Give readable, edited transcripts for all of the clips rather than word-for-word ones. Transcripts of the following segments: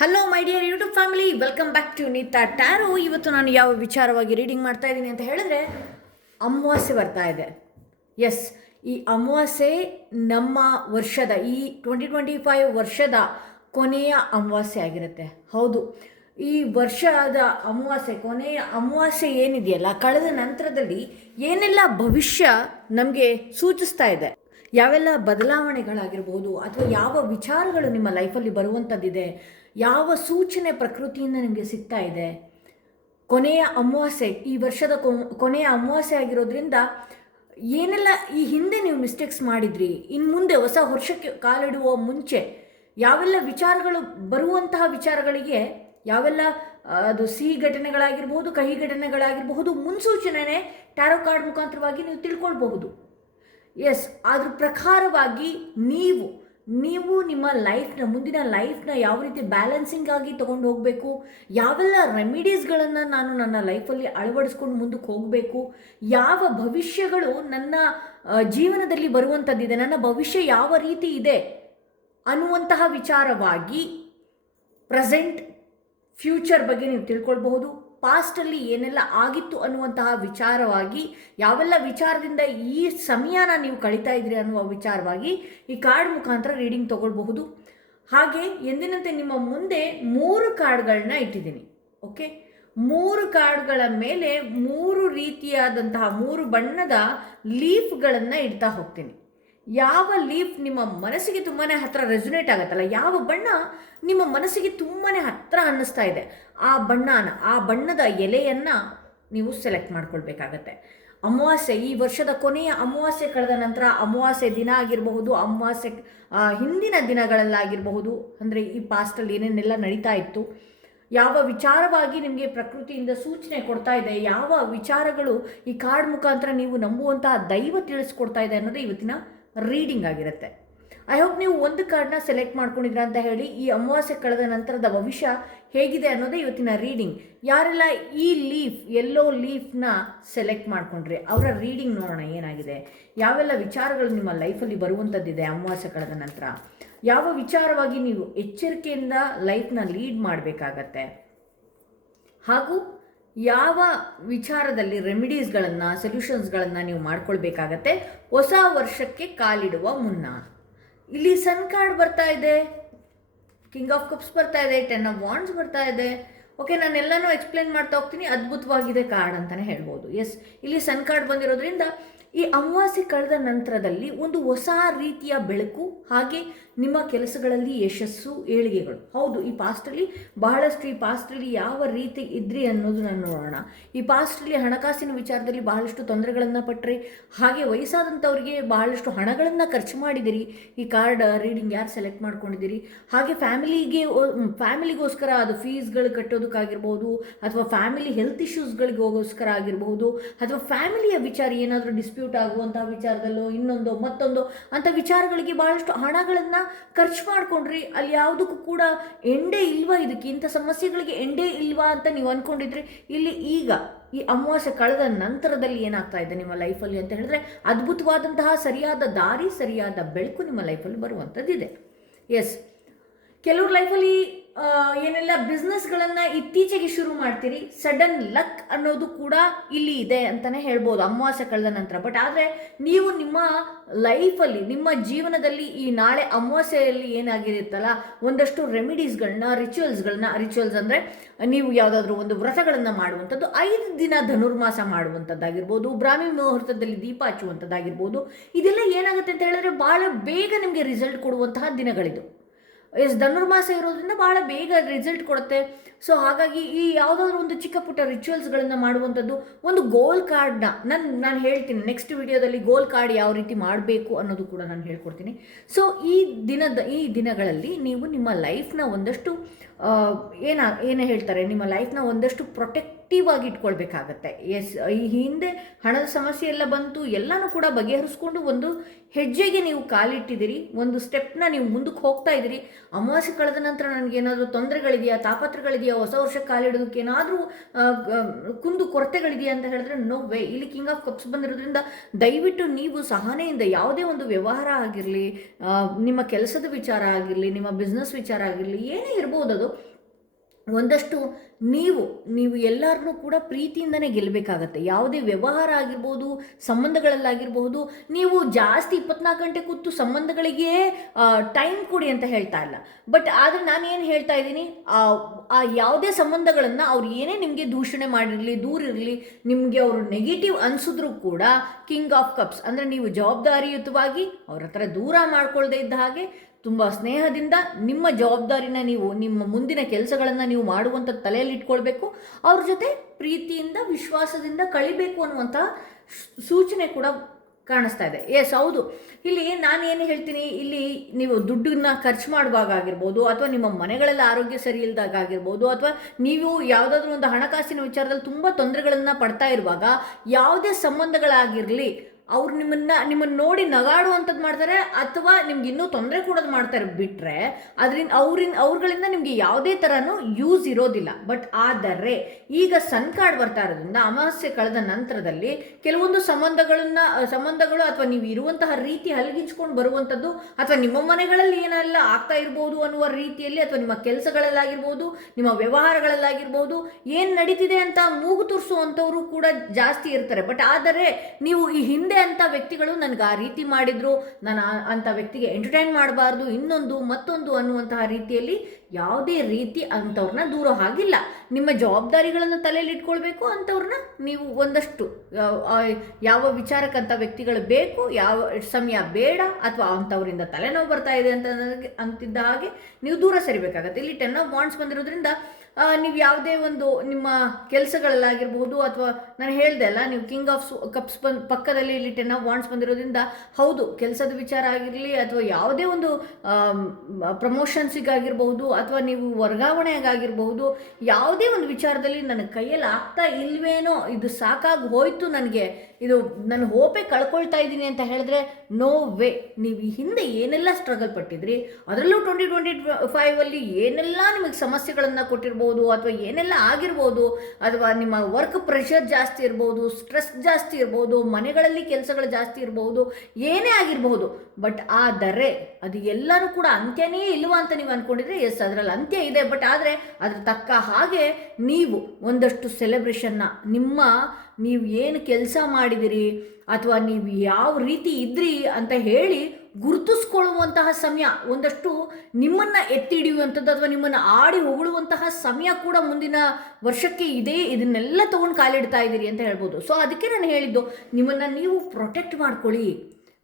Hello my dear YouTube family, welcome back to Neeta tarot. ಇವತ್ತು ನಾನು ಯಾವ ವಿಚಾರವಾಗಿ ರೀಡಿಂಗ್ ಮಾಡ್ತಾ ಇದ್ದೀನಿ ಅಂತ ಹೇಳಿದ್ರೆ, ಅಮಾವಾಸ್ಯೆ ಬರ್ತಾ ಇದೆ. ಎಸ್, ಈ ಅಮಾವಾಸ್ಯೆ ನಮ್ಮ ವರ್ಷದ ಈ 2025 ವರ್ಷದ ಕೊನೆಯ ಅಮಾವಾಸ್ಯೆ ಆಗಿರುತ್ತೆ. ಹೌದು, ಈ ವರ್ಷದ ಅಮಾವಾಸ್ಯೆ, ಕೊನೆಯ ಅಮಾವಾಸ್ಯೆ ಏನಿದೆಯಲ್ಲ, ಕಳೆದ ನಂತರದಲ್ಲಿ ಏನೆಲ್ಲ ಭವಿಷ್ಯ ನಮಗೆ ಸೂಚಿಸ್ತಾ ಇದೆ, ಯಾವೆಲ್ಲ ಬದಲಾವಣೆಗಳಾಗಿರ್ಬೋದು ಅಥವಾ ಯಾವ ವಿಚಾರಗಳು ನಿಮ್ಮ ಲೈಫಲ್ಲಿ ಬರುವಂಥದ್ದಿದೆ, ಯಾವ ಸೂಚನೆ ಪ್ರಕೃತಿಯಿಂದ ನಿಮಗೆ ಸಿಗ್ತಾ ಇದೆ. ಕೊನೆಯ ಅಮಾವಾಸ್ಯೆ, ಈ ವರ್ಷದ ಕೊನೆಯ ಅಮಾವಾಸ್ಯೆ ಆಗಿರೋದ್ರಿಂದ ಏನೆಲ್ಲ ಈ ಹಿಂದೆ ನೀವು ಮಿಸ್ಟೇಕ್ಸ್ ಮಾಡಿದ್ರಿ, ಇನ್ನು ಮುಂದೆ ಹೊಸ ವರ್ಷಕ್ಕೆ ಕಾಲಿಡುವ ಮುಂಚೆ ಯಾವೆಲ್ಲ ವಿಚಾರಗಳು ಬರುವಂತಹ ವಿಚಾರಗಳಿಗೆ ಯಾವೆಲ್ಲ ಅದು ಸಿಹಿ ಘಟನೆಗಳಾಗಿರ್ಬೋದು, ಕಹಿ ಘಟನೆಗಳಾಗಿರಬಹುದು, ಮುನ್ಸೂಚನೆ ಟ್ಯಾರೋ ಕಾರ್ಡ್ ಮುಖಾಂತರವಾಗಿ ನೀವು ತಿಳ್ಕೊಳ್ಬಹುದು. ಎಸ್, ಅದ್ರ ಪ್ರಕಾರವಾಗಿ ನೀವು ನಿಮ್ಮ ಲೈಫ್ನ, ಮುಂದಿನ ಲೈಫ್ನ ಯಾವ ರೀತಿ ಬ್ಯಾಲೆನ್ಸಿಂಗ್ ಆಗಿ ತೊಗೊಂಡು ಹೋಗಬೇಕು, ಯಾವೆಲ್ಲ ರೆಮಿಡೀಸ್ಗಳನ್ನು ನಾನು ನನ್ನ ಲೈಫಲ್ಲಿ ಅಳವಡಿಸ್ಕೊಂಡು ಮುಂದಕ್ಕೆ ಹೋಗಬೇಕು, ಯಾವ ಭವಿಷ್ಯಗಳು ನನ್ನ ಜೀವನದಲ್ಲಿ ಬರುವಂಥದ್ದಿದೆ, ನನ್ನ ಭವಿಷ್ಯ ಯಾವ ರೀತಿ ಇದೆ ಅನ್ನುವಂತಹ ವಿಚಾರವಾಗಿ ಪ್ರೆಸೆಂಟ್, ಫ್ಯೂಚರ್ ಬಗ್ಗೆ ನೀವು ತಿಳ್ಕೊಳ್ಬಹುದು. ಪಾಸ್ಟಲ್ಲಿ ಏನೆಲ್ಲ ಆಗಿತ್ತು ಅನ್ನುವಂತಹ ವಿಚಾರವಾಗಿ, ಯಾವೆಲ್ಲ ವಿಚಾರದಿಂದ ಈ ಸಮಯನ ನೀವು ಕಳೀತಾ ಇದ್ರಿ ಅನ್ನುವ ವಿಚಾರವಾಗಿ ಈ ಕಾರ್ಡ್ ಮುಖಾಂತರ ರೀಡಿಂಗ್ ತಗೊಳ್ಬಹುದು. ಹಾಗೆ ಎಂದಿನಂತೆ ನಿಮ್ಮ ಮುಂದೆ 3 ಕಾರ್ಡ್ಗಳನ್ನ ಇಟ್ಟಿದ್ದೀನಿ. ಓಕೆ, 3 ಕಾರ್ಡ್ಗಳ ಮೇಲೆ 3 ರೀತಿಯಾದಂತಹ 3 ಬಣ್ಣದ ಲೀಫ್ಗಳನ್ನು ಇಡ್ತಾ ಹೋಗ್ತೀನಿ. ಯಾವ ಲೀಫ್ ನಿಮ್ಮ ಮನಸ್ಸಿಗೆ ತುಂಬಾ ಹತ್ತಿರ ರೆಸೊನೇಟ್ ಆಗುತ್ತಲ್ಲ, ಯಾವ ಬಣ್ಣ ನಿಮ್ಮ ಮನಸ್ಸಿಗೆ ತುಂಬಾ ಹತ್ತಿರ ಅನ್ನಿಸ್ತಾ ಇದೆ, ಆ ಬಣ್ಣದ ಎಲೆಯನ್ನು ನೀವು ಸೆಲೆಕ್ಟ್ ಮಾಡ್ಕೊಳ್ಬೇಕಾಗತ್ತೆ. ಅಮಾವಾಸ್ಯೆ, ಈ ವರ್ಷದ ಕೊನೆಯ ಅಮಾವಾಸ್ಯೆ ಕಳೆದ ನಂತರ ಅಮಾವಾಸ್ಯೆ ದಿನ ಆಗಿರಬಹುದು, ಅಮಾವಾಸ್ಯೆ ಹಿಂದಿನ ದಿನಗಳಲ್ಲಾಗಿರಬಹುದು, ಅಂದರೆ ಈ ಪಾಸ್ಟಲ್ಲಿ ಏನೇನೆಲ್ಲ ನಡೀತಾ ಇತ್ತು, ಯಾವ ವಿಚಾರವಾಗಿ ನಿಮಗೆ ಪ್ರಕೃತಿಯಿಂದ ಸೂಚನೆ ಕೊಡ್ತಾ ಇದೆ, ಯಾವ ವಿಚಾರಗಳು ಈ ಕಾರ್ಡ್ ಮುಖಾಂತರ ನೀವು ನಂಬುವಂತಹ ದೈವ ತಿಳಿಸ್ಕೊಡ್ತಾ ಇದೆ ಅನ್ನೋದು ಇವತ್ತಿನ ರೀಡಿಂಗ್ ಆಗಿರುತ್ತೆ. ಐ ಹೋಪ್ ನೀವು ಒಂದು ಕಾರ್ಡ್ನ ಸೆಲೆಕ್ಟ್ ಮಾಡ್ಕೊಂಡಿದ್ರ ಅಂತ ಹೇಳಿ. ಈ ಅಮಾವಾಸ್ಯೆ ಕಳೆದ ನಂತರದ ಭವಿಷ್ಯ ಹೇಗಿದೆ ಅನ್ನೋದೇ ಇವತ್ತಿನ ರೀಡಿಂಗ್. ಯಾರೆಲ್ಲ ಈ ಯೆಲ್ಲೋ ಲೀಫ್ನ ಸೆಲೆಕ್ಟ್ ಮಾಡ್ಕೊಂಡ್ರಿ ಅವರ ರೀಡಿಂಗ್ ನೋಡೋಣ ಏನಾಗಿದೆ, ಯಾವೆಲ್ಲ ವಿಚಾರಗಳು ನಿಮ್ಮ ಲೈಫಲ್ಲಿ ಬರುವಂಥದ್ದಿದೆ ಅಮಾವಾಸ್ಯೆ ಕಳೆದ ನಂತರ, ಯಾವ ವಿಚಾರವಾಗಿ ನೀವು ಎಚ್ಚರಿಕೆಯಿಂದ ಲೈಫ್ನ ಲೀಡ್ ಮಾಡಬೇಕಾಗತ್ತೆ, ಹಾಗೂ ಯಾವ ವಿಚಾರದಲ್ಲಿ ರೆಮಿಡೀಸ್ಗಳನ್ನು, ಸೊಲ್ಯೂಷನ್ಸ್ಗಳನ್ನು ನೀವು ಮಾಡ್ಕೊಳ್ಬೇಕಾಗತ್ತೆ ಹೊಸ ವರ್ಷಕ್ಕೆ ಕಾಲಿಡುವ ಮುನ್ನ. ಇಲ್ಲಿ ಸನ್ ಕಾರ್ಡ್ ಬರ್ತಾ ಇದೆ, ಕಿಂಗ್ ಆಫ್ ಕಪ್ಸ್ ಬರ್ತಾ ಇದೆ, 10 ಆಫ್ ವಾಂಡ್ಸ್ ಬರ್ತಾ ಇದೆ. ಓಕೆ, ನಾನು ಎಲ್ಲನೂ ಎಕ್ಸ್ಪ್ಲೇನ್ ಮಾಡ್ತಾ ಹೋಗ್ತೀನಿ. ಅದ್ಭುತವಾಗಿದೆ ಕಾರ್ಡ್ ಅಂತಲೇ ಹೇಳ್ಬೋದು. ಎಸ್, ಇಲ್ಲಿ ಸನ್ ಕಾರ್ಡ್ ಬಂದಿರೋದ್ರಿಂದ ಈ ಅಮಾವಾಸ್ಯೆ ಕಳೆದ ನಂತರದಲ್ಲಿ ಒಂದು ಹೊಸ ರೀತಿಯ ಬೆಳಕು, ಹಾಗೆ ನಿಮ್ಮ ಕೆಲಸಗಳಲ್ಲಿ ಯಶಸ್ಸು, ಏಳಿಗೆಗಳು. ಹೌದು, ಈ ಪಾಸ್ಟಲ್ಲಿ ಯಾವ ರೀತಿ ಇದ್ರಿ ಅನ್ನೋದು ನಾನು ನೋಡೋಣ. ಈ ಪಾಸ್ಟಲ್ಲಿ ಹಣಕಾಸಿನ ವಿಚಾರದಲ್ಲಿ ಬಹಳಷ್ಟು ತೊಂದರೆಗಳನ್ನು ಪಟ್ಟರೆ, ಹಾಗೆ ವಯಸ್ಸಾದಂಥವ್ರಿಗೆ ಬಹಳಷ್ಟು ಹಣಗಳನ್ನು ಖರ್ಚು ಮಾಡಿದಿರಿ. ಈ ಕಾರ್ಡ್ ರೀಡಿಂಗ್ ಯಾರು ಸೆಲೆಕ್ಟ್ ಮಾಡ್ಕೊಂಡಿದ್ದೀರಿ, ಹಾಗೆ ಫ್ಯಾಮಿಲಿಗೋಸ್ಕರ ಅದು ಫೀಸ್ಗಳು ಕಟ್ಟೋದಕ್ಕಾಗಿರ್ಬೋದು, ಅಥವಾ ಫ್ಯಾಮಿಲಿ ಹೆಲ್ತ್ ಇಶ್ಯೂಸ್ಗಳಿಗೋಸ್ಕರ ಆಗಿರಬಹುದು, ಅಥವಾ ಫ್ಯಾಮಿಲಿಯ ವಿಚಾರ ಏನಾದರೂ ಡಿಸ್ಪ್ಯೂಟ್ ಆಗುವಂತಹ ವಿಚಾರದಲ್ಲೋ ಇನ್ನೊಂದು ಮತ್ತೊಂದು ಅಂತ ವಿಚಾರಗಳಿಗೆ ಬಹಳಷ್ಟು ಹಣಗಳನ್ನು ಖರ್ಚು ಮಾಡ್ಕೊಂಡ್ರಿ. ಅಲ್ಲಿ ಯಾವುದಕ್ಕೂ ಕೂಡ ಎಂಡೇ ಇಲ್ವಾ, ಇದಕ್ಕೆ ಇಂಥ ಸಮಸ್ಯೆಗಳಿಗೆ ಎಂಡೇ ಇಲ್ವಾ ಅಂತ ನೀವು ಅಂದ್ಕೊಂಡಿದ್ರಿ. ಇಲ್ಲಿ ಈಗ ಈ ಅಮಾವಾಸ್ಯೆ ಕಳೆದ ನಂತರದಲ್ಲಿ ಏನಾಗ್ತಾ ಇದೆ ನಿಮ್ಮ ಲೈಫಲ್ಲಿ ಅಂತ ಹೇಳಿದ್ರೆ, ಅದ್ಭುತವಾದಂತಹ ಸರಿಯಾದ ದಾರಿ, ಸರಿಯಾದ ಬೆಳಕು ನಿಮ್ಮ ಲೈಫಲ್ಲಿ ಬರುವಂಥದ್ದಿದೆ. ಎಸ್, ಕೆಲವ್ರ ಲೈಫಲ್ಲಿ ಏನೆಲ್ಲ ಬಿಸ್ನೆಸ್ಗಳನ್ನು ಇತ್ತೀಚೆಗೆ ಶುರು ಮಾಡ್ತೀರಿ, ಸಡನ್ ಲಕ್ ಅನ್ನೋದು ಕೂಡ ಇಲ್ಲಿ ಇದೆ ಅಂತಲೇ ಹೇಳ್ಬೋದು ಅಮಾವಾಸ್ಯೆ ಕಳೆದ ನಂತರ. ಬಟ್ ಆದರೆ ನೀವು ನಿಮ್ಮ ಲೈಫಲ್ಲಿ, ನಿಮ್ಮ ಜೀವನದಲ್ಲಿ ಈ ನಾಳೆ ಅಮಾವಾಸ್ಯೆಯಲ್ಲಿ ಏನಾಗಿರುತ್ತಲ್ಲ, ಒಂದಷ್ಟು ರೆಮಿಡೀಸ್ಗಳನ್ನ, ರಿಚುವಲ್ಸ್ ಅಂದರೆ ನೀವು ಯಾವುದಾದ್ರೂ ಒಂದು ವ್ರತಗಳನ್ನು ಮಾಡುವಂಥದ್ದು, 5 ದಿನ ಧನುರ್ಮಾಸ ಮಾಡುವಂಥದ್ದಾಗಿರ್ಬೋದು, ಬ್ರಾಹ್ಮಿ ಮುಹೂರ್ತದಲ್ಲಿ ದೀಪ ಹಚ್ಚುವಂಥದ್ದಾಗಿರ್ಬೋದು, ಇದೆಲ್ಲ ಏನಾಗುತ್ತೆ ಅಂತ ಹೇಳಿದ್ರೆ ಭಾಳ ಬೇಗ ನಿಮಗೆ ರಿಸಲ್ಟ್ ಕೊಡುವಂತಹ ದಿನಗಳಿದು. ಧನುರ್ಮಾಸ ಇರೋದ್ರಿಂದ ಭಾಳ ಬೇಗ ರಿಸಲ್ಟ್ ಕೊಡುತ್ತೆ. ಸೊ ಹಾಗಾಗಿ ಈ ಯಾವುದಾದ್ರೂ ಒಂದು ಚಿಕ್ಕ ಪುಟ್ಟ ರಿಚುವಲ್ಸ್ಗಳನ್ನು ಮಾಡುವಂಥದ್ದು, ಒಂದು ಗೋಲ್ ಕಾರ್ಡ್ನ ನಾನು ಹೇಳ್ತೀನಿ ನೆಕ್ಸ್ಟ್ ವಿಡಿಯೋದಲ್ಲಿ, ಗೋಲ್ ಕಾರ್ಡ್ ಯಾವ ರೀತಿ ಮಾಡಬೇಕು ಅನ್ನೋದು ಕೂಡ ನಾನು ಹೇಳ್ಕೊಡ್ತೀನಿ. ಸೊ ಈ ದಿನಗಳಲ್ಲಿ ನೀವು ನಿಮ್ಮ ಲೈಫ್ನ ಒಂದಷ್ಟು ಏನು ಹೇಳ್ತಾರೆ, ನಿಮ್ಮ ಲೈಫ್ನ ಒಂದಷ್ಟು ಪ್ರೊಟೆಕ್ಟಿವ್ ಆಗಿ ಇಟ್ಕೊಳ್ಬೇಕಾಗತ್ತೆ. ಎಸ್, ಈ ಹಿಂದೆ ಹಣದ ಸಮಸ್ಯೆ ಎಲ್ಲ ಬಂತು, ಎಲ್ಲನೂ ಕೂಡ ಬಗೆಹರಿಸ್ಕೊಂಡು ಒಂದು ಹೆಜ್ಜೆಗೆ ನೀವು ಕಾಲಿಟ್ಟಿದ್ದೀರಿ, ಒಂದು ಸ್ಟೆಪ್ನ ನೀವು ಮುಂದಕ್ಕೆ ಹೋಗ್ತಾ ಇದ್ದೀರಿ. ಅಮಾವಾಸ್ಯೆ ಕಳೆದ ನಂತರ ನನಗೇನಾದರೂ ತೊಂದರೆಗಳಿದೆಯಾ, ತಾಪತ್ರಗಳಿದೆಯಾ, ಹೊಸ ವರ್ಷಕ್ಕೆ ಕಾಲಿಡೋದಕ್ಕೆ ಏನಾದರೂ ಕುಂದು ಕೊರತೆಗಳಿದೆಯಾ ಅಂತ ಹೇಳಿದ್ರೆ ನೋ ವೇ. ಇಲ್ಲಿ ಕಿಂಗ್ ಆಫ್ ಕಪ್ಸ್ ಬಂದಿರೋದ್ರಿಂದ ದಯವಿಟ್ಟು ನೀವು ಸಹನೆಯಿಂದ ಯಾವುದೇ ಒಂದು ವ್ಯವಹಾರ ಆಗಿರಲಿ, ನಿಮ್ಮ ಕೆಲಸದ ವಿಚಾರ ಆಗಿರಲಿ, ನಿಮ್ಮ ಬಿಸ್ನೆಸ್ ವಿಚಾರ ಆಗಿರಲಿ, ಏನೇ ಇರ್ಬೋದು ಅದು ಒಂದಷ್ಟು ನೀವು ಎಲ್ಲರನ್ನೂ ಕೂಡ ಪ್ರೀತಿಯಿಂದನೇ ಗೆಲ್ಲಬೇಕಾಗತ್ತೆ. ಯಾವುದೇ ವ್ಯವಹಾರ ಆಗಿರ್ಬೋದು, ಸಂಬಂಧಗಳಲ್ಲಾಗಿರ್ಬೋದು, ನೀವು ಜಾಸ್ತಿ 24 ಗಂಟೆ ಕೂತು ಸಂಬಂಧಗಳಿಗೆ ಟೈಮ್ ಕೊಡಿ ಅಂತ ಹೇಳ್ತಾ ಇಲ್ಲ. ಬಟ್ ಆದರೆ ನಾನು ಏನು ಹೇಳ್ತಾ ಇದ್ದೀನಿ, ಆ ಯಾವುದೇ ಸಂಬಂಧಗಳನ್ನು ಅವ್ರು ಏನೇ ನಿಮಗೆ ದೂಷಣೆ ಮಾಡಿರಲಿ, ದೂರ ಇರಲಿ, ನಿಮಗೆ ಅವರು ನೆಗೆಟಿವ್ ಅನಿಸಿದ್ರು ಕೂಡ ಕಿಂಗ್ ಆಫ್ ಕಪ್ಸ್ ಅಂದರೆ ನೀವು ಜವಾಬ್ದಾರಿಯುತವಾಗಿ ಅವ್ರ ಹತ್ರ ದೂರ ಮಾಡ್ಕೊಳ್ದೇ ಇದ್ದ ಹಾಗೆ ತುಂಬ ಸ್ನೇಹದಿಂದ ನಿಮ್ಮ ಜವಾಬ್ದಾರಿನ ನೀವು ನಿಮ್ಮ ಮುಂದಿನ ಕೆಲಸಗಳನ್ನು ನೀವು ಮಾಡುವಂಥ ತಲೆಯಲ್ಲಿ ಇಟ್ಕೊಳ್ಬೇಕು. ಅವ್ರ ಜೊತೆ ಪ್ರೀತಿಯಿಂದ ವಿಶ್ವಾಸದಿಂದ ಕಳಿಬೇಕು ಅನ್ನುವಂಥ ಸೂಚನೆ ಕೂಡ ಕಾಣಿಸ್ತಾ ಇದೆ. ಎಸ್, ಹೌದು. ಇಲ್ಲಿ ನಾನು ಏನು ಹೇಳ್ತೀನಿ, ಇಲ್ಲಿ ನೀವು ದುಡ್ಡನ್ನ ಖರ್ಚು ಮಾಡುವಾಗ ಆಗಿರ್ಬೋದು, ಅಥವಾ ನಿಮ್ಮ ಮನೆಗಳಲ್ಲಿ ಆರೋಗ್ಯ ಸರಿ ಇಲ್ದಾಗ ಆಗಿರ್ಬೋದು, ಅಥವಾ ನೀವು ಯಾವುದಾದ್ರೂ ಒಂದು ಹಣಕಾಸಿನ ವಿಚಾರದಲ್ಲಿ ತುಂಬ ತೊಂದರೆಗಳನ್ನು ಪಡ್ತಾ ಇರುವಾಗ ಯಾವುದೇ ಸಂಬಂಧಗಳಾಗಿರಲಿ ಅವ್ರು ನಿಮ್ಮನ್ನು ನೋಡಿ ನಗಾಡುವಂಥದ್ದು ಮಾಡ್ತಾರೆ, ಅಥವಾ ನಿಮ್ಗೆ ಇನ್ನೂ ತೊಂದರೆ ಕೊಡೋದು ಮಾಡ್ತಾರೆ. ಬಿಟ್ಟರೆ ಅವ್ರುಗಳಿಂದ ನಿಮಗೆ ಯಾವುದೇ ಥರನೂ ಯೂಸ್ ಇರೋದಿಲ್ಲ. ಬಟ್ ಆದರೆ ಈಗ ಸನ್ ಕಾರ್ಡ್ ಬರ್ತಾ ಇರೋದ್ರಿಂದ ಅಮಾವಾಸ್ಯೆ ಕಳೆದ ನಂತರದಲ್ಲಿ ಕೆಲವೊಂದು ಸಂಬಂಧಗಳು ಅಥವಾ ನೀವು ಇರುವಂತಹ ರೀತಿ ಹಲಗಿಂಚ್ಕೊಂಡು ಬರುವಂಥದ್ದು, ಅಥವಾ ನಿಮ್ಮ ಮನೆಗಳಲ್ಲಿ ಏನೆಲ್ಲ ಆಗ್ತಾ ಇರ್ಬೋದು ಅನ್ನುವ ರೀತಿಯಲ್ಲಿ, ಅಥವಾ ನಿಮ್ಮ ಕೆಲಸಗಳಲ್ಲಾಗಿರ್ಬೋದು, ನಿಮ್ಮ ವ್ಯವಹಾರಗಳಲ್ಲಾಗಿರ್ಬೋದು, ಏನು ನಡೀತಿದೆ ಅಂತ ಮೂಗು ತೋರಿಸುವಂಥವರು ಕೂಡ ಜಾಸ್ತಿ ಇರ್ತಾರೆ. ಬಟ್ ಆದರೆ ನೀವು ಈ ಹಿಂದೆ ಅಂತ ವ್ಯಕ್ತಿಗಳು ನನಗೆ ಆ ರೀತಿ ಮಾಡಿದ್ರು, ನಾನು ಅಂಥ ವ್ಯಕ್ತಿಗೆ ಎಂಟರ್ಟೈನ್ ಮಾಡಬಾರ್ದು, ಇನ್ನೊಂದು ಮತ್ತೊಂದು ಅನ್ನುವಂತಹ ರೀತಿಯಲ್ಲಿ ಯಾವುದೇ ರೀತಿ ಅಂಥವ್ರನ್ನ ದೂರ ಆಗಿಲ್ಲ. ನಿಮ್ಮ ಜವಾಬ್ದಾರಿಗಳನ್ನು ತಲೆಯಲ್ಲಿ ಇಟ್ಕೊಳ್ಬೇಕು. ಅಂಥವ್ರನ್ನ ನೀವು ಒಂದಷ್ಟು ಯಾವ ವಿಚಾರಕ್ಕಂಥ ವ್ಯಕ್ತಿಗಳು ಬೇಕು, ಯಾವ ಸಮಯ ಬೇಡ, ಅಥವಾ ಅಂಥವರಿಂದ ತಲೆನೋವು ಬರ್ತಾ ಇದೆ ಅಂತಿದ್ದ ಹಾಗೆ ನೀವು ದೂರ ಸರಿಬೇಕಾಗತ್ತೆ. ಇಲ್ಲಿ 10 ಆಫ್ ವಾಂಡ್ಸ್ ಬಂದಿರೋದ್ರಿಂದ ನೀವು ಯಾವುದೇ ಒಂದು ನಿಮ್ಮ ಕೆಲಸಗಳಲ್ಲಾಗಿರ್ಬೋದು, ಅಥವಾ ನಾನು ಹೇಳ್ದೆ ಅಲ್ಲ, ನೀವು ಕಿಂಗ್ ಆಫ್ ಕಪ್ಸ್ ಪಕ್ಕದಲ್ಲಿ ಇಲ್ಲಿ 10 ಆಫ್ ವಾಂಡ್ಸ್ ಬಂದಿರೋದ್ರಿಂದ ಹೌದು, ಕೆಲಸದ ವಿಚಾರ ಆಗಿರಲಿ, ಅಥವಾ ಯಾವುದೇ ಒಂದು ಪ್ರಮೋಷನ್ಸಿಗಾಗಿರ್ಬೋದು, ಅಥವಾ ನೀವು ವರ್ಗಾವಣೆಗಾಗಿರ್ಬೋದು, ಯಾವುದೇ ಒಂದು ವಿಚಾರದಲ್ಲಿ ನನ್ನ ಕೈಯಲ್ಲಿ ಆಗ್ತಾ ಇಲ್ವೇನೋ, ಇದು ಸಾಕಾಗಿ ಹೋಯ್ತು, ನನಗೆ ಇದು ನನ್ನ ಹೋಪೇ ಕಳ್ಕೊಳ್ತಾ ಇದ್ದೀನಿ ಅಂತ ಹೇಳಿದ್ರೆ ನೋ ವೇ. ನೀವು ಈ ಹಿಂದೆ ಏನೆಲ್ಲ ಸ್ಟ್ರಗಲ್ ಪಟ್ಟಿದ್ರಿ, ಅದರಲ್ಲೂ 2025 ಏನೆಲ್ಲ ನಿಮಗೆ ಸಮಸ್ಯೆಗಳನ್ನು ಕೊಟ್ಟಿರ್ಬೋದು, ಅಥವಾ ಏನೆಲ್ಲ ಆಗಿರ್ಬೋದು, ಅಥವಾ ನಿಮ್ಮ ವರ್ಕ್ ಪ್ರೆಷರ್ ಜಾಸ್ತಿ ಇರ್ಬೋದು, ಸ್ಟ್ರೆಸ್ ಜಾಸ್ತಿ ಇರ್ಬೋದು, ಮನೆಗಳಲ್ಲಿ ಕೆಲಸಗಳು ಜಾಸ್ತಿ ಇರ್ಬೋದು, ಏನೇ ಆಗಿರ್ಬೋದು. ಬಟ್ ಆದರೆ ಅದು ಎಲ್ಲರೂ ಕೂಡ ಅಂತ್ಯನೇ ಇಲ್ವಾ ಅಂತ ನೀವು ಅಂದ್ಕೊಂಡಿದ್ರೆ ಎಸ್, ಅದರಲ್ಲಿ ಅಂತ್ಯ ಇದೆ. ಬಟ್ ಆದರೆ ಅದ್ರ ತಕ್ಕ ಹಾಗೆ ನೀವು ಒಂದಷ್ಟು ಸೆಲೆಬ್ರೇಷನ್ನ ನೀವು ಏನು ಕೆಲಸ ಮಾಡಿದಿರಿ, ಅಥವಾ ನೀವು ಯಾವ ರೀತಿ ಇದ್ರಿ ಅಂತ ಹೇಳಿ ಗುರುತಿಸ್ಕೊಳ್ಳುವಂತಹ ಸಮಯ, ಒಂದಷ್ಟು ನಿಮ್ಮನ್ನು ಎತ್ತಿ ಹಿಡಿಯುವಂಥದ್ದು, ಅಥವಾ ನಿಮ್ಮನ್ನು ಆಡಿ ಹೊಗಳುವಂತಹ ಸಮಯ ಕೂಡ ಮುಂದಿನ ವರ್ಷಕ್ಕೆ ಇದೆ. ಇದನ್ನೆಲ್ಲ ತೊಗೊಂಡು ಕಾಲಿಡ್ತಾ ಇದ್ದೀರಿ ಅಂತ ಹೇಳ್ಬೋದು. ಸೊ ಅದಕ್ಕೆ ನಾನು ಹೇಳಿದ್ದು, ನಿಮ್ಮನ್ನು ನೀವು ಪ್ರೊಟೆಕ್ಟ್ ಮಾಡ್ಕೊಳ್ಳಿ.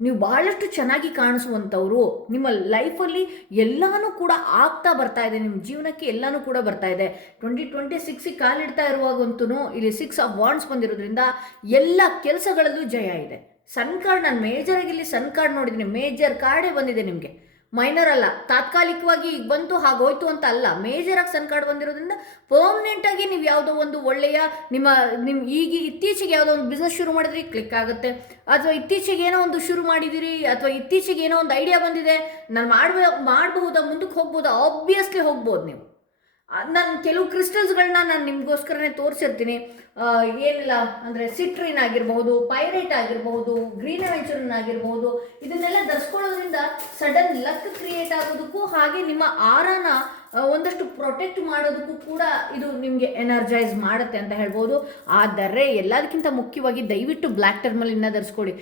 ನೀವು ಬಹಳಷ್ಟು ಚೆನ್ನಾಗಿ ಕಾಣಿಸುವಂಥವ್ರು. ನಿಮ್ಮ ಲೈಫಲ್ಲಿ ಎಲ್ಲನೂ ಕೂಡ ಆಗ್ತಾ ಬರ್ತಾ ಇದೆ, ನಿಮ್ಮ ಜೀವನಕ್ಕೆ ಎಲ್ಲನೂ ಕೂಡ ಬರ್ತಾ ಇದೆ. 2026 ಕಾಲಿಡ್ತಾ ಇರುವಾಗಂತೂ ಇಲ್ಲಿ 6 ಆಫ್ ವಾಂಡ್ಸ್ ಬಂದಿರೋದ್ರಿಂದ ಎಲ್ಲ ಕೆಲಸಗಳಲ್ಲೂ ಜಯ ಇದೆ. ಸನ್ ಕಾರ್ಡ್, ನಾನು ಮೇಜರಾಗಿ ಇಲ್ಲಿ ಸನ್ ಕಾರ್ಡ್ ನೋಡಿದ್ದೀನಿ, ಮೇಜರ್ ಕಾರ್ಡೇ ಬಂದಿದೆ ನಿಮಗೆ, ಮೈನರ್ ಅಲ್ಲ. ತಾತ್ಕಾಲಿಕವಾಗಿ ಈಗ ಬಂತು ಹಾಗೋಯ್ತು ಅಂತ ಅಲ್ಲ, ಮೇಜರಾಗಿ ಸನ್ ಕಾರ್ಡ್ ಬಂದಿರೋದ್ರಿಂದ ಪರ್ಮನೆಂಟಾಗಿ ನೀವು ಯಾವುದೋ ಒಂದು ಒಳ್ಳೆಯ ನಿಮ್ಮ ಈಗ ಇತ್ತೀಚೆಗೆ ಯಾವುದೋ ಒಂದು ಬಿಸ್ನೆಸ್ ಶುರು ಮಾಡಿದ್ರಿ, ಕ್ಲಿಕ್ ಆಗುತ್ತೆ. ಅಥವಾ ಇತ್ತೀಚೆಗೆ ಏನೋ ಒಂದು ಶುರು ಮಾಡಿದಿರಿ, ಅಥವಾ ಇತ್ತೀಚೆಗೆ ಏನೋ ಒಂದು ಐಡಿಯಾ ಬಂದಿದೆ, ನಾನು ಮಾಡಬಹುದಾ, ಮುಂದಕ್ಕೆ ಹೋಗ್ಬೋದಾ, ಆಬ್ವಿಯಸ್ಲಿ ಹೋಗ್ಬೋದು ನೀವು. ನಾನು ಕೆಲವು ಕ್ರಿಸ್ಟಲ್ಸ್ಗಳನ್ನ ನಾನು ನಿಮಗೋಸ್ಕರನೇ ತೋರಿಸಿರ್ತೀನಿ. ಏನಿಲ್ಲ ಅಂದರೆ ಸಿಟ್ರಿನ್ ಆಗಿರಬಹುದು, ಪೈರೇಟ್ ಆಗಿರಬಹುದು, ಗ್ರೀನ್ ಅವೆಂಚೂರಿನ್ ಆಗಿರಬಹುದು, ಇದನ್ನೆಲ್ಲ ಧರಿಸ್ಕೊಳ್ಳೋದ್ರಿಂದ ಸಡನ್ ಲಕ್ ಕ್ರಿಯೇಟ್ ಆಗೋದಕ್ಕೂ, ಹಾಗೆ ನಿಮ್ಮ ಆರಾನ ಒಂದಷ್ಟು ಪ್ರೊಟೆಕ್ಟ್ ಮಾಡೋದಕ್ಕೂ ಕೂಡ ಇದು ನಿಮಗೆ ಎನರ್ಜೈಸ್ ಮಾಡುತ್ತೆ ಅಂತ ಹೇಳ್ಬೋದು. ಆದರೆ ಎಲ್ಲದಕ್ಕಿಂತ ಮುಖ್ಯವಾಗಿ ದಯವಿಟ್ಟು ಬ್ಲ್ಯಾಕ್ ಟರ್ಮಲಿನ ಧರಿಸ್ಕೊಳ್ಳಿ.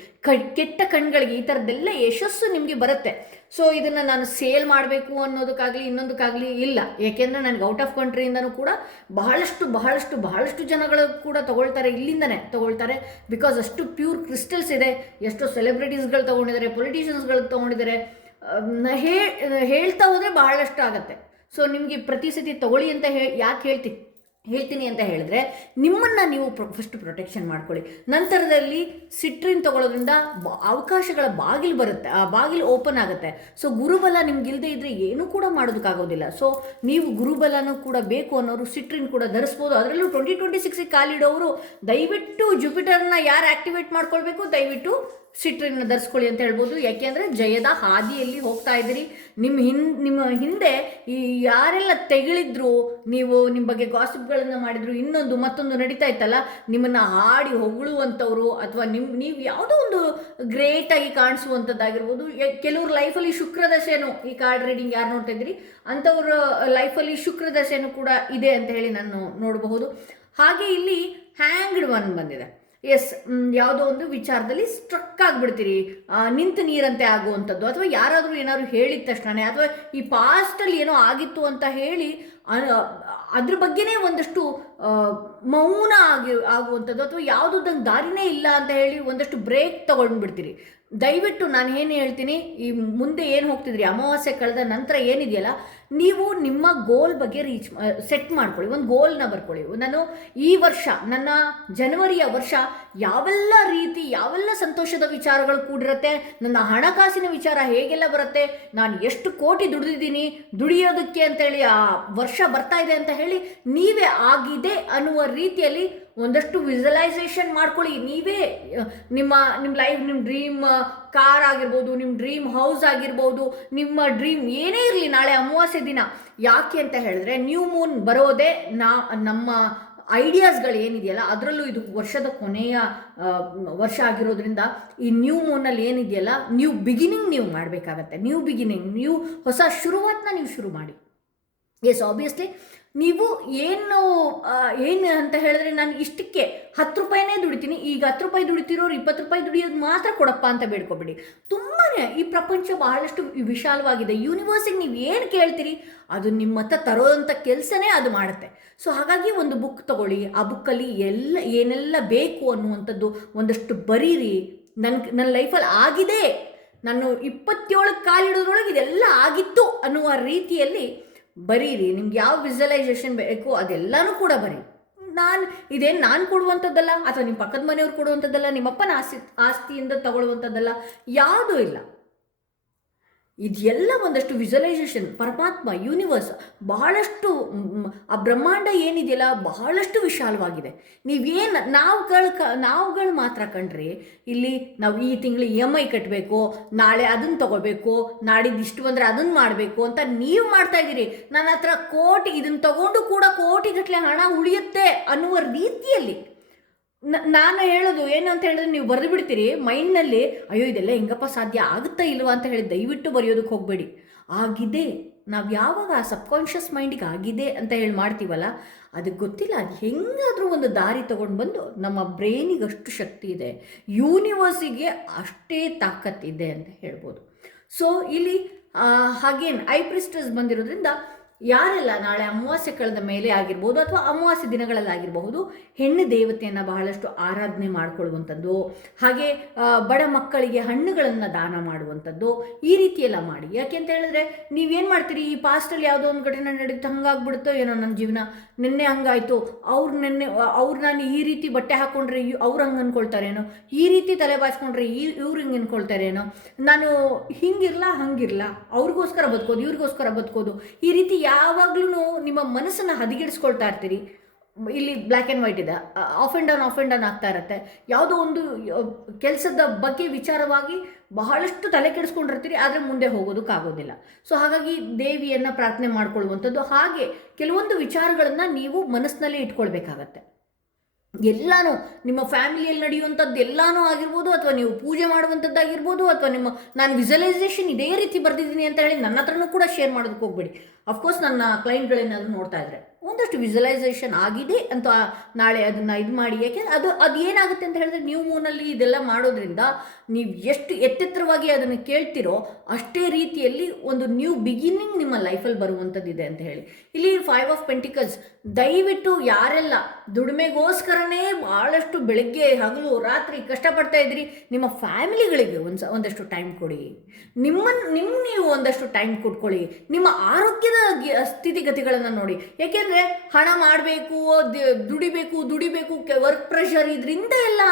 ಕೆಟ್ಟ ಕಣ್ಗಳಿಗೆ ಈ ಥರದ್ದೆಲ್ಲ ಯಶಸ್ಸು ನಿಮಗೆ ಬರುತ್ತೆ. ಸೊ ಇದನ್ನು ನಾನು ಸೇಲ್ ಮಾಡಬೇಕು ಅನ್ನೋದಕ್ಕಾಗಲಿ ಇನ್ನೊಂದಕ್ಕಾಗಲಿ ಇಲ್ಲ, ಏಕೆಂದರೆ ನನಗೆ ಔಟ್ ಆಫ್ ಕಂಟ್ರಿಯಿಂದನೂ ಕೂಡ ಬಹಳಷ್ಟು ಜನಗಳು ಕೂಡ ತಗೊಳ್ತಾರೆ, ಇಲ್ಲಿಂದನೇ ತಗೊಳ್ತಾರೆ. ಬಿಕಾಸ್ ಅಷ್ಟು ಪ್ಯೂರ್ ಕ್ರಿಸ್ಟಲ್ಸ್ ಇದೆ. ಎಷ್ಟೋ ಸೆಲೆಬ್ರಿಟೀಸ್ಗಳು ತೊಗೊಂಡಿದ್ದಾರೆ, ಪೊಲಿಟಿಷಿಯನ್ಸ್ಗಳು ತೊಗೊಂಡಿದ್ದಾರೆ. ಹೇಳ್ತಾ ಹೋದರೆ ಬಹಳಷ್ಟು ಆಗುತ್ತೆ. ಸೊ ನಿಮಗೆ ಪ್ರತಿ ಸತಿ ತಗೊಳ್ಳಿ ಅಂತ ಯಾಕೆ ಹೇಳ್ತೀನಿ ಅಂತ ಹೇಳಿದ್ರೆ, ನಿಮ್ಮನ್ನು ನೀವು ಫಸ್ಟ್ ಪ್ರೊಟೆಕ್ಷನ್ ಮಾಡ್ಕೊಳ್ಳಿ. ನಂತರದಲ್ಲಿ ಸಿಟ್ರಿನ್ ತಗೊಳ್ಳೋದ್ರಿಂದ ಅವಕಾಶಗಳ ಬಾಗಿಲು ಬರುತ್ತೆ, ಆ ಬಾಗಿಲು ಓಪನ್ ಆಗುತ್ತೆ. ಸೊ ಗುರುಬಲ ನಿಮ್ಗಿಲ್ಲದೆ ಇದ್ದರೆ ಏನೂ ಕೂಡ ಮಾಡೋದಕ್ಕಾಗೋದಿಲ್ಲ. ಸೊ ನೀವು ಗುರುಬಲನೂ ಕೂಡ ಬೇಕು ಅನ್ನೋರು ಸಿಟ್ರಿನ್ ಕೂಡ ಧರಿಸ್ಬೋದು. ಅದರಲ್ಲೂ 2026 ಕಾಲಿಡೋರು ದಯವಿಟ್ಟು ಜುಪಿಟರ್ನ ಯಾರು ಆ್ಯಕ್ಟಿವೇಟ್ ಮಾಡ್ಕೊಳ್ಬೇಕು, ದಯವಿಟ್ಟು ಸಿಟ್ರನ್ನ ಧರಿಸ್ಕೊಳ್ಳಿ ಅಂತ ಹೇಳ್ಬೋದು. ಯಾಕೆಂದರೆ ಜಯದ ಹಾದಿಯಲ್ಲಿ ಹೋಗ್ತಾ ಇದ್ದೀರಿ. ನಿಮ್ಮ ಹಿಂದೆ ಈ ಯಾರೆಲ್ಲ ತೆಗಳಿದ್ರು, ನೀವು ನಿಮ್ಮ ಬಗ್ಗೆ ಗಾಸಿಪ್ಗಳನ್ನು ಮಾಡಿದ್ರು, ಇನ್ನೊಂದು ಮತ್ತೊಂದು ನಡೀತಾ ಇತ್ತಲ್ಲ, ನಿಮ್ಮನ್ನು ಹಾಡಿ ಹೊಗಳುವಂಥವ್ರು ಅಥವಾ ನೀವು ಯಾವುದೋ ಒಂದು ಗ್ರೇಟಾಗಿ ಕಾಣಿಸುವಂಥದ್ದಾಗಿರ್ಬೋದು. ಕೆಲವ್ರ ಲೈಫಲ್ಲಿ ಶುಕ್ರದಶೆನೂ, ಈ ಕಾರ್ಡ್ ರೀಡಿಂಗ್ ಯಾರು ನೋಡ್ತಾ ಇದ್ದೀರಿ ಅಂಥವ್ರ ಲೈಫಲ್ಲಿ ಶುಕ್ರದಶೆನೂ ಕೂಡ ಇದೆ ಅಂತ ಹೇಳಿ ನಾನು ನೋಡಬಹುದು. ಹಾಗೆ ಇಲ್ಲಿ ಹ್ಯಾಂಗ್ಡ್ ಒನ್ ಬಂದಿದೆ. ಎಸ್, ಯಾವುದೋ ಒಂದು ವಿಚಾರದಲ್ಲಿ ಸ್ಟ್ರಕ್ ಆಗಿಬಿಡ್ತೀರಿ, ನಿಂತು ನೀರಂತೆ ಆಗುವಂಥದ್ದು, ಅಥವಾ ಯಾರಾದರೂ ಏನಾದ್ರು ಹೇಳಿದ ತಕ್ಷಣ, ಅಥವಾ ಈ ಪಾಸ್ಟಲ್ಲಿ ಏನೋ ಆಗಿತ್ತು ಅಂತ ಹೇಳಿ ಅದ್ರ ಬಗ್ಗೆನೇ ಒಂದಷ್ಟು ಮೌನ ಆಗುವಂಥದ್ದು, ಅಥವಾ ಯಾವುದೊಂದು ದಾರಿನೇ ಇಲ್ಲ ಅಂತ ಹೇಳಿ ಒಂದಷ್ಟು ಬ್ರೇಕ್ ತೊಗೊಂಡ್ಬಿಡ್ತೀರಿ. ದಯವಿಟ್ಟು ನಾನು ಏನು ಹೇಳ್ತೀನಿ, ಈ ಮುಂದೆ ಏನು ಹೋಗ್ತಿದ್ರಿ, ಅಮಾವಾಸ್ಯೆ ಕಳೆದ ನಂತರ ಏನಿದೆಯಲ್ಲ, ನೀವು ನಿಮ್ಮ ಗೋಲ್ ಬಗ್ಗೆ ಸೆಟ್ ಮಾಡ್ಕೊಳ್ಳಿ, ಒಂದು ಗೋಲ್ನ ಬರ್ಕೊಳ್ಳಿ. ನಾನು ಈ ವರ್ಷ, ನನ್ನ ಜನವರಿಯ ವರ್ಷ ಯಾವೆಲ್ಲ ರೀತಿ, ಯಾವೆಲ್ಲ ಸಂತೋಷದ ವಿಚಾರಗಳು ಕೂಡಿರುತ್ತೆ, ನನ್ನ ಹಣಕಾಸಿನ ವಿಚಾರ ಹೇಗೆಲ್ಲ ಬರುತ್ತೆ, ನಾನು ಎಷ್ಟು ಕೋಟಿ ದುಡಿಯೋದಕ್ಕೆ ಅಂತೇಳಿ ಆ ವರ್ಷ ಬರ್ತಾ ಇದೆ ಅಂತ ಹೇಳಿ ನೀವೇ ಆಗಿದೆ ಅನ್ನುವ ರೀತಿಯಲ್ಲಿ ಒಂದಷ್ಟು ವಿಜುವಲೈಸೇಷನ್ ಮಾಡ್ಕೊಳ್ಳಿ. ನೀವೇ ನಿಮ್ಮ ಲೈಫ್, ನಿಮ್ಮ ಡ್ರೀಮ್ ಕಾರ್ ಆಗಿರ್ಬೋದು, ನಿಮ್ಮ ಡ್ರೀಮ್ ಹೌಸ್ ಆಗಿರ್ಬೋದು, ನಿಮ್ಮ ಡ್ರೀಮ್ ಏನೇ ಇರಲಿ, ನಾಳೆ ಅಮಾವಾಸ್ಯೆ ದಿನ. ಯಾಕೆ ಅಂತ ಹೇಳಿದ್ರೆ, ನ್ಯೂ ಮೂನ್ ಬರೋದೇ ನಮ್ಮ ಐಡಿಯಾಸ್ಗಳು ಏನಿದೆಯಲ್ಲ ಅದರಲ್ಲೂ ಇದು ವರ್ಷದ ಕೊನೆಯ ವರ್ಷ ಆಗಿರೋದ್ರಿಂದ ಈ ನ್ಯೂ ಮೂನಲ್ಲಿ ಏನಿದೆಯಲ್ಲ, ನ್ಯೂ ಬಿಗಿನಿಂಗ್ ನೀವು ಮಾಡಬೇಕಾಗತ್ತೆ. ನ್ಯೂ ಬಿಗಿನಿಂಗ್, ಹೊಸ ಶುರುವಾತನ್ನ ನೀವು ಶುರು ಮಾಡಿ. ಎಸ್, ಆಬ್ವಿಯಸ್ಲಿ ನೀವು ಏನು ಅಂತ ಹೇಳಿದ್ರೆ, ನಾನು ಇಷ್ಟಕ್ಕೆ 10 ರೂಪಾಯಿನೇ ದುಡಿತೀನಿ, ಈಗ 10 ರೂಪಾಯಿ ದುಡಿತಿರೋರು 20 ರೂಪಾಯಿ ದುಡಿಯೋದು ಮಾತ್ರ ಕೊಡಪ್ಪ ಅಂತ ಬೇಡ್ಕೊಬೇಡಿ. ತುಂಬಾ ಈ ಪ್ರಪಂಚ ಬಹಳಷ್ಟು ವಿಶಾಲವಾಗಿದೆ. ಯೂನಿವರ್ಸಿಗೆ ನೀವು ಏನು ಕೇಳ್ತೀರಿ ಅದು ನಿಮ್ಮ ಹತ್ರ ತರೋಂಥ ಕೆಲಸನೇ ಅದು ಮಾಡುತ್ತೆ. ಸೊ ಹಾಗಾಗಿ ಒಂದು ಬುಕ್ ತಗೊಳ್ಳಿ, ಆ ಬುಕ್ಕಲ್ಲಿ ಏನೆಲ್ಲ ಬೇಕು ಅನ್ನುವಂಥದ್ದು ಒಂದಷ್ಟು ಬರೀರಿ. ನನ್ನ ಲೈಫಲ್ಲಿ ಆಗಿದೆ, ನಾನು 27 ಕಾಲಿಡೋದ್ರೊಳಗೆ ಇದೆಲ್ಲ ಆಗಿತ್ತು ಅನ್ನುವ ರೀತಿಯಲ್ಲಿ ಬರೀರಿ. ನಿಮ್ಗೆ ಯಾವ ವಿಜುವಲೈಸೇಷನ್ ಬೇಕೋ ಅದೆಲ್ಲನೂ ಕೂಡ ಬರೀ. ಇದೇನು ನಾನು ಕೊಡುವಂಥದ್ದಲ್ಲ, ಅಥವಾ ನಿಮ್ಮ ಪಕ್ಕದ ಮನೆಯವ್ರು ಕೊಡುವಂಥದ್ದಲ್ಲ, ನಿಮ್ಮಪ್ಪನ ಆಸ್ತಿಯಿಂದ ತಗೊಳ್ಳುವಂಥದ್ದಲ್ಲ, ಯಾವುದೂ ಇಲ್ಲ. ಇದೆಲ್ಲ ಒಂದಷ್ಟು ವಿಜುವಲೈಸೇಷನ್. ಪರಮಾತ್ಮ, ಯೂನಿವರ್ಸ್ ಬಹಳಷ್ಟು, ಆ ಬ್ರಹ್ಮಾಂಡ ಏನಿದೆಯಲ್ಲ ಬಹಳಷ್ಟು ವಿಶಾಲವಾಗಿದೆ. ನಾವುಗಳು ಮಾತ್ರ ಕಂಡ್ರೆ ಇಲ್ಲಿ ನಾವು ಈ ತಿಂಗಳು EMI ಕಟ್ಟಬೇಕು, ನಾಳೆ ಅದನ್ನು ತಗೋಬೇಕು, ನಾಡಿದ್ದು ಇಷ್ಟು ಬಂದರೆ ಅದನ್ನು ಮಾಡಬೇಕು ಅಂತ ನೀವು ಮಾಡ್ತಾ ಇದ್ದೀರಿ. ನನ್ನ ಹತ್ರ ಕೋಟಿ, ಇದನ್ನು ತಗೊಂಡು ಕೂಡ ಕೋಟಿಗಟ್ಟಲೆ ಹಣ ಉಳಿಯುತ್ತೆ ಅನ್ನುವ ರೀತಿಯಲ್ಲಿ ನಾನು ಹೇಳೋದು ಏನು ಅಂತ ಹೇಳಿದ್ರೆ, ನೀವು ಬರೆದು ಬಿಡ್ತೀರಿ ಮೈಂಡ್ನಲ್ಲಿ, ಅಯ್ಯೋ ಇದೆಲ್ಲ ಹೆಂಗಪ್ಪ ಸಾಧ್ಯ ಆಗುತ್ತಾ ಇಲ್ವಾ ಅಂತ ಹೇಳಿ ದಯವಿಟ್ಟು ಬರೆಯೋದಕ್ಕೆ ಹೋಗಬೇಡಿ. ಆಗಿದೆ, ನಾವು ಯಾವಾಗ ಆ ಸಬ್ಕಾನ್ಷಿಯಸ್ ಮೈಂಡಿಗೆ ಆಗಿದೆ ಅಂತ ಹೇಳಿ ಮಾಡ್ತೀವಲ್ಲ, ಅದಕ್ಕೆ ಗೊತ್ತಿಲ್ಲ, ಅದು ಹೆಂಗಾದರೂ ಒಂದು ದಾರಿ ತೊಗೊಂಡು ಬಂದು ನಮ್ಮ ಬ್ರೈನಿಗೆ ಅಷ್ಟು ಶಕ್ತಿ ಇದೆ, ಯೂನಿವರ್ಸಿಗೆ ಅಷ್ಟೇ ತಾಕತ್ತಿದೆ ಅಂತ ಹೇಳ್ಬೋದು. ಸೊ ಇಲ್ಲಿ ಹಾಗೇನು ಐ ಪ್ರಿಸ್ಟಸ್ ಬಂದಿರೋದ್ರಿಂದ ಯಾರೆಲ್ಲ ನಾಳೆ ಅಮಾವಾಸ್ಯೆ ಕಳೆದ ಮೇಲೆ ಆಗಿರ್ಬೋದು ಅಥವಾ ಅಮಾವಾಸ್ಯೆ ದಿನಗಳಲ್ಲಾಗಿರಬಹುದು ಹೆಣ್ಣು ದೇವತೆಯನ್ನು ಬಹಳಷ್ಟು ಆರಾಧನೆ ಮಾಡಿಕೊಳ್ಳುವಂಥದ್ದು, ಹಾಗೆ ಬಡ ಮಕ್ಕಳಿಗೆ ಹಣ್ಣುಗಳನ್ನು ದಾನ ಮಾಡುವಂಥದ್ದು, ಈ ರೀತಿಯೆಲ್ಲ ಮಾಡಿ. ಯಾಕೆ ಅಂತ ಹೇಳಿದ್ರೆ, ನೀವೇನು ಮಾಡ್ತೀರಿ, ಈ ಪಾಸ್ಟಲ್ಲಿ ಯಾವುದೋ ಒಂದು ಘಟನೆ ನಡೀತು, ಹಂಗಾಗ್ಬಿಡುತ್ತೋ ಏನೋ ನನ್ನ ಜೀವನ, ನಿನ್ನೆ ಹಂಗಾಯಿತು, ಅವ್ರು ನಾನು ಈ ರೀತಿ ಬಟ್ಟೆ ಹಾಕ್ಕೊಂಡ್ರೆ ಅವ್ರು ಹಂಗೆ ಅಂದ್ಕೊಳ್ತಾರೇನೋ, ಈ ರೀತಿ ತಲೆ ಬಾಚ್ಕೊಂಡ್ರೆ ಇವ್ರು ಹಿಂಗೆ ಅಂದ್ಕೊಳ್ತಾರೇನೋ, ನಾನು ಹಿಂಗಿರಲ್ಲ ಹಂಗಿರಲ್ಲ, ಅವ್ರಿಗೋಸ್ಕರ ಬದುಕೋದು ಇವ್ರಿಗೋಸ್ಕರ ಬದುಕೋದು, ಈ ರೀತಿ ಯಾವಾಗ್ಲೂ ನಿಮ್ಮ ಮನಸ್ಸನ್ನು ಹದಗೆಡಿಸ್ಕೊಳ್ತಾ ಇರ್ತೀರಿ. ಇಲ್ಲಿ ಬ್ಲ್ಯಾಕ್ ಆ್ಯಂಡ್ ವೈಟ್ ಇದೆ, ಆಫ್ ಆ್ಯಂಡ್ ಡೌನ್ ಆಗ್ತಾ ಇರುತ್ತೆ. ಯಾವುದೋ ಒಂದು ಕೆಲಸದ ಬಗ್ಗೆ ವಿಚಾರವಾಗಿ ಬಹಳಷ್ಟು ತಲೆ ಕೆಡಿಸ್ಕೊಂಡಿರ್ತೀರಿ, ಆದರೆ ಮುಂದೆ ಹೋಗೋದಕ್ಕಾಗೋದಿಲ್ಲ. ಸೊ ಹಾಗಾಗಿ ದೇವಿಯನ್ನು ಪ್ರಾರ್ಥನೆ ಮಾಡ್ಕೊಳ್ಳುವಂಥದ್ದು, ಹಾಗೆ ಕೆಲವೊಂದು ವಿಚಾರಗಳನ್ನು ನೀವು ಮನಸ್ಸಿನಲ್ಲೇ ಇಟ್ಕೊಳ್ಬೇಕಾಗತ್ತೆ. ಎಲ್ಲನೂ ನಿಮ್ಮ ಫ್ಯಾಮಿಲಿಯಲ್ಲಿ ನಡೆಯುವಂಥದ್ದು ಎಲ್ಲನೂ ಆಗಿರ್ಬೋದು, ಅಥವಾ ನೀವು ಪೂಜೆ ಮಾಡುವಂಥದ್ದಾಗಿರ್ಬೋದು, ಅಥವಾ ನಾನು ವಿಜುವಲೈಸೇಷನ್ ಇದೇ ರೀತಿ ಬರ್ದಿದ್ದೀನಿ ಅಂತ ಹೇಳಿ ನನ್ನ ಹತ್ರನೂ ಕೂಡ ಶೇರ್ ಮಾಡೋದಕ್ಕೆ ಹೋಗ್ಬೇಡಿ. ಅಫ್ಕೋರ್ಸ್ ನನ್ನ ಕ್ಲೈಂಟ್ಗಳೇನಾದರೂ ನೋಡ್ತಾ ಇದ್ದಾರೆ, ಒಂದಷ್ಟು ವಿಜುವಲೈಸೇಷನ್ ಆಗಿದೆ ಅಂತ ನಾಳೆ ಅದನ್ನು ಇದು ಮಾಡಿ. ಯಾಕೆಂದರೆ ಅದು ಏನಾಗುತ್ತೆ ಅಂತ ಹೇಳಿದ್ರೆ, ನ್ಯೂ ಮೂನಲ್ಲಿ ಇದೆಲ್ಲ ಮಾಡೋದ್ರಿಂದ ನೀವು ಎಷ್ಟು ಎತ್ತೆತ್ತರವಾಗಿ ಅದನ್ನು ಕೇಳ್ತಿರೋ ಅಷ್ಟೇ ರೀತಿಯಲ್ಲಿ ಒಂದು ನ್ಯೂ ಬಿಗಿನಿಂಗ್ ನಿಮ್ಮ ಲೈಫಲ್ಲಿ ಬರುವಂಥದ್ದಿದೆ ಅಂತ ಹೇಳಿ. ಇಲ್ಲಿ 5 ಆಫ್ ಪೆಂಟಿಕಲ್ಸ್, ದಯವಿಟ್ಟು ಯಾರೆಲ್ಲ ದುಡಿಮೆಗೋಸ್ಕರನೇ ಭಾಳಷ್ಟು ಬೆಳಗ್ಗೆ ಹಗಲು ರಾತ್ರಿ ಕಷ್ಟಪಡ್ತಾ ಇದ್ರಿ, ನಿಮ್ಮ ಫ್ಯಾಮಿಲಿಗಳಿಗೆ ಒಂದಷ್ಟು ಟೈಮ್ ಕೊಡಿ, ನಿಮ್ಗೆ ನೀವು ಒಂದಷ್ಟು ಟೈಮ್ ಕೊಟ್ಕೊಳ್ಳಿ, ನಿಮ್ಮ ಆರೋಗ್ಯದ ಸ್ಥಿತಿಗತಿಗಳನ್ನು ನೋಡಿ. ಯಾಕೆಂದರೆ ಹಣ ಮಾಡಬೇಕು, ದುಡಿಬೇಕು, ವರ್ಕ್ ಪ್ರೆಷರ್, ಇದರಿಂದ ಎಲ್ಲ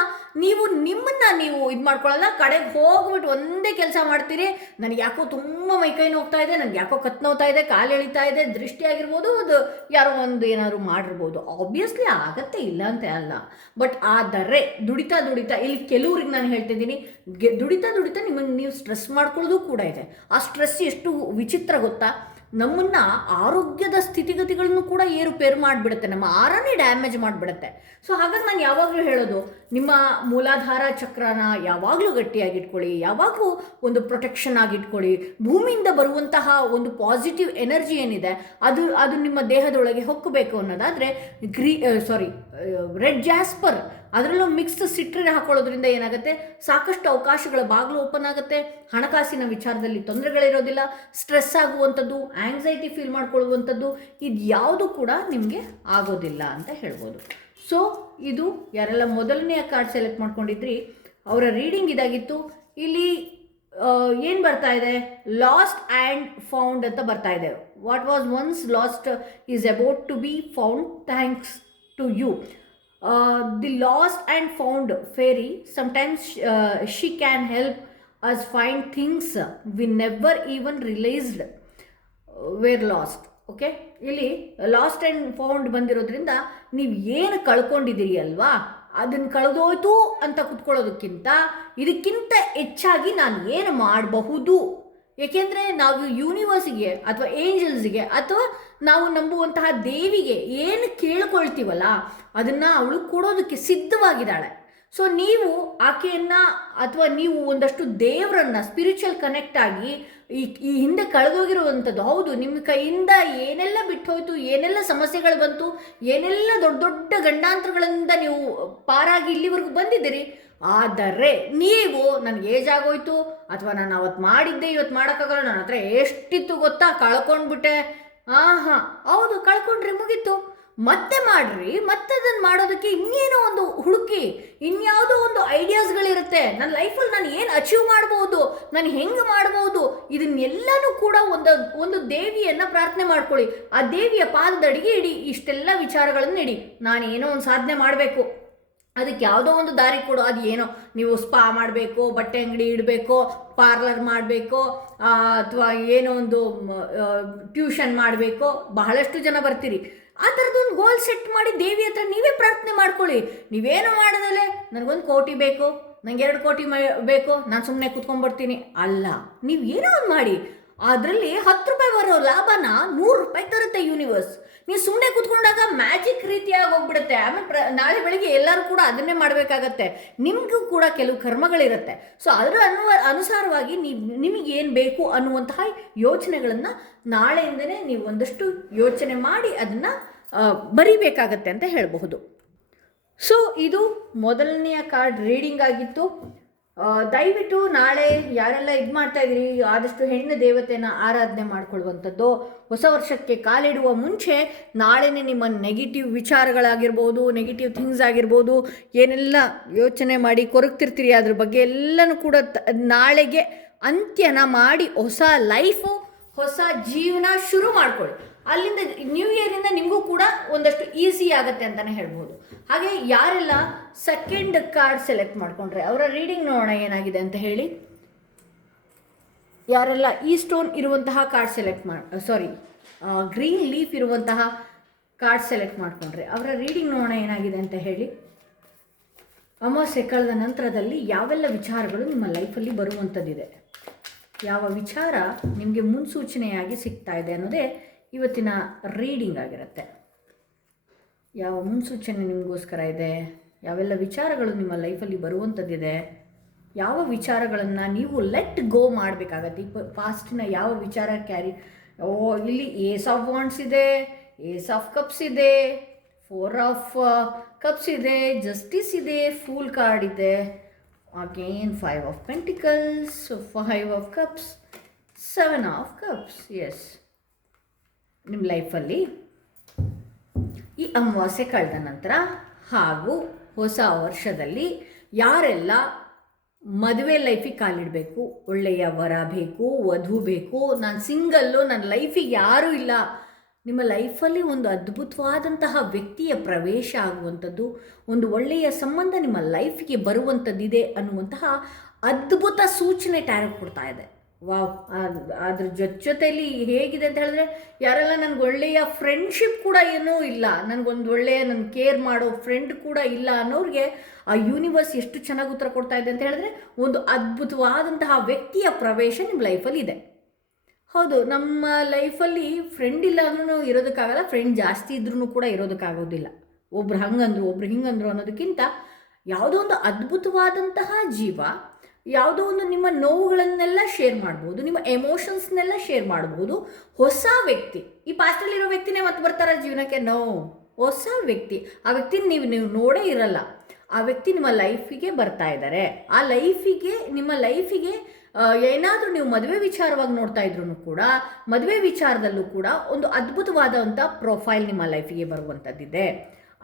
ನೀವು ನಿಮ್ಮನ್ನು ನೀವು ಇದು ಮಾಡ್ಕೊಳ್ಳಲ್ಲ. ಕಡೆಗೆ ಹೋಗ್ಬಿಟ್ಟು ಒಂದೇ ಕೆಲಸ ಮಾಡ್ತೀರಿ. ನನಗೆ ಯಾಕೋ ತುಂಬ ಮೈಕೈ ನೋಗ್ತಾ ಇದೆ, ನನಗೆ ಯಾಕೋ ಕತ್ತು ನೋಗ್ತಾ ಇದೆ, ಕಾಲು ಎಳಿತಾ ಇದೆ, ದೃಷ್ಟಿ ಆಗಿರ್ಬೋದು, ಅದು ಯಾರೋ ಒಂದು ಏನಾದ್ರು ಮಾಡಿರ್ಬೋದು. ಆಬ್ವಿಯಸ್ಲಿ ಆಗತ್ತೆ, ಇಲ್ಲ ಅಂತ ಅಲ್ಲ. ಬಟ್ ಆದರೆ ದುಡಿತಾ ಇಲ್ಲಿ ಕೆಲವ್ರಿಗೆ ನಾನು ಹೇಳ್ತಿದ್ದೀನಿ, ದುಡಿತಾ ನಿಮ್ಮನ್ನು ನೀವು ಸ್ಟ್ರೆಸ್ ಮಾಡ್ಕೊಳ್ಳೋದು ಕೂಡ ಇದೆ. ಆ ಸ್ಟ್ರೆಸ್ ಎಷ್ಟು ವಿಚಿತ್ರ ಗೊತ್ತಾ, ನಮ್ಮನ್ನು ಆರೋಗ್ಯದ ಸ್ಥಿತಿಗತಿಗಳನ್ನು ಕೂಡ ಏರುಪೇರು ಮಾಡಿಬಿಡುತ್ತೆ, ನಮ್ಮ ಆರನೇ ಡ್ಯಾಮೇಜ್ ಮಾಡಿಬಿಡುತ್ತೆ. ಸೊ ಹಾಗಾಗಿ ನಾನು ಯಾವಾಗಲೂ ಹೇಳೋದು, ನಿಮ್ಮ ಮೂಲಾಧಾರ ಚಕ್ರನ ಯಾವಾಗಲೂ ಗಟ್ಟಿಯಾಗಿಟ್ಕೊಳ್ಳಿ, ಯಾವಾಗಲೂ ಒಂದು ಪ್ರೊಟೆಕ್ಷನ್ ಆಗಿಟ್ಕೊಳ್ಳಿ. ಭೂಮಿಯಿಂದ ಬರುವಂತಹ ಒಂದು ಪಾಸಿಟಿವ್ ಎನರ್ಜಿ ಏನಿದೆ ಅದು ನಿಮ್ಮ ದೇಹದೊಳಗೆ ಹೊಕ್ಕಬೇಕು ಅನ್ನೋದಾದರೆ ರೆಡ್ ಜಾಸ್ಪರ್ ಅದರಲ್ಲೂ ಮಿಕ್ಸ್ಡ್ ಸಿಟ್ರಿನ್ ಹಾಕೊಳ್ಳೋದ್ರಿಂದ ಏನಾಗುತ್ತೆ, ಸಾಕಷ್ಟು ಅವಕಾಶಗಳ ಬಾಗಿಲು ಓಪನ್ ಆಗುತ್ತೆ. ಹಣಕಾಸಿನ ವಿಚಾರದಲ್ಲಿ ತೊಂದರೆಗಳಿರೋದಿಲ್ಲ, ಸ್ಟ್ರೆಸ್ ಆಗುವಂಥದ್ದು, ಆಂಗ್ಸೈಟಿ ಫೀಲ್ ಮಾಡ್ಕೊಳ್ಳುವಂಥದ್ದು, ಇದು ಯಾವುದು ಕೂಡ ನಿಮಗೆ ಆಗೋದಿಲ್ಲ ಅಂತ ಹೇಳ್ಬೋದು. ಸೊ ಇದು ಯಾರೆಲ್ಲ ಮೊದಲನೆಯ ಕಾರ್ಡ್ ಸೆಲೆಕ್ಟ್ ಮಾಡ್ಕೊಂಡಿದ್ರಿ ಅವರ ರೀಡಿಂಗ್ ಇದಾಗಿತ್ತು. ಇಲ್ಲಿ ಏನು ಬರ್ತಾ ಇದೆ, ಲಾಸ್ಟ್ ಆ್ಯಂಡ್ ಫೌಂಡ್ ಅಂತ ಬರ್ತಾ ಇದೆ. What was once lost is about to be found thanks to you. The lost and found fairy, sometimes she can help us find things we never even realized were lost. Okay, ಇಲ್ಲಿ last and found ಬಂದಿರೋದ್ರಿಂದ ನೀವು ಏನು ಕಳ್ಕೊಂಡಿದ್ದೀರಿ ಅಲ್ವಾ, ಅದನ್ನು ಕಳೆದೋಯ್ತು ಅಂತ ಕುತ್ಕೊಳ್ಳೋದಕ್ಕಿಂತ ಇದಕ್ಕಿಂತ ಹೆಚ್ಚಾಗಿ ನಾನು ಏನು ಮಾಡಬಹುದು. ಏಕೆಂದರೆ ನಾವು ಯೂನಿವರ್ಸಿಗೆ ಅಥವಾ ಏಂಜಲ್ಸ್ಗೆ ಅಥವಾ ನಾವು ನಂಬುವಂತಹ ದೇವಿಗೆ ಏನು ಕೇಳ್ಕೊಳ್ತೀವಲ್ಲ ಅದನ್ನು ಅವಳು ಕೊಡೋದಕ್ಕೆ ಸಿದ್ಧವಾಗಿದ್ದಾಳೆ. ಸೊ ನೀವು ಆಕೆಯನ್ನು ಅಥವಾ ನೀವು ಒಂದಷ್ಟು ದೇವರನ್ನು ಸ್ಪಿರಿಚುವಲ್ ಕನೆಕ್ಟ್ ಆಗಿ ಈ ಹಿಂದೆ ಕಳೆದೋಗಿರುವಂಥದ್ದು, ಹೌದು ನಿಮ್ಮ ಕೈಯಿಂದ ಏನೆಲ್ಲ ಬಿಟ್ಟೋಯ್ತು, ಏನೆಲ್ಲ ಸಮಸ್ಯೆಗಳು ಬಂತು, ಏನೆಲ್ಲ ದೊಡ್ಡ ದೊಡ್ಡ ಗಂಡಾಂತರಗಳಿಂದ ನೀವು ಪಾರಾಗಿ ಇಲ್ಲಿವರೆಗೂ ಬಂದಿದ್ದೀರಿ. ಆದರೆ ನೀವು ನನಗೆ ಏಜ್ ಆಗೋಯ್ತು ಅಥವಾ ನಾನು ಅವತ್ತು ಮಾಡಿದ್ದೆ ಇವತ್ತು ಮಾಡೋಕ್ಕಾಗಲ್ಲ, ನನ್ನ ಹತ್ರ ಎಷ್ಟಿತ್ತು ಗೊತ್ತಾ, ಕಳ್ಕೊಂಡ್ಬಿಟ್ಟೆ. ಹೌದು, ಕಳ್ಕೊಂಡ್ರಿ, ಮುಗೀತು, ಮತ್ತೆ ಮಾಡ್ರಿ. ಮತ್ತೆ ಅದನ್ನು ಮಾಡೋದಕ್ಕೆ ಇನ್ನೇನೋ ಒಂದು ಹುಡುಕಿ, ಇನ್ಯಾವುದೋ ಒಂದು ಐಡಿಯಾಸ್ಗಳಿರುತ್ತೆ. ನನ್ನ ಲೈಫಲ್ಲಿ ನಾನು ಏನು ಅಚೀವ್ ಮಾಡ್ಬೋದು, ನಾನು ಹೆಂಗೆ ಮಾಡ್ಬೋದು, ಇದನ್ನೆಲ್ಲನೂ ಕೂಡ ಒಂದು ದೇವಿಯನ್ನು ಪ್ರಾರ್ಥನೆ ಮಾಡ್ಕೊಳ್ಳಿ. ಆ ದೇವಿಯ ಪಾದದಡಿಗೆ ಇಡಿ, ಇಷ್ಟೆಲ್ಲ ವಿಚಾರಗಳನ್ನು ಇಡಿ. ನಾನು ಏನೋ ಒಂದು ಸಾಧನೆ ಮಾಡಬೇಕು, ಅದಕ್ಕೆ ಯಾವುದೋ ಒಂದು ದಾರಿ ಕೊಡು. ಅದು ಏನೋ ನೀವು ಸ್ಪಾ ಮಾಡಬೇಕು, ಬಟ್ಟೆ ಅಂಗಡಿ ಇಡಬೇಕು, ಪಾರ್ಲರ್ ಮಾಡಬೇಕು, ಅಥವಾ ಏನೋ ಒಂದು ಟ್ಯೂಷನ್ ಮಾಡಬೇಕು. ಬಹಳಷ್ಟು ಜನ ಬರ್ತೀರಿ, ಆ ಥರದೊಂದು ಗೋಲ್ ಸೆಟ್ ಮಾಡಿ ದೇವಿ ಹತ್ರ ನೀವೇ ಪ್ರಾರ್ಥನೆ ಮಾಡ್ಕೊಳ್ಳಿ. ನೀವೇನು ಮಾಡೋದಲ್ಲೇ ನನಗೊಂದು ಕೋಟಿ ಬೇಕು, ನಂಗೆ 2 ಕೋಟಿ ಬೇಕು, ನಾನು ಸುಮ್ಮನೆ ಕೂತ್ಕೊಂಡ್ಬಿಡ್ತೀನಿ ಅಲ್ಲ. ನೀವು ಏನೋ ಒಂದು ಮಾಡಿ, ಅದರಲ್ಲಿ 10 ರೂಪಾಯಿ ಬರೋ ಲಾಭನ 100 ರೂಪಾಯಿ ತರುತ್ತೆ ಯೂನಿವರ್ಸ್. ನೀವು ಸುಮ್ಮನೆ ಕೂತ್ಕೊಂಡಾಗ ಮ್ಯಾಜಿಕ್ ರೀತಿಯಾಗಿ ಹೋಗ್ಬಿಡುತ್ತೆ. ಆಮೇಲೆ ನಾಳೆ ಬೆಳಿಗ್ಗೆ ಎಲ್ಲರೂ ಕೂಡ ಅದನ್ನೇ ಮಾಡಬೇಕಾಗತ್ತೆ. ನಿಮಗೂ ಕೂಡ ಕೆಲವು ಕರ್ಮಗಳಿರುತ್ತೆ. ಸೊ ಅದರ ಅನುಸಾರವಾಗಿ ನಿಮಗೇನು ಬೇಕು ಅನ್ನುವಂತಹ ಯೋಚನೆಗಳನ್ನು ನಾಳೆಯಿಂದನೇ ನೀವು ಒಂದಷ್ಟು ಯೋಚನೆ ಮಾಡಿ ಅದನ್ನು ಬರೀಬೇಕಾಗತ್ತೆ ಅಂತ ಹೇಳಬಹುದು. ಸೊ ಇದು ಮೊದಲನೆಯ ಕಾರ್ಡ್ ರೀಡಿಂಗ್ ಆಗಿತ್ತು. ದಯವಿಟ್ಟು ನಾಳೆ ಯಾರೆಲ್ಲ ಇದು ಮಾಡ್ತಾ ಇದ್ದೀರಿ, ಆದಷ್ಟು ಹೆಣ್ಣು ದೇವತೆನ ಆರಾಧನೆ ಮಾಡ್ಕೊಳ್ಳುವಂಥದ್ದು. ಹೊಸ ವರ್ಷಕ್ಕೆ ಕಾಲಿಡುವ ಮುಂಚೆ ನಾಳೆನೇ ನಿಮ್ಮ ನೆಗೆಟಿವ್ ವಿಚಾರಗಳಾಗಿರ್ಬೋದು, ನೆಗೆಟಿವ್ ಥಿಂಗ್ಸ್ ಆಗಿರ್ಬೋದು, ಏನೆಲ್ಲ ಯೋಚನೆ ಮಾಡಿ ಕೊರಗ್ತಿರ್ತೀರಿ ಅದ್ರ ಬಗ್ಗೆ ಎಲ್ಲನೂ ಕೂಡ ನಾಳೆಗೆ ಅಂತ್ಯನ ಮಾಡಿ ಹೊಸ ಲೈಫು, ಹೊಸ ಜೀವನ ಶುರು ಮಾಡ್ಕೊಳ್ಳಿ. ಅಲ್ಲಿಂದ ನ್ಯೂ ಇಯರಿಂದ ನಿಮಗೂ ಕೂಡ ಒಂದಷ್ಟು ಈಸಿ ಆಗುತ್ತೆ ಅಂತಲೇ ಹೇಳ್ಬೋದು. ಹಾಗೆ ಯಾರೆಲ್ಲ ಸೆಕೆಂಡ್ ಕಾರ್ಡ್ ಸೆಲೆಕ್ಟ್ ಮಾಡಿಕೊಂಡ್ರೆ ಅವರ ರೀಡಿಂಗ್ ನೋಡೋಣ ಏನಾಗಿದೆ ಅಂತ ಹೇಳಿ. ಯಾರೆಲ್ಲ ಈ ಸ್ಟೋನ್ ಇರುವಂತಹ ಕಾರ್ಡ್ ಸೆಲೆಕ್ಟ್ ಗ್ರೀನ್ ಲೀಫ್ ಇರುವಂತಹ ಕಾರ್ಡ್ ಸೆಲೆಕ್ಟ್ ಮಾಡಿಕೊಂಡ್ರೆ ಅವರ ರೀಡಿಂಗ್ ನೋಡೋಣ ಏನಾಗಿದೆ ಅಂತ ಹೇಳಿ. ಅಮಾವಾಸ್ಯೆ ಕಳೆದ ನಂತರದಲ್ಲಿ ಯಾವೆಲ್ಲ ವಿಚಾರಗಳು ನಿಮ್ಮ ಲೈಫಲ್ಲಿ ಬರುವಂಥದ್ದಿದೆ, ಯಾವ ವಿಚಾರ ನಿಮಗೆ ಮುನ್ಸೂಚನೆಯಾಗಿ ಸಿಗ್ತಾ ಇದೆ ಅನ್ನೋದೇ ಇವತ್ತಿನ ರೀಡಿಂಗ್ ಆಗಿರುತ್ತೆ. ಯಾವ ಮುನ್ಸೂಚನೆ ನಿಮಗೋಸ್ಕರ ಇದೆ, ಯಾವೆಲ್ಲ ವಿಚಾರಗಳು ನಿಮ್ಮ ಲೈಫಲ್ಲಿ ಬರುವಂಥದ್ದಿದೆ, ಯಾವ ವಿಚಾರಗಳನ್ನು ನೀವು ಲೆಟ್ ಗೋ ಮಾಡಬೇಕಾಗತ್ತೆ. ಪಾಸ್ಟಿನ ಯಾವ ವಿಚಾರ ಇಲ್ಲಿ ಏಸ್ ಆಫ್ ವಾಂಡ್ಸ್ ಇದೆ, ಏಸ್ ಆಫ್ ಕಪ್ಸ್ ಇದೆ, 4 ಆಫ್ ಕಪ್ಸ್ ಇದೆ, ಜಸ್ಟಿಸ್ ಇದೆ, ಫೂಲ್ ಕಾರ್ಡ್ ಇದೆ, again 5 of pentacles, 5 of cups, 7 of cups. Yes, ನಿಮ್ಮ ಲೈಫಲ್ಲಿ ಈ ಅಮಾವಾಸ್ಯೆ ಕಳೆದ ನಂತರ ಹಾಗೂ ಹೊಸ ವರ್ಷದಲ್ಲಿ ಯಾರೆಲ್ಲ ಮದುವೆ ಲೈಫಿಗೆ ಕಾಲಿಡಬೇಕು, ಒಳ್ಳೆಯ ವರ ಬೇಕು, ವಧು ಬೇಕು, ನಾನು ಸಿಂಗಲ್ಲು, ನನ್ನ ಲೈಫಿಗೆ ಯಾರೂ ಇಲ್ಲ, ನಿಮ್ಮ ಲೈಫಲ್ಲಿ ಒಂದು ಅದ್ಭುತವಾದಂತಹ ವ್ಯಕ್ತಿಯ ಪ್ರವೇಶ ಆಗುವಂಥದ್ದು, ಒಂದು ಒಳ್ಳೆಯ ಸಂಬಂಧ ನಿಮ್ಮ ಲೈಫಿಗೆ ಬರುವಂಥದ್ದಿದೆ ಅನ್ನುವಂತಹ ಅದ್ಭುತ ಸೂಚನೆ ಟ್ಯಾರೋ ಕೊಡ್ತಾ ಇದೆ. ವಾವ್! ಅದ್ರ ಜೊತೆಯಲ್ಲಿ ಹೇಗಿದೆ ಅಂತ ಹೇಳಿದ್ರೆ, ಯಾರೆಲ್ಲ ನನಗೆ ಒಳ್ಳೆಯ ಫ್ರೆಂಡ್ಶಿಪ್ ಕೂಡ ಏನೂ ಇಲ್ಲ, ನನಗೊಂದು ಒಳ್ಳೆಯ ನನ್ನ ಕೇರ್ ಮಾಡೋ ಫ್ರೆಂಡ್ ಕೂಡ ಇಲ್ಲ ಅನ್ನೋರಿಗೆ ಆ ಯೂನಿವರ್ಸ್ ಎಷ್ಟು ಚೆನ್ನಾಗಿ ಉತ್ತರ ಕೊಡ್ತಾ ಇದೆ ಅಂತ ಹೇಳಿದ್ರೆ, ಒಂದು ಅದ್ಭುತವಾದಂತಹ ವ್ಯಕ್ತಿಯ ಪ್ರವೇಶ ನಿಮ್ಮ ಲೈಫಲ್ಲಿ ಇದೆ. ಹೌದು, ನಮ್ಮ ಲೈಫಲ್ಲಿ ಫ್ರೆಂಡ್ ಇಲ್ಲ ಅಂದ್ರೂ ಇರೋದಕ್ಕಾಗಲ್ಲ, ಫ್ರೆಂಡ್ ಜಾಸ್ತಿ ಇದ್ರೂ ಕೂಡ ಇರೋದಕ್ಕಾಗೋದಿಲ್ಲ. ಒಬ್ರು ಹಂಗಂದ್ರು ಒಬ್ರು ಹಿಂಗಂದ್ರು ಅನ್ನೋದಕ್ಕಿಂತ ಯಾವುದೋ ಒಂದು ಅದ್ಭುತವಾದಂತಹ ಜೀವ, ಯಾವುದೋ ಒಂದು ನಿಮ್ಮ ನೋವುಗಳನ್ನೆಲ್ಲ ಶೇರ್ ಮಾಡ್ಬೋದು, ನಿಮ್ಮ ಎಮೋಷನ್ಸ್ನೆಲ್ಲ ಶೇರ್ ಮಾಡ್ಬೋದು. ಹೊಸ ವ್ಯಕ್ತಿ, ಈ ಪಾಸ್ಟಲ್ಲಿರೋ ವ್ಯಕ್ತಿನೇ ಮತ್ತೆ ಬರ್ತಾರ ಜೀವನಕ್ಕೆ? ನೋ, ಹೊಸ ವ್ಯಕ್ತಿ. ಆ ವ್ಯಕ್ತಿನ ನೀವು ನೋಡೇ ಇರಲ್ಲ, ಆ ವ್ಯಕ್ತಿ ನಿಮ್ಮ ಲೈಫಿಗೆ ಬರ್ತಾ ಇದ್ದಾರೆ. ಆ ನಿಮ್ಮ ಲೈಫಿಗೆ ಏನಾದರೂ ನೀವು ಮದುವೆ ವಿಚಾರವಾಗಿ ನೋಡ್ತಾ ಇದ್ರು ಕೂಡ, ಮದುವೆ ವಿಚಾರದಲ್ಲೂ ಕೂಡ ಒಂದು ಅದ್ಭುತವಾದಂಥ ಪ್ರೊಫೈಲ್ ನಿಮ್ಮ ಲೈಫಿಗೆ ಬರುವಂಥದ್ದಿದೆ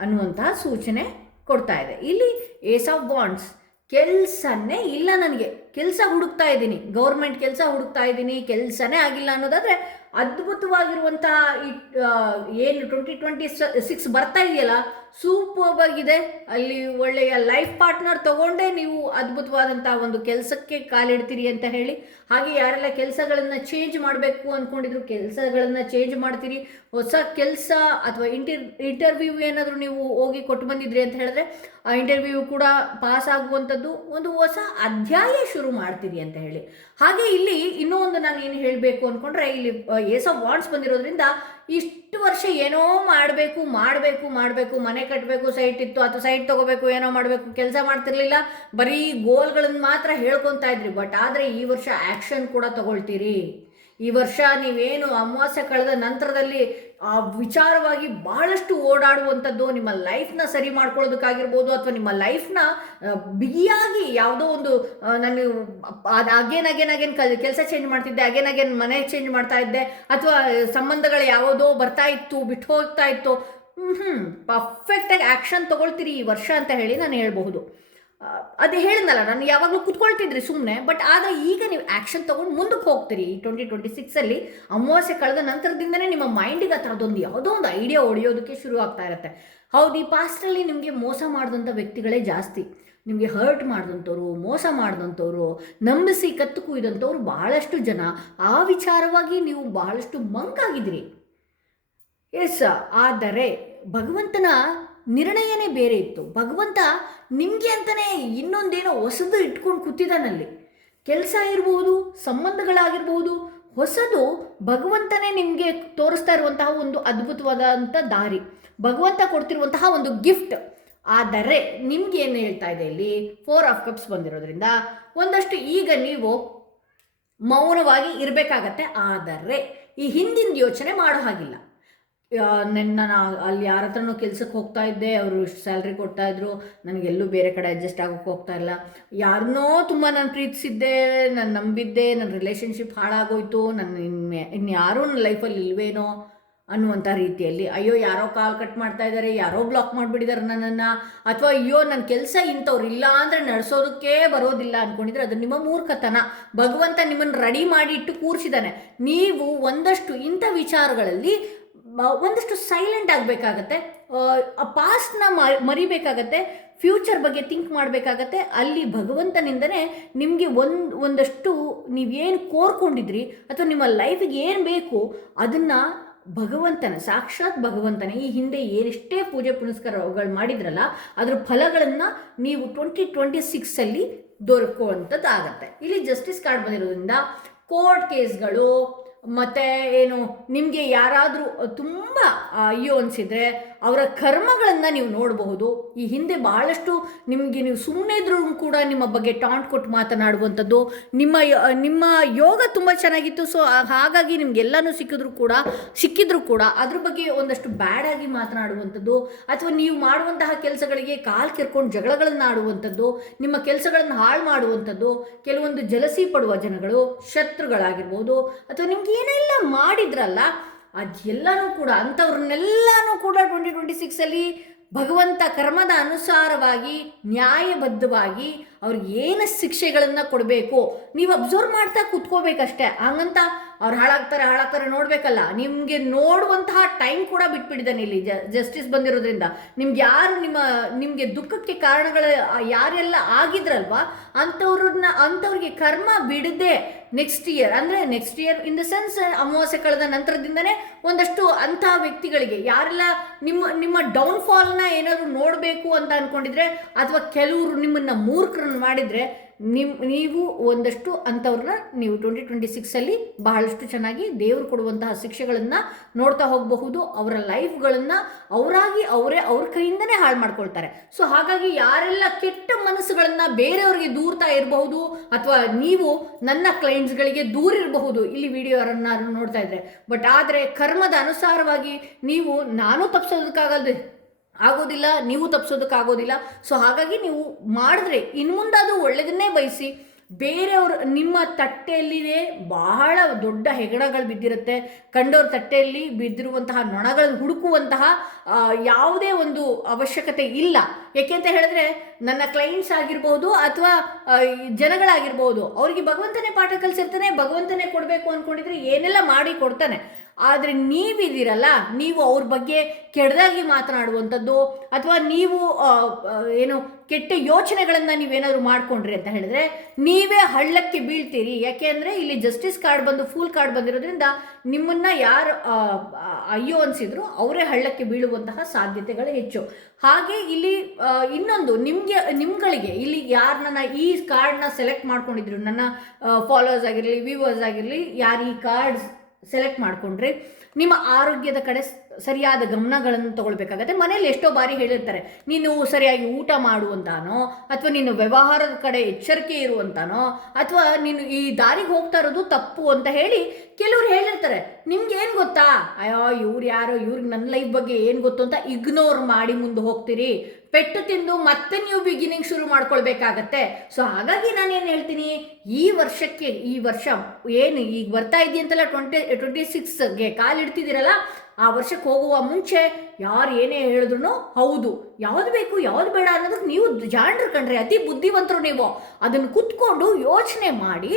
ಅನ್ನುವಂತಹ ಸೂಚನೆ ಕೊಡ್ತಾ ಇದೆ. ಇಲ್ಲಿ ಏಸ್ ಆಫ್ ವಾಂಡ್ಸ್, ಕೆಲಸನೇ ಇಲ್ಲ, ನನಗೆ ಕೆಲಸ ಹುಡುಕ್ತಾ ಇದ್ದೀನಿ, ಗೌರ್ಮೆಂಟ್ ಕೆಲಸ ಹುಡುಕ್ತಾ ಇದ್ದೀನಿ, ಕೆಲಸನೇ ಆಗಿಲ್ಲ ಅನ್ನೋದಾದರೆ ಅದ್ಭುತವಾಗಿರುವಂಥ ಏನು 2026 ಬರ್ತಾ ಇದೆಯಲ್ಲ, ಸೂಪರ್ಬ್ ಆಗಿದೆ. ಅಲ್ಲಿ ಒಳ್ಳೆಯ ಲೈಫ್ ಪಾರ್ಟ್ನರ್ ತಗೊಂಡೇ ನೀವು ಅದ್ಭುತವಾದಂಥ ಒಂದು ಕೆಲಸಕ್ಕೆ ಕಾಲಿಡ್ತೀರಿ ಅಂತ ಹೇಳಿ. ಹಾಗೆ ಯಾರೆಲ್ಲ ಕೆಲಸಗಳನ್ನು ಚೇಂಜ್ ಮಾಡಬೇಕು ಅಂದ್ಕೊಂಡಿದ್ರು, ಕೆಲಸಗಳನ್ನು ಚೇಂಜ್ ಮಾಡ್ತೀರಿ. ಹೊಸ ಕೆಲಸ ಅಥವಾ ಇಂಟರ್ವ್ಯೂ ಏನಾದರೂ ನೀವು ಹೋಗಿ ಕೊಟ್ಟು ಬಂದಿದ್ರಿ ಅಂತ ಹೇಳಿದ್ರೆ, ಆ ಇಂಟರ್ವ್ಯೂ ಕೂಡ ಪಾಸ್ ಆಗುವಂಥದ್ದು, ಒಂದು ಹೊಸ ಅಧ್ಯಾಯ ಶುರು ಮಾಡ್ತೀರಿ ಅಂತ ಹೇಳಿ. ಹಾಗೆ ಇಲ್ಲಿ ಇನ್ನೂ ಒಂದು ನಾನು ಏನು ಹೇಳಬೇಕು ಅಂದ್ಕೊಂಡ್ರೆ, ಇಲ್ಲಿ ಏಸ್ ಆಫ್ ವಾಂಡ್ಸ್ ಬಂದಿರೋದ್ರಿಂದ ಇಷ್ಟು ವರ್ಷ ಏನೋ ಮಾಡಬೇಕು, ಮನೆ ಕಟ್ಟಬೇಕು, ಸೈಟ್ ಇತ್ತು ಅಥವಾ ಸೈಟ್ ತೊಗೋಬೇಕು, ಏನೋ ಮಾಡಬೇಕು, ಕೆಲಸ ಮಾಡ್ತಿರ್ಲಿಲ್ಲ, ಬರೀ ಗೋಲ್ಗಳನ್ನು ಮಾತ್ರ ಹೇಳ್ಕೊತಾ ಇದ್ರಿ. ಬಟ್ ಆದರೆ ಈ ವರ್ಷ ಆ್ಯಕ್ಷನ್ ಕೂಡ ತಗೊಳ್ತೀರಿ. ಈ ವರ್ಷ ನೀವೇನು ಅಮಾವಾಸ್ಯೆ ಕಳೆದ ನಂತರದಲ್ಲಿ ಆ ವಿಚಾರವಾಗಿ ಬಹಳಷ್ಟು ಓಡಾಡುವಂಥದ್ದು, ನಿಮ್ಮ ಲೈಫ್ನ ಸರಿ ಮಾಡ್ಕೊಳ್ಳೋದಕ್ಕಾಗಿರ್ಬೋದು, ಅಥವಾ ನಿಮ್ಮ ಲೈಫ್ನ ಬಿಗಿಯಾಗಿ ಯಾವುದೋ ಒಂದು ನಾನು ಅಗೇನ್ ಕೆಲಸ ಚೇಂಜ್ ಮಾಡ್ತಿದ್ದೆ, ಅಗೇನ್ ಮನೆ ಚೇಂಜ್ ಮಾಡ್ತಾ ಇದ್ದೆ, ಅಥವಾ ಸಂಬಂಧಗಳು ಯಾವುದೋ ಬರ್ತಾ ಇತ್ತು, ಬಿಟ್ಟು ಹೋಗ್ತಾ ಇತ್ತು, ಪರ್ಫೆಕ್ಟಾಗಿ ಆ್ಯಕ್ಷನ್ ತೊಗೊಳ್ತೀರಿ ಈ ವರ್ಷ ಅಂತ ಹೇಳಿ ನಾನು ಹೇಳ್ಬಹುದು. ಅದೇ ಹೇಳಿದ್ನಲ್ಲ, ನಾನು ಯಾವಾಗಲೂ ಕುತ್ಕೊಳ್ತಿದ್ರಿ ಸುಮ್ಮನೆ, ಬಟ್ ಆದರೆ ಈಗ ನೀವು ಆ್ಯಕ್ಷನ್ ತೊಗೊಂಡು ಮುಂದಕ್ಕೆ ಹೋಗ್ತೀರಿ. ಈ 2026 ಅಮಾವಾಸ್ಯೆ ಕಳೆದ ನಂತರದಿಂದನೇ ನಿಮ್ಮ ಮೈಂಡಿಗೆ ಆ ಥರದೊಂದು ಯಾವುದೋ ಒಂದು ಐಡಿಯಾ ಹೊಡೆಯೋದಕ್ಕೆ ಶುರು ಆಗ್ತಾ ಇರುತ್ತೆ. ಹೌದು, ಈ ಪಾಸ್ಟಲ್ಲಿ ನಿಮಗೆ ಮೋಸ ಮಾಡಿದಂಥ ವ್ಯಕ್ತಿಗಳೇ ಜಾಸ್ತಿ. ನಿಮಗೆ ಹರ್ಟ್ ಮಾಡಿದಂಥವ್ರು, ಮೋಸ ಮಾಡಿದಂಥವ್ರು, ನಂಬಿಸಿ ಕತ್ತು ಕುಯ್ದಂಥವ್ರು ಬಹಳಷ್ಟು ಜನ. ಆ ವಿಚಾರವಾಗಿ ನೀವು ಬಹಳಷ್ಟು ಮಂಕಾಗಿದ್ದೀರಿ. ಎಸ್, ಆದರೆ ಭಗವಂತನ ನಿರ್ಣಯನೇ ಬೇರೆ ಇತ್ತು. ಭಗವಂತ ನಿಮಗೆ ಅಂತಲೇ ಇನ್ನೊಂದೇನೋ ಹೊಸದು ಇಟ್ಕೊಂಡು ಕೂತಿದ್ದಾನಲ್ಲಿ. ಕೆಲಸ ಇರ್ಬೋದು, ಸಂಬಂಧಗಳಾಗಿರ್ಬೋದು, ಹೊಸದು ಭಗವಂತನೇ ನಿಮಗೆ ತೋರಿಸ್ತಾ ಇರುವಂತಹ ಒಂದು ಅದ್ಭುತವಾದಂಥ ದಾರಿ, ಭಗವಂತ ಕೊಡ್ತಿರುವಂತಹ ಒಂದು ಗಿಫ್ಟ್. ಆದರೆ ನಿಮ್ಗೆ ಏನು ಹೇಳ್ತಾ ಇದೆ ಇಲ್ಲಿ, 4 ಆಫ್ ಕಪ್ಸ್ ಬಂದಿರೋದ್ರಿಂದ ಒಂದಷ್ಟು ಈಗ ನೀವು ಮೌನವಾಗಿ ಇರಬೇಕಾಗತ್ತೆ. ಆದರೆ ಈ ಹಿಂದಿನ ಯೋಚನೆ ಮಾಡೋ ಹಾಗಿಲ್ಲ. ನಾನು ಅಲ್ಲಿ ಯಾರ ಹತ್ರನೂ ಕೆಲ್ಸಕ್ಕೆ ಹೋಗ್ತಾ ಇದ್ದೆ, ಅವರು ಇಷ್ಟು ಸ್ಯಾಲ್ರಿ ಕೊಡ್ತಾಯಿದ್ರು, ನನಗೆಲ್ಲೂ ಬೇರೆ ಕಡೆ ಅಡ್ಜಸ್ಟ್ ಆಗೋಕ್ಕೆ ಹೋಗ್ತಾ ಇಲ್ಲ, ಯಾರನ್ನೋ ತುಂಬ ನಾನು ಪ್ರೀತಿಸಿದ್ದೆ, ನಾನು ನಂಬಿದ್ದೆ, ನನ್ನ ರಿಲೇಷನ್ಶಿಪ್ ಹಾಳಾಗೋಯ್ತು, ಇನ್ಯಾರೂ ನನ್ನ ಲೈಫಲ್ಲಿ ಇಲ್ವೇನೋ ಅನ್ನುವಂಥ ರೀತಿಯಲ್ಲಿ, ಅಯ್ಯೋ ಯಾರೋ ಕಾಲ್ ಕಟ್ ಮಾಡ್ತಾ ಇದ್ದಾರೆ, ಯಾರೋ ಬ್ಲಾಕ್ ಮಾಡಿಬಿಟ್ಟಿದ್ದಾರೆ ನನ್ನನ್ನು, ಅಥವಾ ಅಯ್ಯೋ ನನ್ನ ಕೆಲಸ ಇಂಥವ್ರು ಇಲ್ಲ ಅಂದರೆ ನಡೆಸೋದಕ್ಕೆ ಬರೋದಿಲ್ಲ ಅಂದ್ಕೊಂಡಿದ್ರೆ ಅದು ನಿಮ್ಮ ಮೂರ್ಖತನ. ಭಗವಂತ ನಿಮ್ಮನ್ನು ರೆಡಿ ಮಾಡಿ ಇಟ್ಟು ಕೂರಿಸಿದ್ದಾನೆ. ನೀವು ಒಂದಷ್ಟು ಇಂಥ ವಿಚಾರಗಳಲ್ಲಿ ಒಂದಷ್ಟು ಸೈಲೆಂಟ್ ಆಗಬೇಕಾಗತ್ತೆ, ಪಾಸ್ಟ್ನ ಮರಿಬೇಕಾಗತ್ತೆ, ಫ್ಯೂಚರ್ ಬಗ್ಗೆ ಥಿಂಕ್ ಮಾಡಬೇಕಾಗತ್ತೆ. ಅಲ್ಲಿ ಭಗವಂತನಿಂದನೇ ನಿಮಗೆ ಒಂದಷ್ಟು ನೀವೇನು ಕೋರ್ಕೊಂಡಿದ್ರಿ ಅಥವಾ ನಿಮ್ಮ ಲೈಫಿಗೆ ಏನು ಬೇಕು ಅದನ್ನು ಭಗವಂತನ, ಸಾಕ್ಷಾತ್ ಭಗವಂತನ ಈ ಹಿಂದೆ ಏನೆಷ್ಟೇ ಪೂಜೆ ಪುನಸ್ಕಾರಗಳು ಮಾಡಿದ್ರಲ್ಲ ಅದರ ಫಲಗಳನ್ನು ನೀವು 2026 ದೊರಕುವಂಥದ್ದಾಗತ್ತೆ. ಇಲ್ಲಿ ಜಸ್ಟಿಸ್ ಕಾರ್ಡ್ ಬಂದಿರೋದ್ರಿಂದ ಕೋರ್ಟ್ ಕೇಸ್ಗಳು ಮತ್ತು ಏನು ನಿಮಗೆ ಯಾರಾದರೂ ತುಂಬ ಅಯ್ಯೋ ಅನಿಸಿದರೆ ಅವರ ಕರ್ಮಗಳನ್ನು ನೀವು ನೋಡಬಹುದು. ಈ ಹಿಂದೆ ಭಾಳಷ್ಟು ನಿಮಗೆ ನೀವು ಸುಮ್ಮನೆ ಇದ್ರೂ ಕೂಡ ನಿಮ್ಮ ಬಗ್ಗೆ ಟಾಂಟ್ ಕೊಟ್ಟು ಮಾತನಾಡುವಂಥದ್ದು, ನಿಮ್ಮ ಯೋಗ ತುಂಬ ಚೆನ್ನಾಗಿತ್ತು, ಸೊ ಹಾಗಾಗಿ ನಿಮಗೆಲ್ಲನೂ ಸಿಕ್ಕಿದ್ರು ಕೂಡ ಅದ್ರ ಬಗ್ಗೆ ಒಂದಷ್ಟು ಬ್ಯಾಡಾಗಿ ಮಾತನಾಡುವಂಥದ್ದು, ಅಥವಾ ನೀವು ಮಾಡುವಂತಹ ಕೆಲಸಗಳಿಗೆ ಕಾಲು ಕೆರ್ಕೊಂಡು ಜಗಳಗಳನ್ನು ಆಡುವಂಥದ್ದು, ನಿಮ್ಮ ಕೆಲಸಗಳನ್ನು ಹಾಳು ಮಾಡುವಂಥದ್ದು, ಕೆಲವೊಂದು ಜಲಸಿ ಪಡುವ ಜನಗಳು, ಶತ್ರುಗಳಾಗಿರ್ಬೋದು, ಅಥವಾ ನಿಮ್ಗೆ ಏನೆಲ್ಲ ಮಾಡಿದ್ರಲ್ಲ ಅದೆಲ್ಲನೂ ಕೂಡ ಅಂಥವ್ರನ್ನೆಲ್ಲನೂ ಕೂಡ 2026 ಭಗವಂತ ಕರ್ಮದ ಅನುಸಾರವಾಗಿ ನ್ಯಾಯಬದ್ಧವಾಗಿ ಅವ್ರಿಗೆ ಏನು ಶಿಕ್ಷೆಗಳನ್ನು ಕೊಡಬೇಕು ನೀವು ಅಬ್ಸರ್ವ್ ಮಾಡ್ತಾ ಕೂತ್ಕೋಬೇಕಷ್ಟೇ. ಹಂಗಂತ ಅವ್ರು ಹಾಳಾಗ್ತಾರೆ ನೋಡಬೇಕಲ್ಲ. ನಿಮಗೆ ನೋಡುವಂತಹ ಟೈಮ್ ಕೂಡ ಬಿಟ್ಬಿಟ್ಟಿದ್ದಾನೆ ಇಲ್ಲಿ ಜಸ್ಟಿಸ್ ಬಂದಿರೋದ್ರಿಂದ. ನಿಮಗೆ ದುಃಖಕ್ಕೆ ಕಾರಣಗಳು ಯಾರೆಲ್ಲ ಆಗಿದ್ರಲ್ವಾ ಅಂಥವ್ರಿಗೆ ಕರ್ಮ ಬಿಡದೆ next year in the sense ಅಮಾವಾಸ್ಯೆ ಕಳೆದ ನಂತರದಿಂದನೇ ಒಂದಷ್ಟು ಅಂತಹ ವ್ಯಕ್ತಿಗಳಿಗೆ ಯಾರೆಲ್ಲ ನಿಮ್ಮ ಡೌನ್ಫಾಲ್ನ ಏನಾದರೂ ನೋಡಬೇಕು ಅಂತ ಅಂದ್ಕೊಂಡಿದ್ರೆ ಅಥವಾ ಕೆಲವರು ನಿಮ್ಮನ್ನು ಮೂರ್ಖರನ್ನು ಮಾಡಿದರೆ ನೀವು ಒಂದಷ್ಟು ಅಂಥವ್ರನ್ನ ನೀವು 2026 ಬಹಳಷ್ಟು ಚೆನ್ನಾಗಿ ದೇವರು ಕೊಡುವಂತಹ ಶಿಕ್ಷೆಗಳನ್ನು ನೋಡ್ತಾ ಹೋಗಬಹುದು. ಅವರ ಲೈಫ್ಗಳನ್ನು ಅವ್ರ ಕೈಯಿಂದನೇ ಹಾಳು ಮಾಡ್ಕೊಳ್ತಾರೆ. ಸೊ ಹಾಗಾಗಿ ಯಾರೆಲ್ಲ ಕೆಟ್ಟ ಮನಸ್ಸುಗಳನ್ನು ಬೇರೆಯವ್ರಿಗೆ ದೂರ್ತಾ ಇರಬಹುದು ಅಥವಾ ನೀವು ನನ್ನ ಕ್ಲೈಂಟ್ಸ್ಗಳಿಗೆ ದೂರಿರಬಹುದು ಇಲ್ಲಿ ವಿಡಿಯೋರನ್ನು ನೋಡ್ತಾ ಇದ್ರೆ. ಬಟ್ ಆದರೆ ಕರ್ಮದ ಅನುಸಾರವಾಗಿ ನಾನು ಆಗೋದಿಲ್ಲ, ನೀವು ತಪ್ಪಿಸೋದಕ್ಕಾಗೋದಿಲ್ಲ. ಸೊ ಹಾಗಾಗಿ ನೀವು ಮಾಡಿದ್ರೆ ಇನ್ನು ಮುಂದಾದರೂ ಒಳ್ಳೆಯದನ್ನೇ ಬಯಸಿ. ಬೇರೆಯವರು ನಿಮ್ಮ ತಟ್ಟೆಯಲ್ಲಿಯೇ ಬಹಳ ದೊಡ್ಡ ಹೆಗಣಗಳು ಬಿದ್ದಿರುತ್ತೆ. ಕಂಡವ್ರ ತಟ್ಟೆಯಲ್ಲಿ ಬಿದ್ದಿರುವಂತಹ ನೊಣಗಳನ್ನು ಹುಡುಕುವಂತಹ ಯಾವುದೇ ಒಂದು ಅವಶ್ಯಕತೆ ಇಲ್ಲ. ಯಾಕೆಂತ ಹೇಳಿದ್ರೆ ನನ್ನ ಕ್ಲೈಂಟ್ಸ್ ಆಗಿರ್ಬೋದು ಅಥವಾ ಜನಗಳಾಗಿರ್ಬೋದು, ಅವರಿಗೆ ಭಗವಂತನೇ ಪಾಠ ಕಲಿಸಿರ್ತಾನೆ, ಭಗವಂತನೇ ಕೊಡಬೇಕು ಅಂದ್ಕೊಂಡಿದ್ರೆ ಏನೆಲ್ಲ ಮಾಡಿ ಕೊಡ್ತಾನೆ. ಆದರೆ ನೀವಿದ್ದೀರಲ್ಲ, ನೀವು ಅವ್ರ ಬಗ್ಗೆ ಕೆಟ್ಟದಾಗಿ ಮಾತನಾಡುವಂಥದ್ದು ಅಥವಾ ನೀವು ಕೆಟ್ಟ ಯೋಚನೆಗಳನ್ನು ನೀವೇನಾದರೂ ಮಾಡಿಕೊಂಡ್ರಿ ಅಂತ ಹೇಳಿದ್ರೆ ನೀವೇ ಹಳ್ಳಕ್ಕೆ ಬೀಳ್ತೀರಿ. ಯಾಕೆಂದರೆ ಇಲ್ಲಿ ಜಸ್ಟಿಸ್ ಕಾರ್ಡ್ ಫುಲ್ ಕಾರ್ಡ್ ಬಂದಿರೋದ್ರಿಂದ ನಿಮ್ಮನ್ನು ಯಾರು ಅಯ್ಯೋ ಅನಿಸಿದ್ರು ಅವರೇ ಹಳ್ಳಕ್ಕೆ ಬೀಳುವಂತಹ ಸಾಧ್ಯತೆಗಳು ಹೆಚ್ಚು. ಹಾಗೆ ಇಲ್ಲಿ ಇನ್ನೊಂದು ನಿಮ್ಗಳಿಗೆ ಇಲ್ಲಿ ಯಾರನ್ನ ಈ ಕಾರ್ಡ್ನ ಸೆಲೆಕ್ಟ್ ಮಾಡ್ಕೊಂಡಿದ್ರು, ನನ್ನ ಫಾಲೋವರ್ಸ್ ಆಗಿರಲಿ, ವ್ಯೂವರ್ಸ್ ಆಗಿರಲಿ, ಯಾರು ಈ ಕಾರ್ಡ್ಸ್ ಸೆಲೆಕ್ಟ್ ಮಾಡಿಕೊಂಡ್ರೆ ನಿಮ್ಮ ಆರೋಗ್ಯದ ಕಡೆ ಸರಿಯಾದ ಗಮನಗಳನ್ನು ತಗೊಳ್ಬೇಕಾಗತ್ತೆ. ಮನೇಲಿ ಎಷ್ಟೋ ಬಾರಿ ಹೇಳಿರ್ತಾರೆ, ನೀನು ಸರಿಯಾಗಿ ಊಟ ಮಾಡುವಂತಾನೋ ಅಥವಾ ನೀನು ವ್ಯವಹಾರದ ಕಡೆ ಎಚ್ಚರಿಕೆ ಇರುವಂತಾನೋ ಅಥವಾ ನೀನು ಈ ದಾರಿಗೆ ಹೋಗ್ತಾ ಇರೋದು ತಪ್ಪು ಅಂತ ಹೇಳಿ ಕೆಲವ್ರು ಹೇಳಿರ್ತಾರೆ. ನಿಮ್ಗೆ ಏನು ಗೊತ್ತಾ, ಅಯ್ಯೋ ಇವ್ರಿಗೆ ನನ್ನ ಲೈಫ್ ಬಗ್ಗೆ ಏನು ಗೊತ್ತು ಅಂತ ಇಗ್ನೋರ್ ಮಾಡಿ ಮುಂದೆ ಹೋಗ್ತೀರಿ. ಪೆಟ್ಟು ತಿಂದು ಮತ್ತೆ ನೀವು ಬಿಗಿನಿಂಗ್ ಶುರು ಮಾಡ್ಕೊಳ್ಬೇಕಾಗತ್ತೆ. ಸೊ ಹಾಗಾಗಿ ನಾನೇನು ಹೇಳ್ತೀನಿ, ಈ ವರ್ಷ ಏನು ಈಗ ಬರ್ತಾ ಇದೆಯಂತಲ್ಲ 2026ಗೆ ಕಾಲಿಡ್ತಿದ್ದೀರಲ್ಲ, ಆ ವರ್ಷಕ್ಕೆ ಹೋಗುವ ಮುಂಚೆ ಯಾರು ಏನೇ ಹೇಳಿದ್ರು ಹೌದು, ಯಾವ್ದು ಬೇಕು ಯಾವ್ದು ಬೇಡ ಅನ್ನೋದಕ್ಕೆ ನೀವು ಜಾಣರು ಕಣ್ರಿ, ಅತಿ ಬುದ್ಧಿವಂತರು ನೀವು. ಅದನ್ನು ಕುತ್ಕೊಂಡು ಯೋಚನೆ ಮಾಡಿ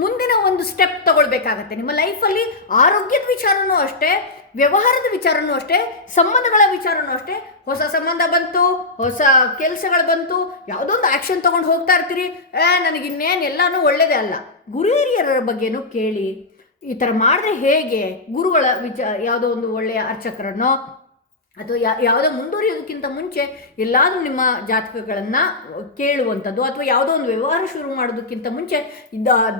ಮುಂದಿನ ಒಂದು ಸ್ಟೆಪ್ ತಗೊಳ್ಬೇಕಾಗತ್ತೆ ನಿಮ್ಮ ಲೈಫಲ್ಲಿ. ಆರೋಗ್ಯದ ವಿಚಾರನೂ ಅಷ್ಟೇ, ವ್ಯವಹಾರದ ವಿಚಾರನೂ ಅಷ್ಟೇ, ಸಂಬಂಧಗಳ ವಿಚಾರನೂ ಅಷ್ಟೇ. ಹೊಸ ಸಂಬಂಧ ಬಂತು, ಹೊಸ ಕೆಲಸಗಳು ಬಂತು, ಯಾವುದೊಂದು ಆ್ಯಕ್ಷನ್ ತೊಗೊಂಡು ಹೋಗ್ತಾ ಇರ್ತೀರಿ. ನನಗಿನ್ನೇನು ಎಲ್ಲನೂ ಒಳ್ಳೆಯದೇ ಅಲ್ಲ. ಗುರು ಹಿರಿಯರ ಬಗ್ಗೆನೂ ಕೇಳಿ, ಈ ಥರ ಮಾಡಿದ್ರೆ ಹೇಗೆ, ಗುರುಗಳ ಯಾವುದೋ ಒಂದು ಒಳ್ಳೆಯ ಅರ್ಚಕರನ್ನೋ ಅಥವಾ ಯಾವುದೋ ಮುಂದುವರಿಯೋದಕ್ಕಿಂತ ಮುಂಚೆ ಎಲ್ಲಾದರೂ ನಿಮ್ಮ ಜಾತಕಗಳನ್ನು ಕೇಳುವಂಥದ್ದು ಅಥವಾ ಯಾವುದೋ ಒಂದು ವ್ಯವಹಾರ ಶುರು ಮಾಡೋದಕ್ಕಿಂತ ಮುಂಚೆ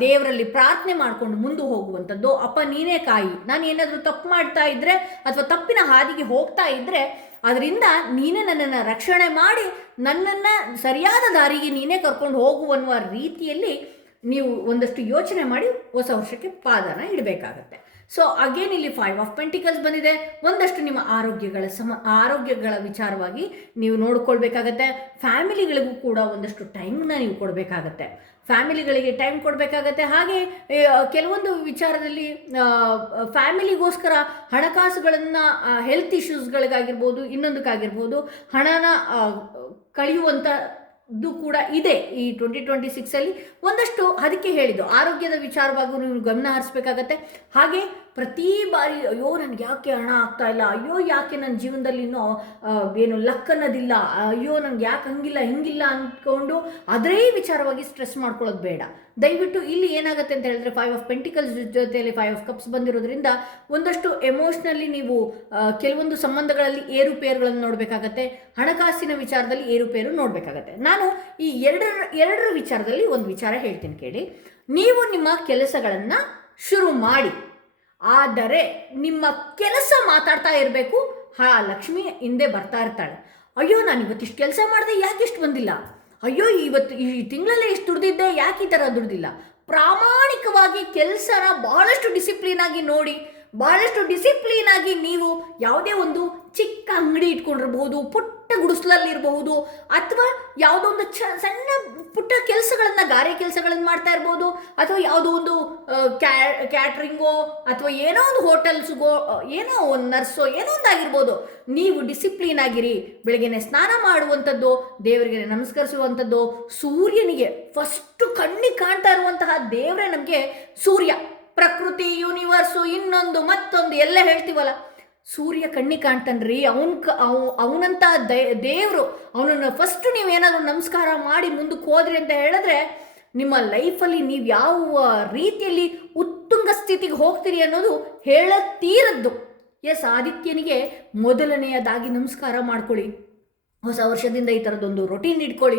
ದೇವರಲ್ಲಿ ಪ್ರಾರ್ಥನೆ ಮಾಡಿಕೊಂಡು ಮುಂದೆ ಹೋಗುವಂಥದ್ದು. ಅಪ್ಪ ನೀನೇ ಕಾಯಿ, ನಾನು ಏನಾದರೂ ತಪ್ಪು ಮಾಡ್ತಾ ಇದ್ದರೆ ಅಥವಾ ತಪ್ಪಿನ ಹಾದಿಗೆ ಹೋಗ್ತಾ ಇದ್ದರೆ ಅದರಿಂದ ನೀನೇ ನನ್ನನ್ನು ರಕ್ಷಣೆ ಮಾಡಿ ನನ್ನನ್ನು ಸರಿಯಾದ ದಾರಿಗೆ ನೀನೇ ಕರ್ಕೊಂಡು ಹೋಗುವನ್ನುವ ರೀತಿಯಲ್ಲಿ ನೀವು ಒಂದಷ್ಟು ಯೋಚನೆ ಮಾಡಿ ಹೊಸ ವರ್ಷಕ್ಕೆ ಪಾದನ ಇಡಬೇಕಾಗತ್ತೆ. ಸೊ ಅಗೇನ್ ಇಲ್ಲಿ 5 ಆಫ್ ಪೆಂಟಿಕಲ್ಸ್ ಬಂದಿದೆ. ಒಂದಷ್ಟು ನಿಮ್ಮ ಆರೋಗ್ಯಗಳ ವಿಚಾರವಾಗಿ ನೀವು ನೋಡ್ಕೊಳ್ಬೇಕಾಗತ್ತೆ. ಫ್ಯಾಮಿಲಿಗಳಿಗೂ ಕೂಡ ಒಂದಷ್ಟು ಟೈಮ್ನ ನೀವು ಕೊಡಬೇಕಾಗತ್ತೆ. ಫ್ಯಾಮಿಲಿಗಳಿಗೆ ಟೈಮ್ ಕೊಡಬೇಕಾಗತ್ತೆ. ಹಾಗೆ ಕೆಲವೊಂದು ವಿಚಾರದಲ್ಲಿ ಫ್ಯಾಮಿಲಿಗೋಸ್ಕರ ಹಣಕಾಸುಗಳನ್ನು ಹೆಲ್ತ್ ಇಶ್ಯೂಸ್ಗಳಿಗಾಗಿರ್ಬೋದು, ಇನ್ನೊಂದಕ್ಕಾಗಿರ್ಬೋದು ಹಣನ ಕಳೆಯುವಂಥದ್ದು ಕೂಡ ಇದೆ ಈ 2026 ಒಂದಷ್ಟು. ಅದಕ್ಕೆ ಹೇಳಿದ್ದು ಆರೋಗ್ಯದ ವಿಚಾರವಾಗೂ ನೀವು ಗಮನ ಹರಿಸ್ಬೇಕಾಗತ್ತೆ. ಹಾಗೆ ಪ್ರತಿ ಬಾರಿ ಅಯ್ಯೋ ನನಗೆ ಯಾಕೆ ಹಣ ಆಗ್ತಾ ಇಲ್ಲ, ಅಯ್ಯೋ ಯಾಕೆ ನನ್ನ ಜೀವನದಲ್ಲಿ ಇನ್ನೂ ಏನು ಲಕ್ ಅನ್ನೋದಿಲ್ಲ, ಅಯ್ಯೋ ನನಗೆ ಯಾಕೆ ಹಿಂಗಿಲ್ಲ ಅಂದ್ಕೊಂಡು ಅದೇ ವಿಚಾರವಾಗಿ ಸ್ಟ್ರೆಸ್ ಮಾಡ್ಕೊಳ್ಳೋದು ಬೇಡ. ದಯವಿಟ್ಟು ಇಲ್ಲಿ ಏನಾಗುತ್ತೆ ಅಂತ ಹೇಳಿದ್ರೆ 5 ಆಫ್ ಪೆಂಟಿಕಲ್ಸ್ ಜೊತೆಯಲ್ಲಿ 5 ಆಫ್ ಕಪ್ಸ್ ಬಂದಿರೋದ್ರಿಂದ ಒಂದಷ್ಟು ಎಮೋಷ್ನಲಿ ನೀವು ಕೆಲವೊಂದು ಸಂಬಂಧಗಳಲ್ಲಿ ಏರುಪೇರುಗಳನ್ನು ನೋಡಬೇಕಾಗತ್ತೆ. ಹಣಕಾಸಿನ ವಿಚಾರದಲ್ಲಿ ಏರುಪೇರು ನೋಡಬೇಕಾಗತ್ತೆ. ನಾನು ಈ ಎರಡರ ವಿಚಾರದಲ್ಲಿ ಒಂದು ವಿಚಾರ ಹೇಳ್ತೀನಿ ಕೇಳಿ. ನೀವು ನಿಮ್ಮ ಕೆಲಸಗಳನ್ನು ಶುರು ಮಾಡಿ, ಆದರೆ ನಿಮ್ಮ ಕೆಲಸ ಮಾತಾಡ್ತಾ ಇರಬೇಕು. ಲಕ್ಷ್ಮಿ ಹಿಂದೆ ಬರ್ತಾ ಇರ್ತಾಳೆ, ಅಯ್ಯೋ ನಾನು ಇವತ್ತಿಷ್ಟು ಕೆಲಸ ಮಾಡಿದೆ ಯಾಕೆ ಇಷ್ಟು ಬಂದಿಲ್ಲ, ಅಯ್ಯೋ ಈ ತಿಂಗಳಲ್ಲೇ ಇಷ್ಟು ದುಡ್ದಿದ್ದೆ ಯಾಕೆ ಈ ಥರ ದುಡ್ದಿಲ್ಲ. ಪ್ರಾಮಾಣಿಕವಾಗಿ ಕೆಲಸನ ಬಹಳಷ್ಟು ಡಿಸಿಪ್ಲಿನ್ ಆಗಿ ನೋಡಿ ಬಹಳಷ್ಟು ಡಿಸಿಪ್ಲಿನ್ ಆಗಿ ನೀವು ಯಾವುದೇ ಒಂದು ಚಿಕ್ಕ ಅಂಗಡಿ ಇಟ್ಕೊಂಡಿರಬಹುದು, ಪುಟ್ಟ ಗುಡಿಸ್ಲಲ್ಲಿರಬಹುದು, ಅಥವಾ ಯಾವುದೋ ಒಂದು ಸಣ್ಣ ಪುಟ್ಟ ಕೆಲಸಗಳನ್ನ, ಗಾರೆ ಕೆಲಸಗಳನ್ನ ಮಾಡ್ತಾ ಇರ್ಬೋದು, ಅಥವಾ ಯಾವುದೋ ಒಂದು ಕ್ಯಾಟ್ರಿಂಗೋ ಅಥವಾ ಏನೋ ಒಂದು ಹೋಟೆಲ್ಸ್ಗೋ, ಏನೋ ಒಂದು ನರ್ಸೋ, ಏನೋ ಒಂದು ಆಗಿರ್ಬೋದು. ನೀವು ಡಿಸಿಪ್ಲಿನ್ ಆಗಿರಿ. ಬೆಳಗ್ಗೆನೆ ಸ್ನಾನ ಮಾಡುವಂಥದ್ದು, ದೇವರಿಗೆ ನಮಸ್ಕರಿಸುವಂಥದ್ದು, ಸೂರ್ಯನಿಗೆ ಫಸ್ಟು ಕಣ್ಣಿಗೆ ಕಾಣ್ತಾ ಇರುವಂತಹ ದೇವರೇ ನಮಗೆ ಸೂರ್ಯ. ಪ್ರಕೃತಿ, ಯೂನಿವರ್ಸು, ಇನ್ನೊಂದು ಮತ್ತೊಂದು ಎಲ್ಲ ಹೇಳ್ತೀವಲ್ಲ, ಸೂರ್ಯ ಕಣ್ಣಿಗೆ ಕಾಣ್ತಾನ್ರಿ. ಅವನಂತ ದೇವರು, ಅವನನ್ನು ಫಸ್ಟ್ ನೀವೇನಾದರೂ ನಮಸ್ಕಾರ ಮಾಡಿ ಮುಂದಕ್ಕೆ ಹೋದ್ರಿ ಅಂತ ಹೇಳಿದ್ರೆ ನಿಮ್ಮ ಲೈಫಲ್ಲಿ ನೀವು ಯಾವ ರೀತಿಯಲ್ಲಿ ಉತ್ತುಂಗ ಸ್ಥಿತಿಗೆ ಹೋಗ್ತೀರಿ ಅನ್ನೋದು ಹೇಳತೀರದ್ದು. ಎಸ್, ಆದಿತ್ಯನಿಗೆ ಮೊದಲನೆಯದಾಗಿ ನಮಸ್ಕಾರ ಮಾಡ್ಕೊಳ್ಳಿ. ಹೊಸ ವರ್ಷದಿಂದ ಈ ಥರದೊಂದು ರೊಟೀನ್ ಇಟ್ಕೊಳ್ಳಿ.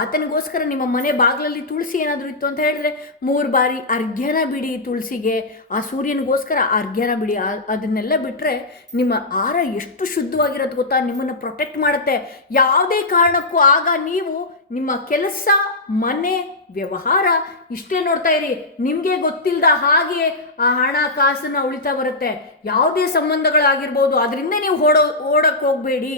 ಆತನಿಗೋಸ್ಕರ ನಿಮ್ಮ ಮನೆ ಬಾಗಿಲಲ್ಲಿ ತುಳಸಿ ಏನಾದರೂ ಇತ್ತು ಅಂತ ಹೇಳಿದ್ರೆ 3 ಬಾರಿ ಅರ್ಘ್ಯನ ಬಿಡಿ ತುಳಸಿಗೆ. ಆ ಸೂರ್ಯನಿಗೋಸ್ಕರ ಅರ್ಘ್ಯನ ಬಿಡಿ. ಅದನ್ನೆಲ್ಲ ಬಿಟ್ಟರೆ ನಿಮ್ಮ ಆಹಾರ ಎಷ್ಟು ಶುದ್ಧವಾಗಿರೋದು ಗೊತ್ತಾ? ನಿಮ್ಮನ್ನು ಪ್ರೊಟೆಕ್ಟ್ ಮಾಡುತ್ತೆ. ಯಾವುದೇ ಕಾರಣಕ್ಕೂ ಆಗ ನೀವು ನಿಮ್ಮ ಕೆಲಸ, ಮನೆ, ವ್ಯವಹಾರ ಇಷ್ಟೇ ನೋಡ್ತಾ ಇರಿ. ನಿಮಗೆ ಗೊತ್ತಿಲ್ಲದ ಹಾಗೆ ಆ ಹಣ ಕಾಸನ್ನು ಉಳಿತಾ ಬರುತ್ತೆ. ಯಾವುದೇ ಸಂಬಂಧಗಳಾಗಿರ್ಬೋದು, ಅದರಿಂದ ನೀವು ಓಡೋಕ್ಕೆ ಹೋಗಬೇಡಿ.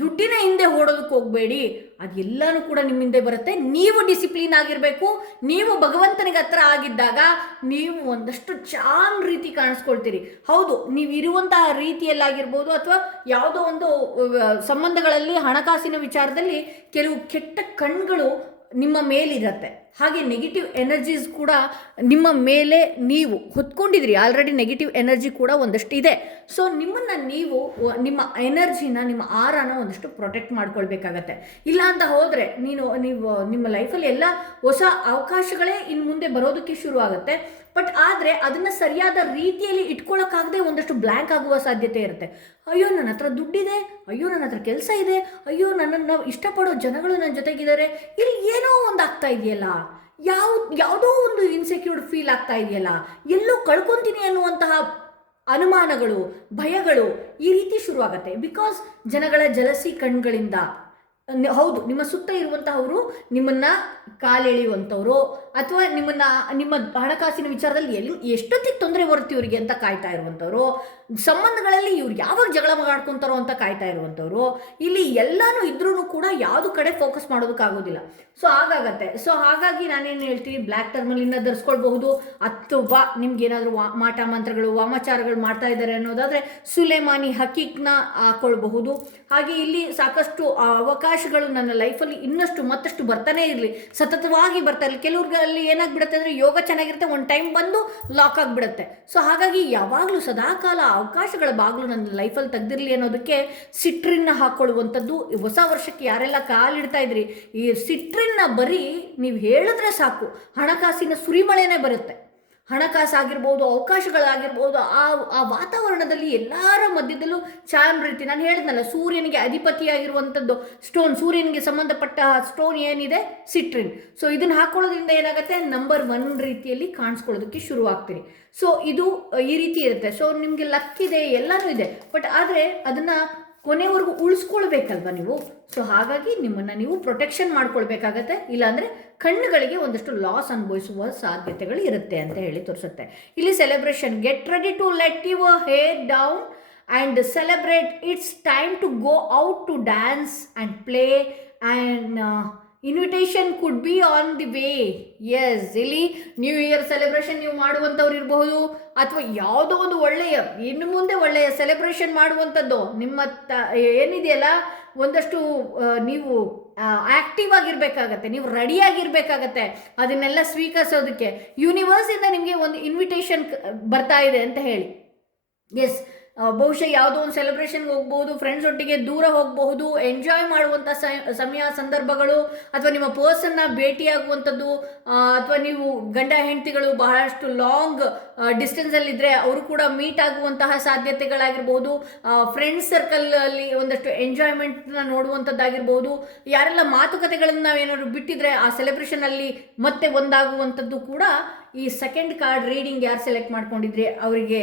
ದುಡ್ಡಿನ ಹಿಂದೆ ಓಡೋದಕ್ಕೆ ಹೋಗಬೇಡಿ. ಅದೆಲ್ಲನೂ ಕೂಡ ನಿಮ್ಮ ಹಿಂದೆ ಬರುತ್ತೆ. ನೀವು ಡಿಸಿಪ್ಲಿನ್ ಆಗಿರಬೇಕು. ನೀವು ಭಗವಂತನಿಗೆ ಹತ್ರ ಆಗಿದ್ದಾಗ ನೀವು ಒಂದಷ್ಟು ಚಾಮ್ ರೀತಿ ಕಾಣಿಸ್ಕೊಳ್ತೀರಿ. ಹೌದು, ನೀವು ಇರುವಂತಹ ರೀತಿಯಲ್ಲಾಗಿರ್ಬೋದು, ಅಥವಾ ಯಾವುದೋ ಒಂದು ಸಂಬಂಧಗಳಲ್ಲಿ, ಹಣಕಾಸಿನ ವಿಚಾರದಲ್ಲಿ ಕೆಲವು ಕೆಟ್ಟ ಕಣ್ಗಳು ನಿಮ್ಮ ಮೇಲಿರುತ್ತೆ. ಹಾಗೆ ನೆಗೆಟಿವ್ ಎನರ್ಜೀಸ್ ಕೂಡ ನಿಮ್ಮ ಮೇಲೆ ನೀವು ಹೊತ್ಕೊಂಡಿದ್ರಿ. ಆಲ್ರೆಡಿ ನೆಗೆಟಿವ್ ಎನರ್ಜಿ ಕೂಡ ಒಂದಷ್ಟು ಇದೆ. ಸೊ ನಿಮ್ಮನ್ನು ನೀವು, ನಿಮ್ಮ ಎನರ್ಜಿನ, ನಿಮ್ಮ ಆರಾನ ಒಂದಷ್ಟು ಪ್ರೊಟೆಕ್ಟ್ ಮಾಡ್ಕೊಳ್ಬೇಕಾಗತ್ತೆ. ಇಲ್ಲ ಅಂತ ಹೋದರೆ ನೀವು ನಿಮ್ಮ ಲೈಫಲ್ಲಿ ಎಲ್ಲ ಹೊಸ ಅವಕಾಶಗಳೇ ಇನ್ನು ಮುಂದೆ ಬರೋದಕ್ಕೆ ಶುರು ಆಗುತ್ತೆ. ಬಟ್ ಆದರೆ ಅದನ್ನು ಸರಿಯಾದ ರೀತಿಯಲ್ಲಿ ಇಟ್ಕೊಳ್ಳೋಕ್ಕಾಗದೆ ಒಂದಷ್ಟು ಬ್ಲ್ಯಾಂಕ್ ಆಗುವ ಸಾಧ್ಯತೆ ಇರುತ್ತೆ. ಅಯ್ಯೋ, ನನ್ನ ಹತ್ರ ದುಡ್ಡಿದೆ, ಅಯ್ಯೋ ನನ್ನ ಹತ್ರ ಕೆಲಸ ಇದೆ, ಅಯ್ಯೋ ನನ್ನನ್ನು ಇಷ್ಟಪಡೋ ಜನಗಳು ನನ್ನ ಜೊತೆಗಿದ್ದಾರೆ, ಇಲ್ಲಿ ಏನೋ ಒಂದು ಆಗ್ತಾ ಇದೆಯಲ್ಲ, ಯಾವುದೋ ಒಂದು ಇನ್ಸೆಕ್ಯೂರ್ಡ್ ಫೀಲ್ ಆಗ್ತಾ ಇದೆಯಲ್ಲ, ಎಲ್ಲೋ ಕಳ್ಕೊತೀನಿ ಅನ್ನುವಂತಹ ಅನುಮಾನಗಳು, ಭಯಗಳು ಈ ರೀತಿ ಶುರುವಾಗತ್ತೆ. ಬಿಕಾಸ್ ಜನಗಳ ಜಲಸಿ ಕಣ್ಗಳಿಂದ. ಹೌದು, ನಿಮ್ಮ ಸುತ್ತ ಇರುವಂತಹವರು ನಿಮ್ಮನ್ನು ಕಾಲೆಳೆಯುವಂಥವ್ರು, ಅಥವಾ ನಿಮ್ಮ ಹಣಕಾಸಿನ ವಿಚಾರದಲ್ಲಿ ಎಷ್ಟೊತ್ತಿಗೆ ತೊಂದರೆ ಬರುತ್ತೆ ಇವರಿಗೆ ಅಂತ ಕಾಯ್ತಾ ಇರುವಂಥವ್ರು, ಸಂಬಂಧಗಳಲ್ಲಿ ಇವ್ರು ಯಾವಾಗ ಜಗಳ ಮಾಡ್ಕೊತಾರೋ ಅಂತ ಕಾಯ್ತಾ ಇರುವಂಥವ್ರು, ಇಲ್ಲಿ ಎಲ್ಲನೂ ಇದ್ರೂ ಕೂಡ ಯಾವುದು ಕಡೆ ಫೋಕಸ್ ಮಾಡೋದಕ್ಕಾಗೋದಿಲ್ಲ. ಸೊ ಹಾಗಾಗತ್ತೆ. ಸೊ ಹಾಗಾಗಿ ನಾನೇನು ಹೇಳ್ತೀನಿ, ಬ್ಲ್ಯಾಕ್ ಟರ್ಮಲಿನ ಧರಿಸ್ಕೊಳ್ಬಹುದು, ಅಥವಾ ನಿಮ್ಗೇನಾದರೂ ಮಾಟ ಮಂತ್ರಗಳು, ವಾಮಾಚಾರಗಳು ಮಾಡ್ತಾ ಇದ್ದಾರೆ ಅನ್ನೋದಾದರೆ ಸುಲೇಮಾನಿ ಹಕೀಕ್ನ ಹಾಕೊಳ್ಬಹುದು. ಹಾಗೆ ಇಲ್ಲಿ ಸಾಕಷ್ಟು ಅವಕಾಶಗಳು ನನ್ನ ಲೈಫಲ್ಲಿ ಇನ್ನಷ್ಟು ಮತ್ತಷ್ಟು ಬರ್ತಾನೆ ಇರಲಿ, ಸತತವಾಗಿ ಬರ್ತಾ ಇರಲಿ. ಕೆಲವ್ರಲ್ಲಿ ಏನಾಗ್ಬಿಡುತ್ತೆ ಅಂದರೆ ಯೋಗ ಚೆನ್ನಾಗಿರುತ್ತೆ, ಒಂದು ಟೈಮ್ ಬಂದು ಲಾಕ್ ಆಗಿಬಿಡುತ್ತೆ. ಸೊ ಹಾಗಾಗಿ ಯಾವಾಗಲೂ ಸದಾಕಾಲ ಅವಕಾಶಗಳ ಬಾಗಿಲು ನನ್ನ ಲೈಫಲ್ಲಿ ತೆಗೆದಿರಲಿ ಅನ್ನೋದಕ್ಕೆ ಸಿಟ್ರಿನ್ನ ಹಾಕ್ಕೊಳ್ಳುವಂಥದ್ದು. ಹೊಸ ವರ್ಷಕ್ಕೆ ಯಾರೆಲ್ಲ ಕಾಲಿಡ್ತಾ ಇದ್ರಿ, ಈ ಸಿಟ್ರಿನ್ನ ಬರೀ ನೀವು ಹೇಳಿದ್ರೆ ಸಾಕು, ಹಣಕಾಸಿನ ಸುರಿಮಳೆನೇ ಬರುತ್ತೆ. ಹಣಕಾಸಾಗಿರ್ಬೋದು, ಅವಕಾಶಗಳಾಗಿರ್ಬೋದು, ಆ ವಾತಾವರಣದಲ್ಲಿ ಎಲ್ಲರ ಮಧ್ಯದಲ್ಲೂ ಚಾಮ್ ರೀತಿ. ನಾನು ಹೇಳಿದ್ನಲ್ಲ, ಸೂರ್ಯನಿಗೆ ಅಧಿಪತಿಯಾಗಿರುವಂಥದ್ದು ಸ್ಟೋನ್, ಸೂರ್ಯನಿಗೆ ಸಂಬಂಧಪಟ್ಟ ಸ್ಟೋನ್ ಏನಿದೆ, ಸಿಟ್ರಿನ್. ಸೊ ಇದನ್ನು ಹಾಕೊಳ್ಳೋದ್ರಿಂದ ಏನಾಗುತ್ತೆ, ನಂಬರ್ 1 ರೀತಿಯಲ್ಲಿ ಕಾಣಿಸ್ಕೊಳ್ಳೋದಕ್ಕೆ ಶುರು ಆಗ್ತೀರಿ. ಸೊ ಇದು ಈ ರೀತಿ ಇರುತ್ತೆ. ಸೊ ನಿಮಗೆ ಲಕ್ ಇದೆ, ಎಲ್ಲನೂ ಇದೆ, ಬಟ್ ಆದರೆ ಅದನ್ನು ಕೊನೆವರೆಗೂ ಉಳಿಸ್ಕೊಳ್ಬೇಕಲ್ವ ನೀವು. ಸೊ ಹಾಗಾಗಿ ನಿಮ್ಮನ್ನು ನೀವು ಪ್ರೊಟೆಕ್ಷನ್ ಮಾಡ್ಕೊಳ್ಬೇಕಾಗತ್ತೆ. ಇಲ್ಲಾಂದರೆ ಕಣ್ಣುಗಳಿಗೆ ಒಂದಷ್ಟು ಲಾಸ್ ಅನುಭವಿಸುವ ಸಾಧ್ಯತೆಗಳು ಇರುತ್ತೆ ಅಂತ ಹೇಳಿ ತೋರಿಸುತ್ತೆ. ಇಲ್ಲಿ celebration, get ready to let your hair down and celebrate. It's time to go out to dance and play and invitation could be on the way. Yes, ಇಲ್ಲಿ ನ್ಯೂ ಇಯರ್ ಸೆಲೆಬ್ರೇಷನ್ ನೀವು ಮಾಡುವಂಥವ್ರು ಇರಬಹುದು, ಅಥವಾ ಯಾವುದೋ ಒಂದು ಒಳ್ಳೆಯ, ಇನ್ನು ಮುಂದೆ ಒಳ್ಳೆಯ ಸೆಲೆಬ್ರೇಷನ್ ಮಾಡುವಂಥದ್ದು ನಿಮ್ಮ ಏನಿದೆಯಲ್ಲ, ಒಂದಷ್ಟು ನೀವು ಆ್ಯಕ್ಟಿವ್ ಆಗಿರಬೇಕಾಗತ್ತೆ, ನೀವು ರೆಡಿಯಾಗಿರಬೇಕಾಗತ್ತೆ ಅದನ್ನೆಲ್ಲ ಸ್ವೀಕರಿಸೋದಕ್ಕೆ. ಯೂನಿವರ್ಸಿಂದ ನಿಮಗೆ ಒಂದು ಇನ್ವಿಟೇಷನ್ ಬರ್ತಾ ಇದೆ ಅಂತ ಹೇಳಿ. ಎಸ್, ಬಹುಶಃ ಯಾವುದೋ ಒಂದು ಸೆಲೆಬ್ರೇಷನ್ಗೆ ಹೋಗ್ಬೋದು, ಫ್ರೆಂಡ್ಸ್ ಒಟ್ಟಿಗೆ ದೂರ ಹೋಗಬಹುದು, ಎಂಜಾಯ್ ಮಾಡುವಂಥ ಸಮಯ, ಸಂದರ್ಭಗಳು, ಅಥವಾ ನಿಮ್ಮ ಪರ್ಸನ್ನ ಭೇಟಿಯಾಗುವಂಥದ್ದು, ಅಥವಾ ನೀವು ಗಂಡ ಹೆಂಡತಿಗಳು ಬಹಳಷ್ಟು ಲಾಂಗ್ ಡಿಸ್ಟೆನ್ಸಲ್ಲಿದ್ದರೆ ಅವರು ಕೂಡ ಮೀಟ್ ಆಗುವಂತಹ ಸಾಧ್ಯತೆಗಳಾಗಿರ್ಬೋದು. ಫ್ರೆಂಡ್ಸ್ ಸರ್ಕಲಲ್ಲಿ ಒಂದಷ್ಟು ಎಂಜಾಯ್ಮೆಂಟ್ನ ನೋಡುವಂಥದ್ದಾಗಿರ್ಬೋದು. ಯಾರೆಲ್ಲ ಮಾತುಕತೆಗಳನ್ನು ನಾವೇನಾದ್ರು ಬಿಟ್ಟಿದ್ರೆ ಆ ಸೆಲೆಬ್ರೇಷನಲ್ಲಿ ಮತ್ತೆ ಒಂದಾಗುವಂಥದ್ದು ಕೂಡ ಈ ಸೆಕೆಂಡ್ ಕಾರ್ಡ್ ರೀಡಿಂಗ್ ಯಾರು ಸೆಲೆಕ್ಟ್ ಮಾಡ್ಕೊಂಡಿದ್ರೆ ಅವರಿಗೆ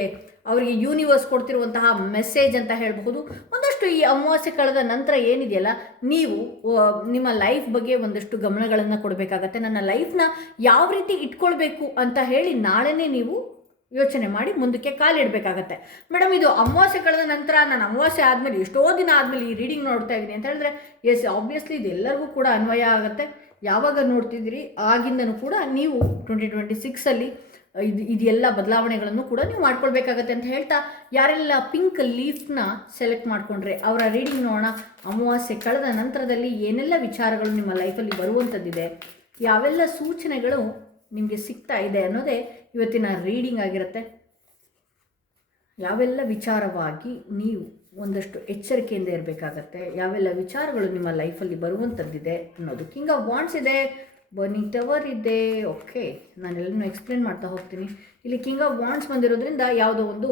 ಯೂನಿವರ್ಸ್ ಕೊಡ್ತಿರುವಂತಹ ಮೆಸೇಜ್ ಅಂತ ಹೇಳಬಹುದು. ಒಂದಷ್ಟು ಈ ಅಮಾವಾಸ್ಯೆ ಕಳೆದ ನಂತರ ಏನಿದೆಯಲ್ಲ, ನೀವು ನಿಮ್ಮ ಲೈಫ್ ಬಗ್ಗೆ ಒಂದಷ್ಟು ಗಮನಗಳನ್ನು ಕೊಡಬೇಕಾಗತ್ತೆ. ನನ್ನ ಲೈಫ್ನ ಯಾವ ರೀತಿ ಇಟ್ಕೊಳ್ಬೇಕು ಅಂತ ಹೇಳಿ ನಾಳೆನೇ ನೀವು ಯೋಚನೆ ಮಾಡಿ ಮುಂದಕ್ಕೆ ಕಾಲಿಡಬೇಕಾಗತ್ತೆ. ಮೇಡಮ್ ಇದು ಅಮಾವಾಸ್ಯೆ ಕಳೆದ ನಂತರ, ನಾನು ಅಮಾವಾಸ್ಯೆ ಆದಮೇಲೆ ಎಷ್ಟೋ ದಿನ ಆದಮೇಲೆ ಈ ರೀಡಿಂಗ್ ನೋಡ್ತಾ ಇದ್ದೀನಿ ಅಂತ ಹೇಳಿದ್ರೆ, ಎಸ್ ಆಬ್ವಿಯಸ್ಲಿ ಇದೆಲ್ಲರಿಗೂ ಕೂಡ ಅನ್ವಯ ಆಗುತ್ತೆ. ಯಾವಾಗ ನೋಡ್ತಿದ್ದೀರಿ ಆಗಿಂದನೂ ಕೂಡ ನೀವು 2026ಅಲ್ಲಿ ಇದೆಲ್ಲ ಬದಲಾವಣೆಗಳನ್ನು ಕೂಡ ನೀವು ಮಾಡ್ಕೊಳ್ಬೇಕಾಗತ್ತೆ ಅಂತ ಹೇಳ್ತಾ, ಯಾರೆಲ್ಲ ಪಿಂಕ್ ಲೀಫ್ನ ಸೆಲೆಕ್ಟ್ ಮಾಡಿಕೊಂಡ್ರೆ ಅವರ ರೀಡಿಂಗ್ ನೋಡೋಣ. ಅಮಾವಾಸ್ಯೆ ಕಳೆದ ನಂತರದಲ್ಲಿ ಏನೆಲ್ಲ ವಿಚಾರಗಳು ನಿಮ್ಮ ಲೈಫಲ್ಲಿ ಬರುವಂಥದ್ದಿದೆ, ಯಾವೆಲ್ಲ ಸೂಚನೆಗಳು ನಿಮಗೆ ಸಿಗ್ತಾ ಇದೆ ಅನ್ನೋದೇ ಇವತ್ತಿನ ರೀಡಿಂಗ್ ಆಗಿರುತ್ತೆ. ಯಾವೆಲ್ಲ ವಿಚಾರವಾಗಿ ನೀವು ಒಂದಷ್ಟು ಎಚ್ಚರಿಕೆಯಿಂದ ಇರಬೇಕಾಗತ್ತೆ, ಯಾವೆಲ್ಲ ವಿಚಾರಗಳು ನಿಮ್ಮ ಲೈಫಲ್ಲಿ ಬರುವಂಥದ್ದಿದೆ ಅನ್ನೋದು. ಕಿಂಗ್ ಆಫ್ ವಾಂಡ್ಸ್ ಇದೆ, ಬರ್ನಿಂಗ್ ಟವರ್ ಇದೆ. ಓಕೆ, ನಾನೆಲ್ಲನೂ ಎಕ್ಸ್ಪ್ಲೇನ್ ಮಾಡ್ತಾ ಹೋಗ್ತೀನಿ. ಇಲ್ಲಿ ಕಿಂಗ್ ಆಫ್ ವಾಂಡ್ಸ್ ಬಂದಿರೋದ್ರಿಂದ ಯಾವುದೋ ಒಂದು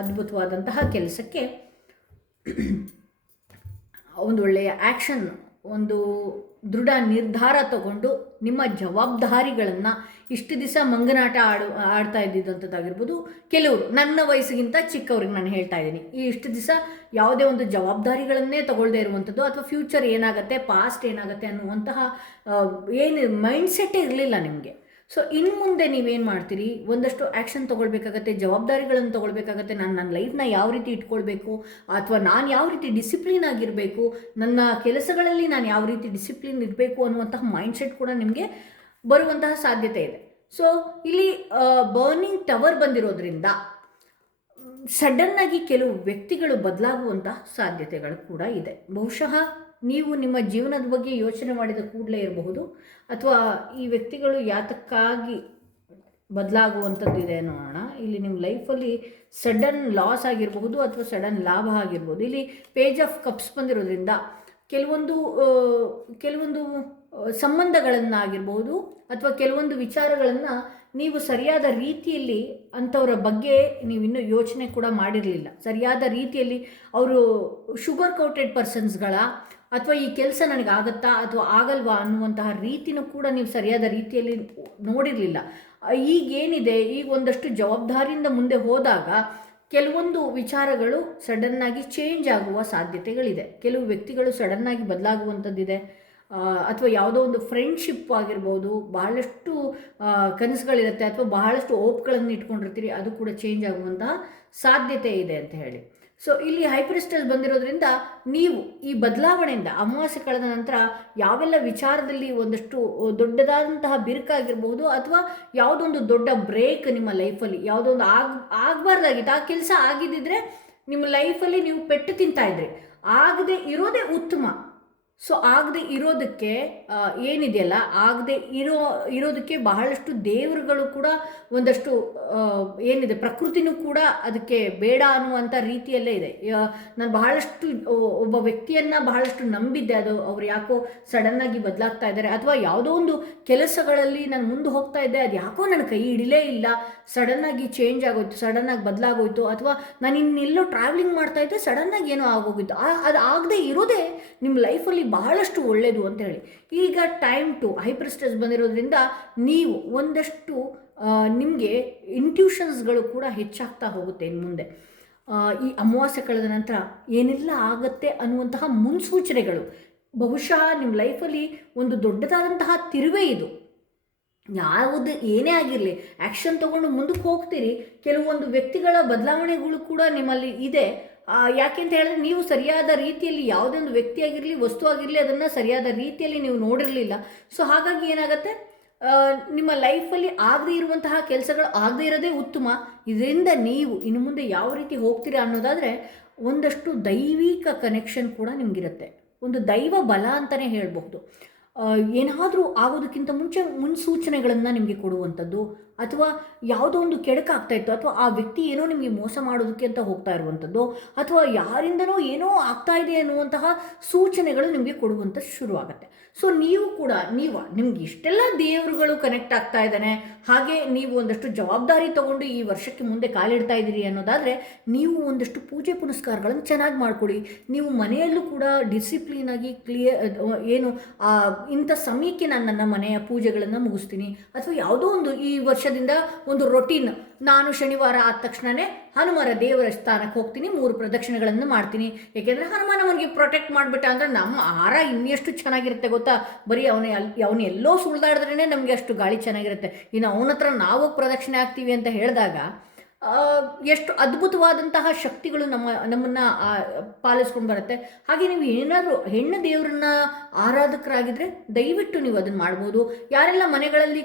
ಅದ್ಭುತವಾದಂತಹ ಕೆಲಸಕ್ಕೆ ಒಂದು ಒಳ್ಳೆಯ ಆ್ಯಕ್ಷನ್, ಒಂದು ದೃಢ ನಿರ್ಧಾರ ತಗೊಂಡು ನಿಮ್ಮ ಜವಾಬ್ದಾರಿಗಳನ್ನು ಇಷ್ಟು ದಿವಸ ಮಂಗನಾಟ ಆಡ್ತಾ ಇದ್ದಿದ್ದಂಥದ್ದಾಗಿರ್ಬೋದು. ಕೆಲವರು ನನ್ನ ವಯಸ್ಸಿಗಿಂತ ಚಿಕ್ಕವ್ರಿಗೆ ನಾನು ಹೇಳ್ತಾ ಇದ್ದೀನಿ, ಈ ಇಷ್ಟು ದಿವಸ ಯಾವುದೇ ಒಂದು ಜವಾಬ್ದಾರಿಗಳನ್ನೇ ತಗೊಳ್ಳದೇ ಇರುವಂಥದ್ದು, ಅಥವಾ ಫ್ಯೂಚರ್ ಏನಾಗುತ್ತೆ, ಪಾಸ್ಟ್ ಏನಾಗುತ್ತೆ ಅನ್ನುವಂತಹ ಏನು ಮೈಂಡ್ಸೆಟ್ಟೇ ಇರಲಿಲ್ಲ ನಿಮಗೆ. ಸೊ ಇನ್ನು ಮುಂದೆ ನೀವೇನು ಮಾಡ್ತೀರಿ, ಒಂದಷ್ಟು ಆ್ಯಕ್ಷನ್ ತೊಗೊಳ್ಬೇಕಾಗತ್ತೆ, ಜವಾಬ್ದಾರಿಗಳನ್ನು ತೊಗೊಳ್ಬೇಕಾಗತ್ತೆ. ನಾನು ನನ್ನ ಲೈಫ್ನ ಯಾವ ರೀತಿ ಇಟ್ಕೊಳ್ಬೇಕು, ಅಥವಾ ನಾನು ಯಾವ ರೀತಿ ಡಿಸಿಪ್ಲಿನ್ ಆಗಿರಬೇಕು, ನನ್ನ ಕೆಲಸಗಳಲ್ಲಿ ನಾನು ಯಾವ ರೀತಿ ಡಿಸಿಪ್ಲಿನ್ ಇರಬೇಕು ಅನ್ನುವಂತಹ ಮೈಂಡ್ಸೆಟ್ ಕೂಡ ನಿಮಗೆ ಬರುವಂತಹ ಸಾಧ್ಯತೆ ಇದೆ. ಸೊ ಇಲ್ಲಿ ಬರ್ನಿಂಗ್ ಟವರ್ ಬಂದಿರೋದ್ರಿಂದ ಸಡನ್ನಾಗಿ ಕೆಲವು ವ್ಯಕ್ತಿಗಳು ಬದಲಾಗುವಂತಹ ಸಾಧ್ಯತೆಗಳು ಕೂಡ ಇದೆ. ಬಹುಶಃ ನೀವು ನಿಮ್ಮ ಜೀವನದ ಬಗ್ಗೆ ಯೋಚನೆ ಮಾಡಿದ ಕೂಡಲೇ ಇರಬಹುದು, ಅಥವಾ ಈ ವ್ಯಕ್ತಿಗಳು ಯಾತಕ್ಕಾಗಿ ಬದಲಾಗುವಂಥದ್ದಿದೆ ನೋಡೋಣ. ಇಲ್ಲಿ ನಿಮ್ಮ ಲೈಫಲ್ಲಿ ಸಡನ್ ಲಾಸ್ ಆಗಿರಬಹುದು ಅಥವಾ ಸಡನ್ ಲಾಭ ಆಗಿರ್ಬೋದು. ಇಲ್ಲಿ ಪೇಜ್ ಆಫ್ ಕಪ್ಸ್ ಬಂದಿರೋದ್ರಿಂದ ಕೆಲವೊಂದು ಸಂಬಂಧಗಳನ್ನಾಗಿರ್ಬೋದು ಅಥವಾ ಕೆಲವೊಂದು ವಿಚಾರಗಳನ್ನು ನೀವು ಸರಿಯಾದ ರೀತಿಯಲ್ಲಿ ಅಂಥವರ ಬಗ್ಗೆ ನೀವಿನ್ನೂ ಯೋಚನೆ ಕೂಡ ಮಾಡಿರಲಿಲ್ಲ. ಸರಿಯಾದ ರೀತಿಯಲ್ಲಿ ಅವರು ಶುಗರ್ ಕೋಟೆಡ್ ಪರ್ಸನ್ಸ್ಗಳ, ಅಥವಾ ಈ ಕೆಲಸ ನನಗಾಗತ್ತಾ ಅಥವಾ ಆಗಲ್ವಾ ಅನ್ನುವಂತಹ ರೀತಿನೂ ಕೂಡ ನೀವು ಸರಿಯಾದ ರೀತಿಯಲ್ಲಿ ನೋಡಿರಲಿಲ್ಲ. ಈಗೇನಿದೆ, ಈಗ ಒಂದಷ್ಟು ಜವಾಬ್ದಾರಿಯಿಂದ ಮುಂದೆ ಹೋದಾಗ ಕೆಲವೊಂದು ವಿಚಾರಗಳು ಸಡನ್ನಾಗಿ ಚೇಂಜ್ ಆಗುವ ಸಾಧ್ಯತೆಗಳಿದೆ. ಕೆಲವು ವ್ಯಕ್ತಿಗಳು ಸಡನ್ನಾಗಿ ಬದಲಾಗುವಂಥದ್ದಿದೆ, ಅಥವಾ ಯಾವುದೋ ಒಂದು ಫ್ರೆಂಡ್ಶಿಪ್ ಆಗಿರ್ಬೋದು, ಬಹಳಷ್ಟು ಕನಸುಗಳಿರುತ್ತೆ ಅಥವಾ ಬಹಳಷ್ಟು ಓಪ್ಗಳನ್ನು ಇಟ್ಕೊಂಡಿರ್ತೀರಿ, ಅದು ಕೂಡ ಚೇಂಜ್ ಆಗುವಂತಹ ಸಾಧ್ಯತೆ ಇದೆ ಅಂತ ಹೇಳಿ. ಸೊ ಇಲ್ಲಿ ಹೈಪ್ರಿಸ್ಟಸ್ ಬಂದಿರೋದ್ರಿಂದ ನೀವು ಈ ಬದಲಾವಣೆಯಿಂದ ಅಮಾವಾಸ್ಯೆ ಕಳೆದ ನಂತರ ಯಾವೆಲ್ಲ ವಿಚಾರದಲ್ಲಿ ಒಂದಷ್ಟು ದೊಡ್ಡದಾದಂತಹ ಬಿರುಕಾಗಿರ್ಬೋದು, ಅಥವಾ ಯಾವುದೊಂದು ದೊಡ್ಡ ಬ್ರೇಕ್ ನಿಮ್ಮ ಲೈಫಲ್ಲಿ ಯಾವುದೊಂದು ಆಗಬಾರ್ದಾಗಿತ್ತು, ಆ ಕೆಲಸ ಆಗಿದ್ದಿದ್ರೆ ನಿಮ್ಮ ಲೈಫಲ್ಲಿ ನೀವು ಪೆಟ್ಟು ತಿಂತಾಯಿದ್ರಿ, ಆಗದೆ ಇರೋದೇ ಉತ್ತಮ. ಸೊ ಆಗದೆ ಇರೋದಕ್ಕೆ ಏನಿದೆಯಲ್ಲ, ಆಗದೆ ಇರೋದಕ್ಕೆ ಬಹಳಷ್ಟು ದೇವರುಗಳು ಕೂಡ ಒಂದಷ್ಟು ಏನಿದೆ, ಪ್ರಕೃತಿನೂ ಕೂಡ ಅದಕ್ಕೆ ಬೇಡ ಅನ್ನುವಂಥ ರೀತಿಯಲ್ಲೇ ಇದೆ. ನಾನು ಬಹಳಷ್ಟು ಒಬ್ಬ ವ್ಯಕ್ತಿಯನ್ನು ಬಹಳಷ್ಟು ನಂಬಿದ್ದೆ, ಅವ್ರು ಯಾಕೋ ಸಡನ್ನಾಗಿ ಬದಲಾಗ್ತಾ ಇದ್ದಾರೆ, ಅಥವಾ ಯಾವುದೋ ಒಂದು ಕೆಲಸಗಳಲ್ಲಿ ನಾನು ಮುಂದೆ ಹೋಗ್ತಾ ಇದ್ದೆ, ಅದು ಯಾಕೋ ನನ್ನ ಕೈ ಹಿಡಿಲೇ ಇಲ್ಲ, ಸಡನ್ನಾಗಿ ಚೇಂಜ್ ಆಗೋಯ್ತು, ಸಡನ್ನಾಗಿ ಬದಲಾಗೋಯ್ತು, ಅಥವಾ ನಾನು ಇನ್ನೆಲ್ಲೋ ಟ್ರಾವೆಲಿಂಗ್ ಮಾಡ್ತಾ ಇದ್ದೆ, ಸಡನ್ನಾಗಿ ಏನೋ ಆಗೋಗಿತ್ತು. ಅದು ಆಗದೆ ಇರೋದೇ ನಿಮ್ಮ ಲೈಫಲ್ಲಿ ಬಹಳಷ್ಟು ಒಳ್ಳೆಯದು ಅಂತ ಹೇಳಿ. ಈಗ ಟೈಮ್ ಟು ಹೈಪ್ರಿಸ್ಟಸ್ ಬಂದಿರೋದ್ರಿಂದ ನೀವು ಒಂದಷ್ಟು ನಿಮಗೆ ಇಂಟ್ಯೂಷನ್ಸ್ಗಳು ಕೂಡ ಹೆಚ್ಚಾಗ್ತಾ ಹೋಗುತ್ತೆ ಇನ್ನು ಮುಂದೆ. ಈ ಅಮಾವಾಸ್ಯೆ ಕಳೆದ ನಂತರ ಏನೆಲ್ಲ ಆಗುತ್ತೆ ಅನ್ನುವಂತಹ ಮುನ್ಸೂಚನೆಗಳು, ಬಹುಶಃ ನಿಮ್ಮ ಲೈಫಲ್ಲಿ ಒಂದು ದೊಡ್ಡದಾದಂತಹ ತಿರುವೇ ಇದು. ಯಾವುದು ಏನೇ ಆಗಿರಲಿ, ಆ್ಯಕ್ಷನ್ ತೊಗೊಂಡು ಮುಂದಕ್ಕೆ ಹೋಗ್ತೀರಿ. ಕೆಲವೊಂದು ವ್ಯಕ್ತಿಗಳ ಬದಲಾವಣೆಗಳು ಕೂಡ ನಿಮ್ಮಲ್ಲಿ ಇದೆ. ಯಾಕೆಂತ ಹೇಳಿದ್ರೆ ನೀವು ಸರಿಯಾದ ರೀತಿಯಲ್ಲಿ ಯಾವುದೇ ಒಂದು ವ್ಯಕ್ತಿ ಆಗಿರಲಿ, ವಸ್ತು ಆಗಿರಲಿ, ಅದನ್ನು ಸರಿಯಾದ ರೀತಿಯಲ್ಲಿ ನೀವು ನೋಡಿರಲಿಲ್ಲ. ಸೊ ಹಾಗಾಗಿ ಏನಾಗುತ್ತೆ, ನಿಮ್ಮ ಲೈಫಲ್ಲಿ ಆಗದೇ ಇರುವಂತಹ ಕೆಲಸಗಳು ಆಗದೇ ಇರೋದೇ ಉತ್ತಮ. ಇದರಿಂದ ನೀವು ಇನ್ನು ಮುಂದೆ ಯಾವ ರೀತಿ ಹೋಗ್ತೀರಾ ಅನ್ನೋದಾದರೆ ಒಂದಷ್ಟು ದೈವಿಕ ಕನೆಕ್ಷನ್ ಕೂಡ ನಿಮಗಿರುತ್ತೆ, ಒಂದು ದೈವ ಬಲ ಅಂತಲೇ ಹೇಳಬಹುದು. ಏನಾದರೂ ಆಗೋದಕ್ಕಿಂತ ಮುಂಚೆ ಮುನ್ಸೂಚನೆಗಳನ್ನು ನಿಮಗೆ ಕೊಡುವಂಥದ್ದು, ಅಥವಾ ಯಾವುದೋ ಒಂದು ಕೆಡಕಾಗ್ತಾಯಿತ್ತು, ಅಥವಾ ಆ ವ್ಯಕ್ತಿ ಏನೋ ನಿಮಗೆ ಮೋಸ ಮಾಡೋದಕ್ಕೆ ಅಂತ ಹೋಗ್ತಾ ಇರುವಂಥದ್ದು, ಅಥವಾ ಯಾರಿಂದನೋ ಏನೋ ಆಗ್ತಾ ಇದೆ ಅನ್ನುವಂತಹ ಸೂಚನೆಗಳು ನಿಮಗೆ ಕೊಡುವಂಥದ್ದು ಶುರುವಾಗುತ್ತೆ. ಸೊ ನೀವು ಕೂಡ ನಿಮ್ಗೆ ಇಷ್ಟೆಲ್ಲ ದೇವರುಗಳು ಕನೆಕ್ಟ್ ಆಗ್ತಾ ಇದ್ದಾನೆ, ಹಾಗೆ ನೀವು ಒಂದಷ್ಟು ಜವಾಬ್ದಾರಿ ತಗೊಂಡು ಈ ವರ್ಷಕ್ಕೆ ಮುಂದೆ ಕಾಲಿಡ್ತಾ ಇದ್ದೀರಿ ಅನ್ನೋದಾದರೆ ನೀವು ಒಂದಷ್ಟು ಪೂಜೆ ಪುನಸ್ಕಾರಗಳನ್ನು ಚೆನ್ನಾಗಿ ಮಾಡಿಕೊಡಿ. ನೀವು ಮನೆಯಲ್ಲೂ ಕೂಡ ಡಿಸಿಪ್ಲಿನಾಗಿ ಏನು ಇಂಥ ಸಮಯಕ್ಕೆ ನಾನು ನನ್ನ ಮನೆಯ ಪೂಜೆಗಳನ್ನು ಮುಗಿಸ್ತೀನಿ, ಅಥವಾ ಯಾವುದೋ ಒಂದು ಈ ವರ್ಷದಿಂದ ಒಂದು ರೊಟೀನ್, ನಾನು ಶನಿವಾರ ಆದ ತಕ್ಷಣವೇ ಹನುಮರ ದೇವರ ಸ್ಥಾನಕ್ಕೆ ಹೋಗ್ತೀನಿ, 3 ಪ್ರದಕ್ಷಿಣೆಗಳನ್ನು ಮಾಡ್ತೀನಿ. ಏಕೆಂದರೆ ಹನುಮಾನ ಅವನಿಗೆ ಪ್ರೊಟೆಕ್ಟ್ ಮಾಡಿಬಿಟ್ಟ ಅಂದರೆ ನಮ್ಮ ಆಹಾರ ಇನ್ನೆಷ್ಟು ಚೆನ್ನಾಗಿರುತ್ತೆ ಗೊತ್ತಾ. ಬರೀ ಅವನು ಎಲ್ಲೋ ಸುಳ್ದಾಡಿದ್ರೇ ನಮಗೆ ಅಷ್ಟು ಗಾಳಿ ಚೆನ್ನಾಗಿರುತ್ತೆ. ಇನ್ನು ಅವನ ಹತ್ರ ನಾವು ಪ್ರದಕ್ಷಿಣೆ ಆಗ್ತೀವಿ ಅಂತ ಹೇಳಿದಾಗ ಎಷ್ಟು ಅದ್ಭುತವಾದಂತಹ ಶಕ್ತಿಗಳು ನಮ್ಮನ್ನು ಪಾಲಿಸ್ಕೊಂಡು ಬರುತ್ತೆ. ಹಾಗೆ ನೀವು ಏನಾದರೂ ಹೆಣ್ಣು ದೇವರನ್ನ ಆರಾಧಕರಾಗಿದ್ದರೆ ದಯವಿಟ್ಟು ನೀವು ಅದನ್ನು ಮಾಡ್ಬೋದು. ಯಾರೆಲ್ಲ ಮನೆಗಳಲ್ಲಿ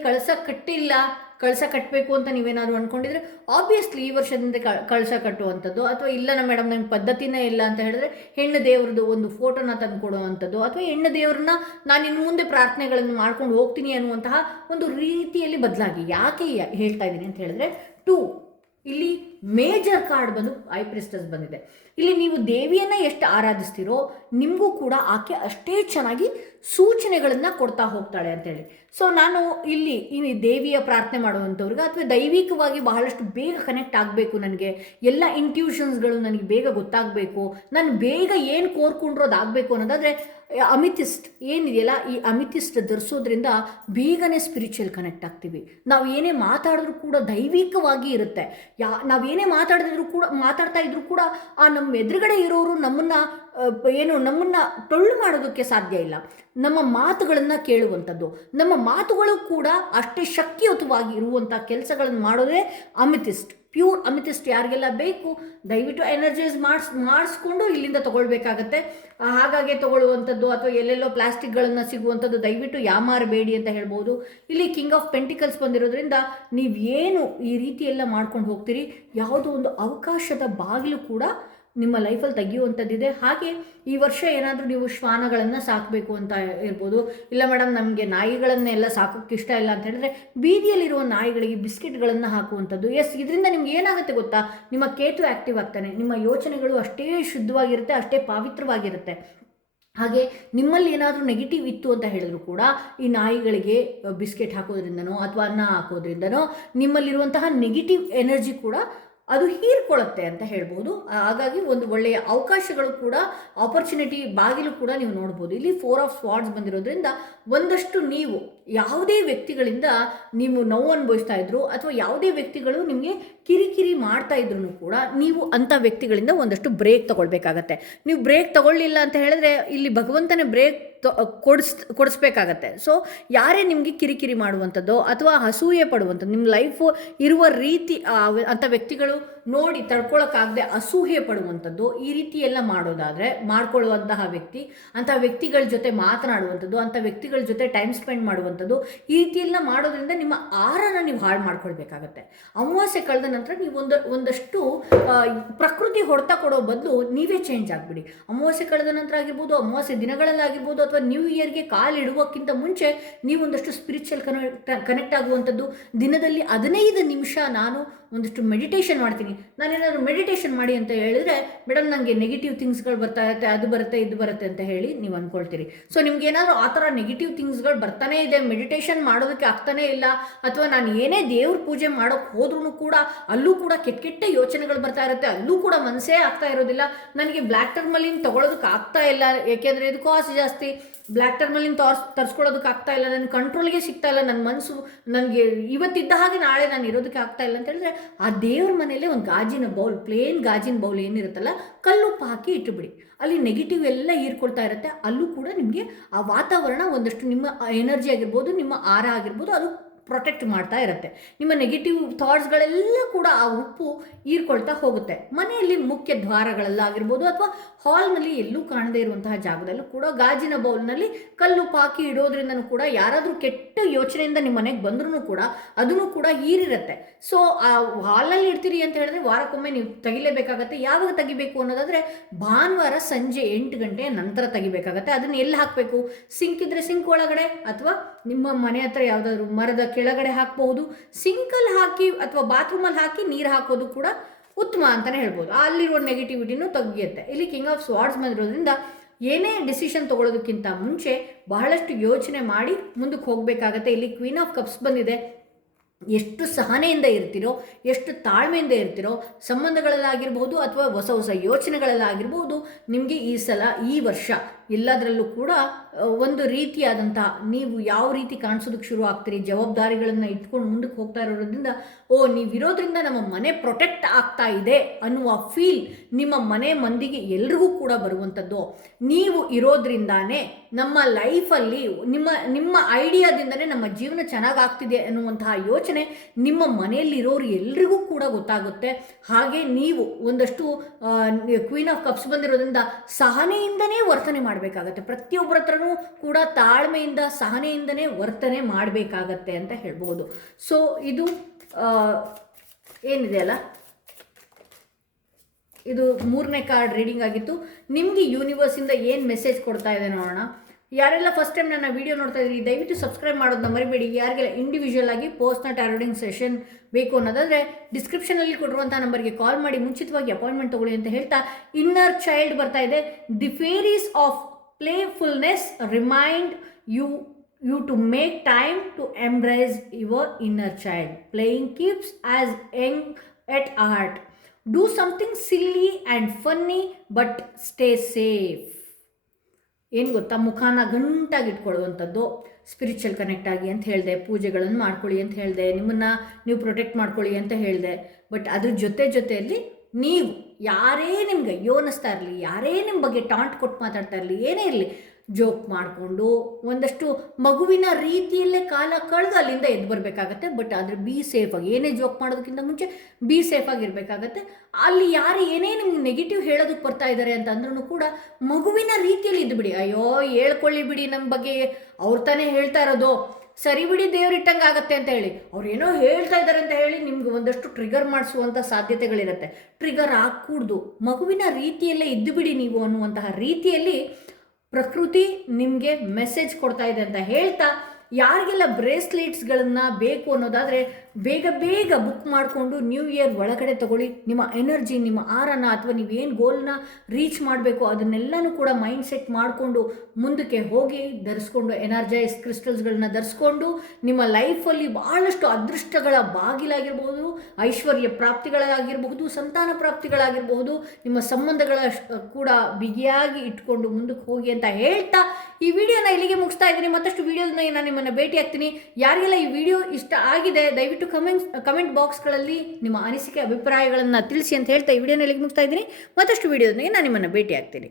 ಕಳಸ ಕಟ್ಟಬೇಕು ಅಂತ ನೀವೇನಾದ್ರು ಅಂದ್ಕೊಂಡಿದ್ರೆ ಆಬ್ವಿಯಸ್ಲಿ ಈ ವರ್ಷದಿಂದ ಕಳಸ ಕಟ್ಟುವಂಥದ್ದು, ಅಥವಾ ಇಲ್ಲ ಮೇಡಮ್ ನಮ್ಮ ಪದ್ಧತಿನೇ ಇಲ್ಲ ಅಂತ ಹೇಳಿದ್ರೆ ಹೆಣ್ಣು ದೇವ್ರದ್ದು ಒಂದು ಫೋಟೋನ ತಂದು ಕೊಡುವಂಥದ್ದು, ಅಥವಾ ಹೆಣ್ಣು ದೇವ್ರನ್ನ ನಾನು ಇನ್ನು ಮುಂದೆ ಪ್ರಾರ್ಥನೆಗಳನ್ನು ಮಾಡ್ಕೊಂಡು ಹೋಗ್ತೀನಿ ಅನ್ನುವಂತಹ ಒಂದು ರೀತಿಯಲ್ಲಿ ಬದಲಾಗಿ. ಯಾಕೆ ಹೇಳ್ತಾ ಇದ್ದೀನಿ ಅಂತ ಹೇಳಿದ್ರೆ, ಇಲ್ಲಿ ಮೇಜರ್ ಕಾರ್ಡ್ ಬಂದು ಐ ಪ್ರಿಸ್ಟಸ್ ಬಂದಿದೆ. ಇಲ್ಲಿ ನೀವು ದೇವಿಯನ್ನು ಎಷ್ಟು ಆರಾಧಿಸ್ತೀರೋ ನಿಮಗೂ ಕೂಡ ಆಕೆ ಅಷ್ಟೇ ಚೆನ್ನಾಗಿ ಸೂಚನೆಗಳನ್ನು ಕೊಡ್ತಾ ಹೋಗ್ತಾಳೆ ಅಂತೇಳಿ. ಸೊ ನಾನು ಇಲ್ಲಿ ಈ ದೇವಿಯ ಪ್ರಾರ್ಥನೆ ಮಾಡುವಂಥವ್ರಿಗೆ, ಅಥವಾ ದೈವಿಕವಾಗಿ ಬಹಳಷ್ಟು ಬೇಗ ಕನೆಕ್ಟ್ ಆಗಬೇಕು, ನನಗೆ ಎಲ್ಲ ಇಂಟ್ಯೂಷನ್ಸ್ಗಳು ನನಗೆ ಬೇಗ ಗೊತ್ತಾಗಬೇಕು, ನಾನು ಬೇಗ ಏನು ಕೋರ್ಕೊಂಡಿರೋದಾಗಬೇಕು ಅನ್ನೋದಾದರೆ ಅಮಿತಿಸ್ಟ್ ಏನಿದೆಯಲ್ಲ, ಈ ಅಮಿತಿಸ್ಟ್ ಧರಿಸೋದ್ರಿಂದ ಬೇಗನೆ ಸ್ಪಿರಿಚುವಲ್ ಕನೆಕ್ಟ್ ಆಗ್ತೀವಿ. ನಾವು ಏನೇ ಮಾತಾಡಿದ್ರೂ ಕೂಡ ದೈವಿಕವಾಗಿ ಇರುತ್ತೆ. ನಾವೇನೇ ಮಾತಾಡ್ತಾ ಇದ್ರೂ ಕೂಡ ಆ ನಮ್ಮ ಎದುರುಗಡೆ ಇರೋರು ನಮ್ಮನ್ನು ಟೊಳ್ಳು ಮಾಡೋದಕ್ಕೆ ಸಾಧ್ಯ ಇಲ್ಲ. ನಮ್ಮ ಮಾತುಗಳನ್ನು ಕೇಳುವಂಥದ್ದು, ನಮ್ಮ ಮಾತುಗಳು ಕೂಡ ಅಷ್ಟೇ ಶಕ್ತಿಯುತವಾಗಿ ಇರುವಂಥ ಕೆಲಸಗಳನ್ನು ಮಾಡೋದೇ ಅಮಿತಿಸ್ಟ್. ಪ್ಯೂರ್ ಅಮಿತಿಸ್ಟ್ ಯಾರಿಗೆಲ್ಲ ಬೇಕು ದಯವಿಟ್ಟು ಎನರ್ಜೈಸ್ ಮಾಡಿಸ್ಕೊಂಡು ಇಲ್ಲಿಂದ ತೊಗೊಳ್ಬೇಕಾಗತ್ತೆ. ಹಾಗಾಗಿ ತೊಗೊಳ್ಳುವಂಥದ್ದು ಅಥವಾ ಎಲ್ಲೆಲ್ಲೋ ಪ್ಲಾಸ್ಟಿಕ್ಗಳನ್ನು ಸಿಗುವಂಥದ್ದು ದಯವಿಟ್ಟು ಯಾಮಾರಬೇಡಿ ಅಂತ ಹೇಳ್ಬೋದು. ಇಲ್ಲಿ ಕಿಂಗ್ ಆಫ್ ಪೆಂಟಿಕಲ್ಸ್ ಬಂದಿರೋದ್ರಿಂದ ನೀವೇನು ಈ ರೀತಿ ಎಲ್ಲ ಮಾಡ್ಕೊಂಡು ಹೋಗ್ತೀರಿ, ಯಾವುದೋ ಒಂದು ಅವಕಾಶದ ಬಾಗಿಲು ಕೂಡ ನಿಮ್ಮ ಲೈಫಲ್ಲಿ ತೆಗೆಯುವಂಥದ್ದಿದೆ. ಹಾಗೆ ಈ ವರ್ಷ ಏನಾದರೂ ನೀವು ಶ್ವಾನಗಳನ್ನು ಸಾಕಬೇಕು ಅಂತ ಇರ್ಬೋದು, ಇಲ್ಲ ಮೇಡಮ್ ನಮಗೆ ನಾಯಿಗಳನ್ನೆಲ್ಲ ಸಾಕೋಕ್ಕೆ ಇಷ್ಟ ಇಲ್ಲ ಅಂತ ಹೇಳಿದ್ರೆ ಬೀದಿಯಲ್ಲಿರುವ ನಾಯಿಗಳಿಗೆ ಬಿಸ್ಕೆಟ್ಗಳನ್ನು ಹಾಕುವಂಥದ್ದು. ಇದರಿಂದ ನಿಮ್ಗೆ ಏನಾಗುತ್ತೆ ಗೊತ್ತಾ, ನಿಮ್ಮ ಕೇತು ಆ್ಯಕ್ಟಿವ್ ಆಗ್ತಾನೆ, ನಿಮ್ಮ ಯೋಚನೆಗಳು ಅಷ್ಟೇ ಶುದ್ಧವಾಗಿರುತ್ತೆ, ಅಷ್ಟೇ ಪವಿತ್ರವಾಗಿರುತ್ತೆ. ಹಾಗೆ ನಿಮ್ಮಲ್ಲಿ ಏನಾದರೂ ನೆಗೆಟಿವ್ ಇತ್ತು ಅಂತ ಹೇಳಿದ್ರು ಕೂಡ ಈ ನಾಯಿಗಳಿಗೆ ಬಿಸ್ಕೆಟ್ ಹಾಕೋದ್ರಿಂದನೋ ಅಥವಾ ಅನ್ನ ಹಾಕೋದ್ರಿಂದನೋ ನಿಮ್ಮಲ್ಲಿರುವಂತಹ ನೆಗೆಟಿವ್ ಎನರ್ಜಿ ಕೂಡ ಅದು ಹೀರ್ಕೊಳ್ಳುತ್ತೆ ಅಂತ ಹೇಳ್ಬೋದು. ಹಾಗಾಗಿ ಒಂದು ಒಳ್ಳೆಯ ಅವಕಾಶಗಳು ಕೂಡ, ಆಪರ್ಚುನಿಟಿ ಬಾಗಿಲು ಕೂಡ ನೀವು ನೋಡ್ಬೋದು. ಇಲ್ಲಿ 4 ಆಫ್ ಸ್ವಾರ್ಡ್ಸ್ ಬಂದಿರೋದ್ರಿಂದ ಒಂದಷ್ಟು ನೀವು ಯಾವುದೇ ವ್ಯಕ್ತಿಗಳಿಂದ ನೀವು ನೋವು ಅನುಭವಿಸ್ತಾ ಇದ್ರು, ಅಥವಾ ಯಾವುದೇ ವ್ಯಕ್ತಿಗಳು ನಿಮಗೆ ಕಿರಿಕಿರಿ ಮಾಡ್ತಾ ಇದ್ರು ಕೂಡ ನೀವು ಅಂಥ ವ್ಯಕ್ತಿಗಳಿಂದ ಒಂದಷ್ಟು ಬ್ರೇಕ್ ತಗೊಳ್ಬೇಕಾಗತ್ತೆ. ನೀವು ಬ್ರೇಕ್ ತಗೊಳ್ಳಿಲ್ಲ ಅಂತ ಹೇಳಿದ್ರೆ ಇಲ್ಲಿ ಭಗವಂತನೇ ಬ್ರೇಕ್ ಕೊಡಿಸ್ಬೇಕಾಗತ್ತೆ. ಸೊ ಯಾರೇ ನಿಮಗೆ ಕಿರಿಕಿರಿ ಮಾಡುವಂಥದ್ದು ಅಥವಾ ಅಸೂಯೆ ಪಡುವಂಥದ್ದು, ನಿಮ್ಮ ಲೈಫು ಇರುವ ರೀತಿ ಅಂಥ ವ್ಯಕ್ತಿಗಳು ನೋಡಿ ತಡ್ಕೊಳಕ್ಕಾಗದೆ ಅಸೂಯೆ ಪಡುವಂಥದ್ದು, ಈ ರೀತಿ ಎಲ್ಲ ಮಾಡ್ಕೊಳ್ಳುವಂತಹ ವ್ಯಕ್ತಿ, ಅಂಥ ವ್ಯಕ್ತಿಗಳ ಜೊತೆ ಮಾತನಾಡುವಂಥದ್ದು, ಅಂಥ ವ್ಯಕ್ತಿಗಳ ಜೊತೆ ಟೈಮ್ ಸ್ಪೆಂಡ್ ಮಾಡುವಂಥದ್ದು, ಈ ರೀತಿಯೆಲ್ಲ ಮಾಡೋದ್ರಿಂದ ನಿಮ್ಮ ಆಹಾರನ ನೀವು ಹಾಳು ಮಾಡ್ಕೊಳ್ಬೇಕಾಗತ್ತೆ. ಅಮಾವಾಸ್ಯೆ ಕಳೆದ ನಂತರ ನೀವು ಒಂದಷ್ಟು ಪ್ರಕೃತಿ ಹೊಡೆತ ಕೊಡೋ ಬದಲು ನೀವೇ ಚೇಂಜ್ ಆಗಿಬಿಡಿ. ಅಮಾವಾಸ್ಯೆ ಕಳೆದ ನಂತರ ಆಗಿರ್ಬೋದು, ಅಮಾವಾಸ್ಯೆ ದಿನಗಳಲ್ಲಾಗಿರ್ಬೋದು, ಅಥವಾ ನ್ಯೂ ಇಯರ್ಗೆ ಕಾಲಿಡುವಕ್ಕಿಂತ ಮುಂಚೆ ನೀವು ಒಂದಷ್ಟು ಸ್ಪಿರಿಚುವಲ್ ಕನೆಕ್ಟ್ ಆಗುವಂಥದ್ದು. ದಿನದಲ್ಲಿ 15 ನಿಮಿಷ ನಾನು ಒಂದಷ್ಟು ಮೆಡಿಟೇಷನ್ ಮಾಡ್ತೀನಿ. ನಾನೇನಾದರೂ ಮೆಡಿಟೇಷನ್ ಮಾಡಿ ಅಂತ ಹೇಳಿದ್ರೆ ಮೇಡಮ್ ನನಗೆ ನೆಗೆಟಿವ್ ಥಿಂಗ್ಸ್ಗಳು ಬರ್ತಾ ಇರುತ್ತೆ, ಅದು ಬರುತ್ತೆ ಇದು ಬರುತ್ತೆ ಅಂತ ಹೇಳಿ ನೀವು ಅಂದ್ಕೊಳ್ತೀರಿ. ಸೊ ನಿಮ್ಗೆ ಏನಾದರೂ ಆ ಥರ ನೆಗೆಟಿವ್ ಥಿಂಗ್ಸ್ಗಳು ಬರ್ತಾನೇ ಇದೆ, ಮೆಡಿಟೇಷನ್ ಮಾಡೋದಕ್ಕೆ ಆಗ್ತಾನೇ ಇಲ್ಲ, ಅಥವಾ ನಾನು ಏನೇ ದೇವ್ರ ಪೂಜೆ ಮಾಡೋಕ್ಕೆ ಹೋದ್ರೂ ಕೂಡ ಅಲ್ಲೂ ಕೂಡ ಕೆಟ್ಟ ಯೋಚನೆಗಳು ಬರ್ತಾ ಇರುತ್ತೆ, ಅಲ್ಲೂ ಕೂಡ ಮನಸ್ಸೇ ಆಗ್ತಾ ಇರೋದಿಲ್ಲ, ನನಗೆ ಬ್ಲ್ಯಾಕ್ ಟರ್ಮಲಿನ್ ತೊಗೊಳೋದಕ್ಕೆ ಆಗ್ತಾ ಇಲ್ಲ, ಏಕೆಂದರೆ ಇದು ಕಾಸ್ಟ್ ಜಾಸ್ತಿ, ಬ್ಲ್ಯಾಕ್ ಟರ್ಮಲಿನ್ ತರಿಸ್ಕೊಳ್ಳೋದಕ್ಕೆ ಆಗ್ತಾ ಇಲ್ಲ, ನನ್ನ ಕಂಟ್ರೋಲ್ಗೆ ಸಿಗ್ತಾ ಇಲ್ಲ, ನನ್ನ ಮನಸ್ಸು ನನಗೆ ಇವತ್ತಿದ್ದ ಹಾಗೆ ನಾಳೆ ನಾನು ಇರೋದಕ್ಕೆ ಆಗ್ತಾ ಇಲ್ಲ ಅಂತ ಹೇಳಿದ್ರೆ ಆ ದೇವ್ರ ಮನೆಯಲ್ಲೇ ಒಂದು ಗಾಜಿನ ಬೌಲ್, ಪ್ಲೇನ್ ಗಾಜಿನ ಬೌಲ್ ಏನಿರುತ್ತಲ್ಲ, ಕಲ್ಲುಪ್ಪು ಹಾಕಿ ಇಟ್ಟುಬಿಡಿ. ಅಲ್ಲಿ ನೆಗೆಟಿವ್ ಎಲ್ಲ ಹೀರ್ಕೊಳ್ತಾ ಇರುತ್ತೆ. ಅಲ್ಲೂ ಕೂಡ ನಿಮಗೆ ಆ ವಾತಾವರಣ ಒಂದಷ್ಟು ನಿಮ್ಮ ಎನರ್ಜಿ ಆಗಿರ್ಬೋದು, ನಿಮ್ಮ ಆರ ಆಗಿರ್ಬೋದು, ಅದು ಪ್ರೊಟೆಕ್ಟ್ ಮಾಡ್ತಾ ಇರುತ್ತೆ. ನಿಮ್ಮ ನೆಗೆಟಿವ್ ಥಾಟ್ಸ್ಗಳೆಲ್ಲ ಕೂಡ ಆ ಉಪ್ಪು ಹೀರ್ಕೊಳ್ತಾ ಹೋಗುತ್ತೆ. ಮನೆಯಲ್ಲಿ ಮುಖ್ಯ ದ್ವಾರಗಳಲ್ಲಾಗಿರ್ಬೋದು ಅಥವಾ ಹಾಲ್ನಲ್ಲಿ ಎಲ್ಲೂ ಕಾಣದೇ ಇರುವಂತಹ ಜಾಗದಲ್ಲೂ ಕೂಡ ಗಾಜಿನ ಬೌಲ್ನಲ್ಲಿ ಕಲ್ಲುಪ್ಪು ಹಾಕಿ ಇಡೋದ್ರಿಂದನೂ ಕೂಡ ಯಾರಾದರೂ ಕೆಟ್ಟ ಯೋಚನೆಯಿಂದ ನಿಮ್ಮ ಮನೆಗೆ ಬಂದ್ರೂ ಕೂಡ ಅದನ್ನು ಕೂಡ ಹೀರಿರುತ್ತೆ. ಸೊ ಆ ಹಾಲಲ್ಲಿ ಇಡ್ತೀರಿ ಅಂತ ಹೇಳಿದ್ರೆ ವಾರಕ್ಕೊಮ್ಮೆ ನೀವು ತೆಗಿಲೇಬೇಕಾಗತ್ತೆ. ಯಾವಾಗ ತೆಗಿಬೇಕು ಅನ್ನೋದಾದರೆ ಭಾನುವಾರ ಸಂಜೆ 8 ಗಂಟೆಯ ನಂತರ ತೆಗಿಬೇಕಾಗತ್ತೆ. ಅದನ್ನು ಎಲ್ಲಿ ಹಾಕಬೇಕು? ಸಿಂಕ್ ಇದ್ದರೆ ಸಿಂಕ್ ಒಳಗಡೆ, ಅಥವಾ ನಿಮ್ಮ ಮನೆ ಹತ್ರ ಯಾವುದಾದ್ರು ಮರದ ಕೆಳಗಡೆ ಹಾಕಬಹುದು. ಸಿಂಕಲ್ಲಿ ಹಾಕಿ ಅಥವಾ ಬಾತ್ರೂಮಲ್ಲಿ ಹಾಕಿ ನೀರು ಹಾಕೋದು ಕೂಡ ಉತ್ತಮ ಅಂತಲೇ ಹೇಳ್ಬೋದು. ಅಲ್ಲಿರುವ ನೆಗೆಟಿವಿಟಿನೂ ತೆಗಿಯುತ್ತೆ. ಇಲ್ಲಿ ಕಿಂಗ್ ಆಫ್ ಸ್ವಾರ್ಡ್ಸ್ ಬಂದಿರೋದ್ರಿಂದ ಏನೇ ಡಿಸಿಷನ್ ತೊಗೊಳೋದಕ್ಕಿಂತ ಮುಂಚೆ ಬಹಳಷ್ಟು ಯೋಚನೆ ಮಾಡಿ ಮುಂದಕ್ಕೆ ಹೋಗಬೇಕಾಗತ್ತೆ. ಇಲ್ಲಿ ಕ್ವೀನ್ ಆಫ್ ಕಪ್ಸ್ ಬಂದಿದೆ. ಎಷ್ಟು ಸಹನೆಯಿಂದ ಇರ್ತೀರೋ, ಎಷ್ಟು ತಾಳ್ಮೆಯಿಂದ ಇರ್ತೀರೋ, ಸಂಬಂಧಗಳಲ್ಲಾಗಿರ್ಬೋದು ಅಥವಾ ಹೊಸ ಹೊಸ ಯೋಚನೆಗಳಲ್ಲಾಗಿರ್ಬೋದು, ನಿಮಗೆ ಈ ವರ್ಷ ಎಲ್ಲದರಲ್ಲೂ ಕೂಡ ಒಂದು ರೀತಿಯಾದಂಥ ನೀವು ಯಾವ ರೀತಿ ಕಾಣಿಸೋದಕ್ಕೆ ಶುರು ಆಗ್ತೀರಿ, ಜವಾಬ್ದಾರಿಗಳನ್ನು ಇಟ್ಕೊಂಡು ಮುಂದಕ್ಕೆ ಹೋಗ್ತಾ ಇರೋದ್ರಿಂದ ನೀವಿರೋದ್ರಿಂದ ನಮ್ಮ ಮನೆ ಪ್ರೊಟೆಕ್ಟ್ ಆಗ್ತಾ ಇದೆ ಅನ್ನುವ ಫೀಲ್ ನಿಮ್ಮ ಮನೆ ಮಂದಿಗೆ ಎಲ್ರಿಗೂ ಕೂಡ ಬರುವಂಥದ್ದು. ನೀವು ಇರೋದ್ರಿಂದಾನೇ ನಮ್ಮ ಲೈಫಲ್ಲಿ ನಿಮ್ಮ ಐಡಿಯಾದಿಂದನೇ ನಮ್ಮ ಜೀವನ ಚೆನ್ನಾಗಾಗ್ತಿದೆ ಅನ್ನುವಂತಹ ಯೋಚನೆ ನಿಮ್ಮ ಮನೆಯಲ್ಲಿರೋರು ಎಲ್ರಿಗೂ ಕೂಡ ಗೊತ್ತಾಗುತ್ತೆ. ಹಾಗೆ ನೀವು ಒಂದಷ್ಟು ಕ್ವೀನ್ ಆಫ್ ಕಪ್ಸ್ ಬಂದಿರೋದ್ರಿಂದ ಸಹನೆಯಿಂದನೇ ವರ್ತನೆ ಮಾಡಬೇಕಾಗತ್ತೆ. ಪ್ರತಿಯೊಬ್ಬರ ಹತ್ರನೂ ಕೂಡ ತಾಳ್ಮೆಯಿಂದ ಸಹನೆಯಿಂದನೇ ವರ್ತನೆ ಮಾಡಬೇಕಾಗತ್ತೆ ಅಂತ ಹೇಳ್ಬೋದು. ಸೊ ಇದು ಏನಿದೆ ಅಲ್ಲ, ಇದು 3ನೇ ಕಾರ್ಡ್ ರೀಡಿಂಗ್ ಆಗಿತ್ತು. ನಿಮಗೆ ಯೂನಿವರ್ಸಿಂದ ಏನು ಮೆಸೇಜ್ ಕೊಡ್ತಾ ಇದೆ ನೋಡೋಣ. ಯಾರೆಲ್ಲ ಫಸ್ಟ್ ಟೈಮ್ ನನ್ನ ವಿಡಿಯೋ ನೋಡ್ತಾ ಇದ್ದೀರಿ ದಯವಿಟ್ಟು ಸಬ್ಸ್ಕ್ರೈಬ್ ಮಾಡೋದನ್ನ ಮರಿಬೇಡಿ. ಯಾರಿಗೆಲ್ಲ ಇಂಡಿವಿಜುವಲ್ ಆಗಿ ಪರ್ಸ್ನಲ್ ಟಾರೋ ರೀಡಿಂಗ್ ಸೆಷನ್ ಬೇಕು ಅನ್ನೋದಾದರೆ ಡಿಸ್ಕ್ರಿಪ್ಷನಲ್ಲಿ ಕೊಟ್ಟಿರುವಂಥ ನಂಬರ್ಗೆ ಕಾಲ್ ಮಾಡಿ ಮುಂಚಿತವಾಗಿ ಅಪಾಯಿಂಟ್ಮೆಂಟ್ ತೊಗೊಳ್ಳಿ ಅಂತ ಹೇಳ್ತಾ, ಇನ್ನರ್ ಚೈಲ್ಡ್ ಬರ್ತಾ ಇದೆ. The fairies of playfulness remind you to make time to embrace your inner child. Playing keeps as young at heart. Do something silly and funny but stay safe. ಏನು ಗೊತ್ತಾ, ಮುಖಾನ ಗಂಟಾಗಿ ಇಟ್ಕೊಳ್ಳುವಂಥದ್ದು, spiritual connect ಆಗಿ ಅಂತ ಹೇಳಿದೆ, ಪೂಜೆಗಳನ್ನು ಮಾಡ್ಕೊಳ್ಳಿ ಅಂತ ಹೇಳಿದೆ, ನಿಮ್ಮನ್ನು ನೀವು ಪ್ರೊಟೆಕ್ಟ್ ಮಾಡ್ಕೊಳ್ಳಿ ಅಂತ ಹೇಳಿದೆ. ಬಟ್ ಅದ್ರ ಜೊತೆಯಲ್ಲಿ ನೀವು ಯಾರೇ ನಿಮ್ಗೆ ಯೋನಿಸ್ತಾ ಇರಲಿ, ಯಾರೇ ನಿಮ್ಮ ಬಗ್ಗೆ ಟಾಂಟ್ ಕೊಟ್ಟು ಮಾತಾಡ್ತಾ ಇರಲಿ, ಏನೇ ಇರಲಿ, ಜೋಕ್ ಮಾಡಿಕೊಂಡು ಒಂದಷ್ಟು ಮಗುವಿನ ರೀತಿಯಲ್ಲೇ ಕಾಲ ಕಳೆದು ಅಲ್ಲಿಂದ ಎದ್ದು ಬರಬೇಕಾಗತ್ತೆ. ಬಟ್ ಆದರೆ ಬಿ ಸೇಫಾಗಿ, ಏನೇ ಜೋಕ್ ಮಾಡೋದಕ್ಕಿಂತ ಮುಂಚೆ ಬಿ ಸೇಫಾಗಿರಬೇಕಾಗತ್ತೆ. ಅಲ್ಲಿ ಯಾರು ಏನೇ ನಿಮ್ಗೆ ನೆಗೆಟಿವ್ ಹೇಳೋದಕ್ಕೆ ಬರ್ತಾ ಇದ್ದಾರೆ ಅಂತ ಅಂದ್ರೂ ಕೂಡ ಮಗುವಿನ ರೀತಿಯಲ್ಲಿ ಇದ್ದುಬಿಡಿ. ಅಯ್ಯೋ ಹೇಳ್ಕೊಳ್ಳಿ ಬಿಡಿ, ನಮ್ಮ ಬಗ್ಗೆ ಅವ್ರು ತಾನೇ ಹೇಳ್ತಾ ಇರೋದು, ಸರಿ ಬಿಡಿ ದೇವ್ರಿಟ್ಟಂಗೆ ಆಗುತ್ತೆ ಅಂತ ಹೇಳಿ ಅವ್ರು ಏನೋ ಹೇಳ್ತಾ ಇದ್ದಾರೆ ಅಂತ ಹೇಳಿ ನಿಮ್ಗೆ ಒಂದಷ್ಟು ಟ್ರಿಗರ್ ಮಾಡಿಸುವಂಥ ಸಾಧ್ಯತೆಗಳಿರುತ್ತೆ. ಟ್ರಿಗರ್ ಆಗಕೂಡ್ದು, ಮಗುವಿನ ರೀತಿಯಲ್ಲೇ ಇದ್ದು ಬಿಡಿ ನೀವು ಅನ್ನುವಂತಹ ರೀತಿಯಲ್ಲಿ ಪ್ರಕೃತಿ ನಿಮಗೆ ಮೆಸೇಜ್ ಕೊಡ್ತಾ ಇದೆ ಅಂತ ಹೇಳ್ತಾ, ಯಾರಿಗೆಲ್ಲ ಬ್ರೇಸ್ಲೆಟ್ಸ್ಗಳನ್ನು ಬೇಕು ಅನ್ನೋದಾದರೆ ಬೇಗ ಬುಕ್ ಮಾಡಿಕೊಂಡು ನ್ಯೂ ಇಯರ್ ಒಳಗಡೆ ತಗೊಳ್ಳಿ. ನಿಮ್ಮ ಎನರ್ಜಿ, ನಿಮ್ಮ ಆರನ ಅಥವಾ ನೀವೇನು ಗೋಲ್ನ ರೀಚ್ ಮಾಡಬೇಕು ಅದನ್ನೆಲ್ಲನೂ ಕೂಡ ಮೈಂಡ್ ಸೆಟ್ ಮಾಡಿಕೊಂಡು ಮುಂದಕ್ಕೆ ಹೋಗಿ ಧರಿಸ್ಕೊಂಡು, ಎನರ್ಜೈಸ್ ಕ್ರಿಸ್ಟಲ್ಸ್ಗಳನ್ನ ಧರಿಸ್ಕೊಂಡು ನಿಮ್ಮ ಲೈಫಲ್ಲಿ ಭಾಳಷ್ಟು ಅದೃಷ್ಟಗಳ ಬಾಗಿಲಾಗಿರ್ಬೋದು, ಐಶ್ವರ್ಯ ಪ್ರಾಪ್ತಿಗಳಾಗಿರಬಹುದು, ಸಂತಾನ ಪ್ರಾಪ್ತಿಗಳಾಗಿರಬಹುದು, ನಿಮ್ಮ ಸಂಬಂಧಗಳ ಕೂಡ ಬಿಗಿಯಾಗಿ ಇಟ್ಕೊಂಡು ಮುಂದಕ್ಕೆ ಹೋಗಿ ಅಂತ ಹೇಳ್ತಾ ಈ ವಿಡಿಯೋನ ಇಲ್ಲಿಗೆ ಮುಗಿಸ್ತಾ ಇದ್ದೀನಿ. ಮತ್ತಷ್ಟು ವಿಡಿಯೋನ ನಾನು ನಿಮ್ಮನ್ನು ಭೇಟಿ ಆಗ್ತೀನಿ. ಯಾರಿಗೆಲ್ಲ ಈ ವಿಡಿಯೋ ಇಷ್ಟ ಆಗಿದೆ ದಯವಿಟ್ಟು ಕಮೆಂಟ್ ಬಾಕ್ಸ್ಗಳಲ್ಲಿ ನಿಮ್ಮ ಅನಿಸಿಕೆ ಅಭಿಪ್ರಾಯಗಳನ್ನು ತಿಳಿಸಿ ಅಂತ ಹೇಳ್ತಾ ಈ ವಿಡಿಯೋನ ಇಲ್ಲಿಗೆ ಮುಗಿಸ್ತಾ ಇದ್ದೀನಿ. ಮತ್ತಷ್ಟು ವಿಡಿಯೋದೊಂದಿಗೆ ನಾನು ನಿಮ್ಮನ್ನು ಭೇಟಿ ಆಗ್ತೀನಿ.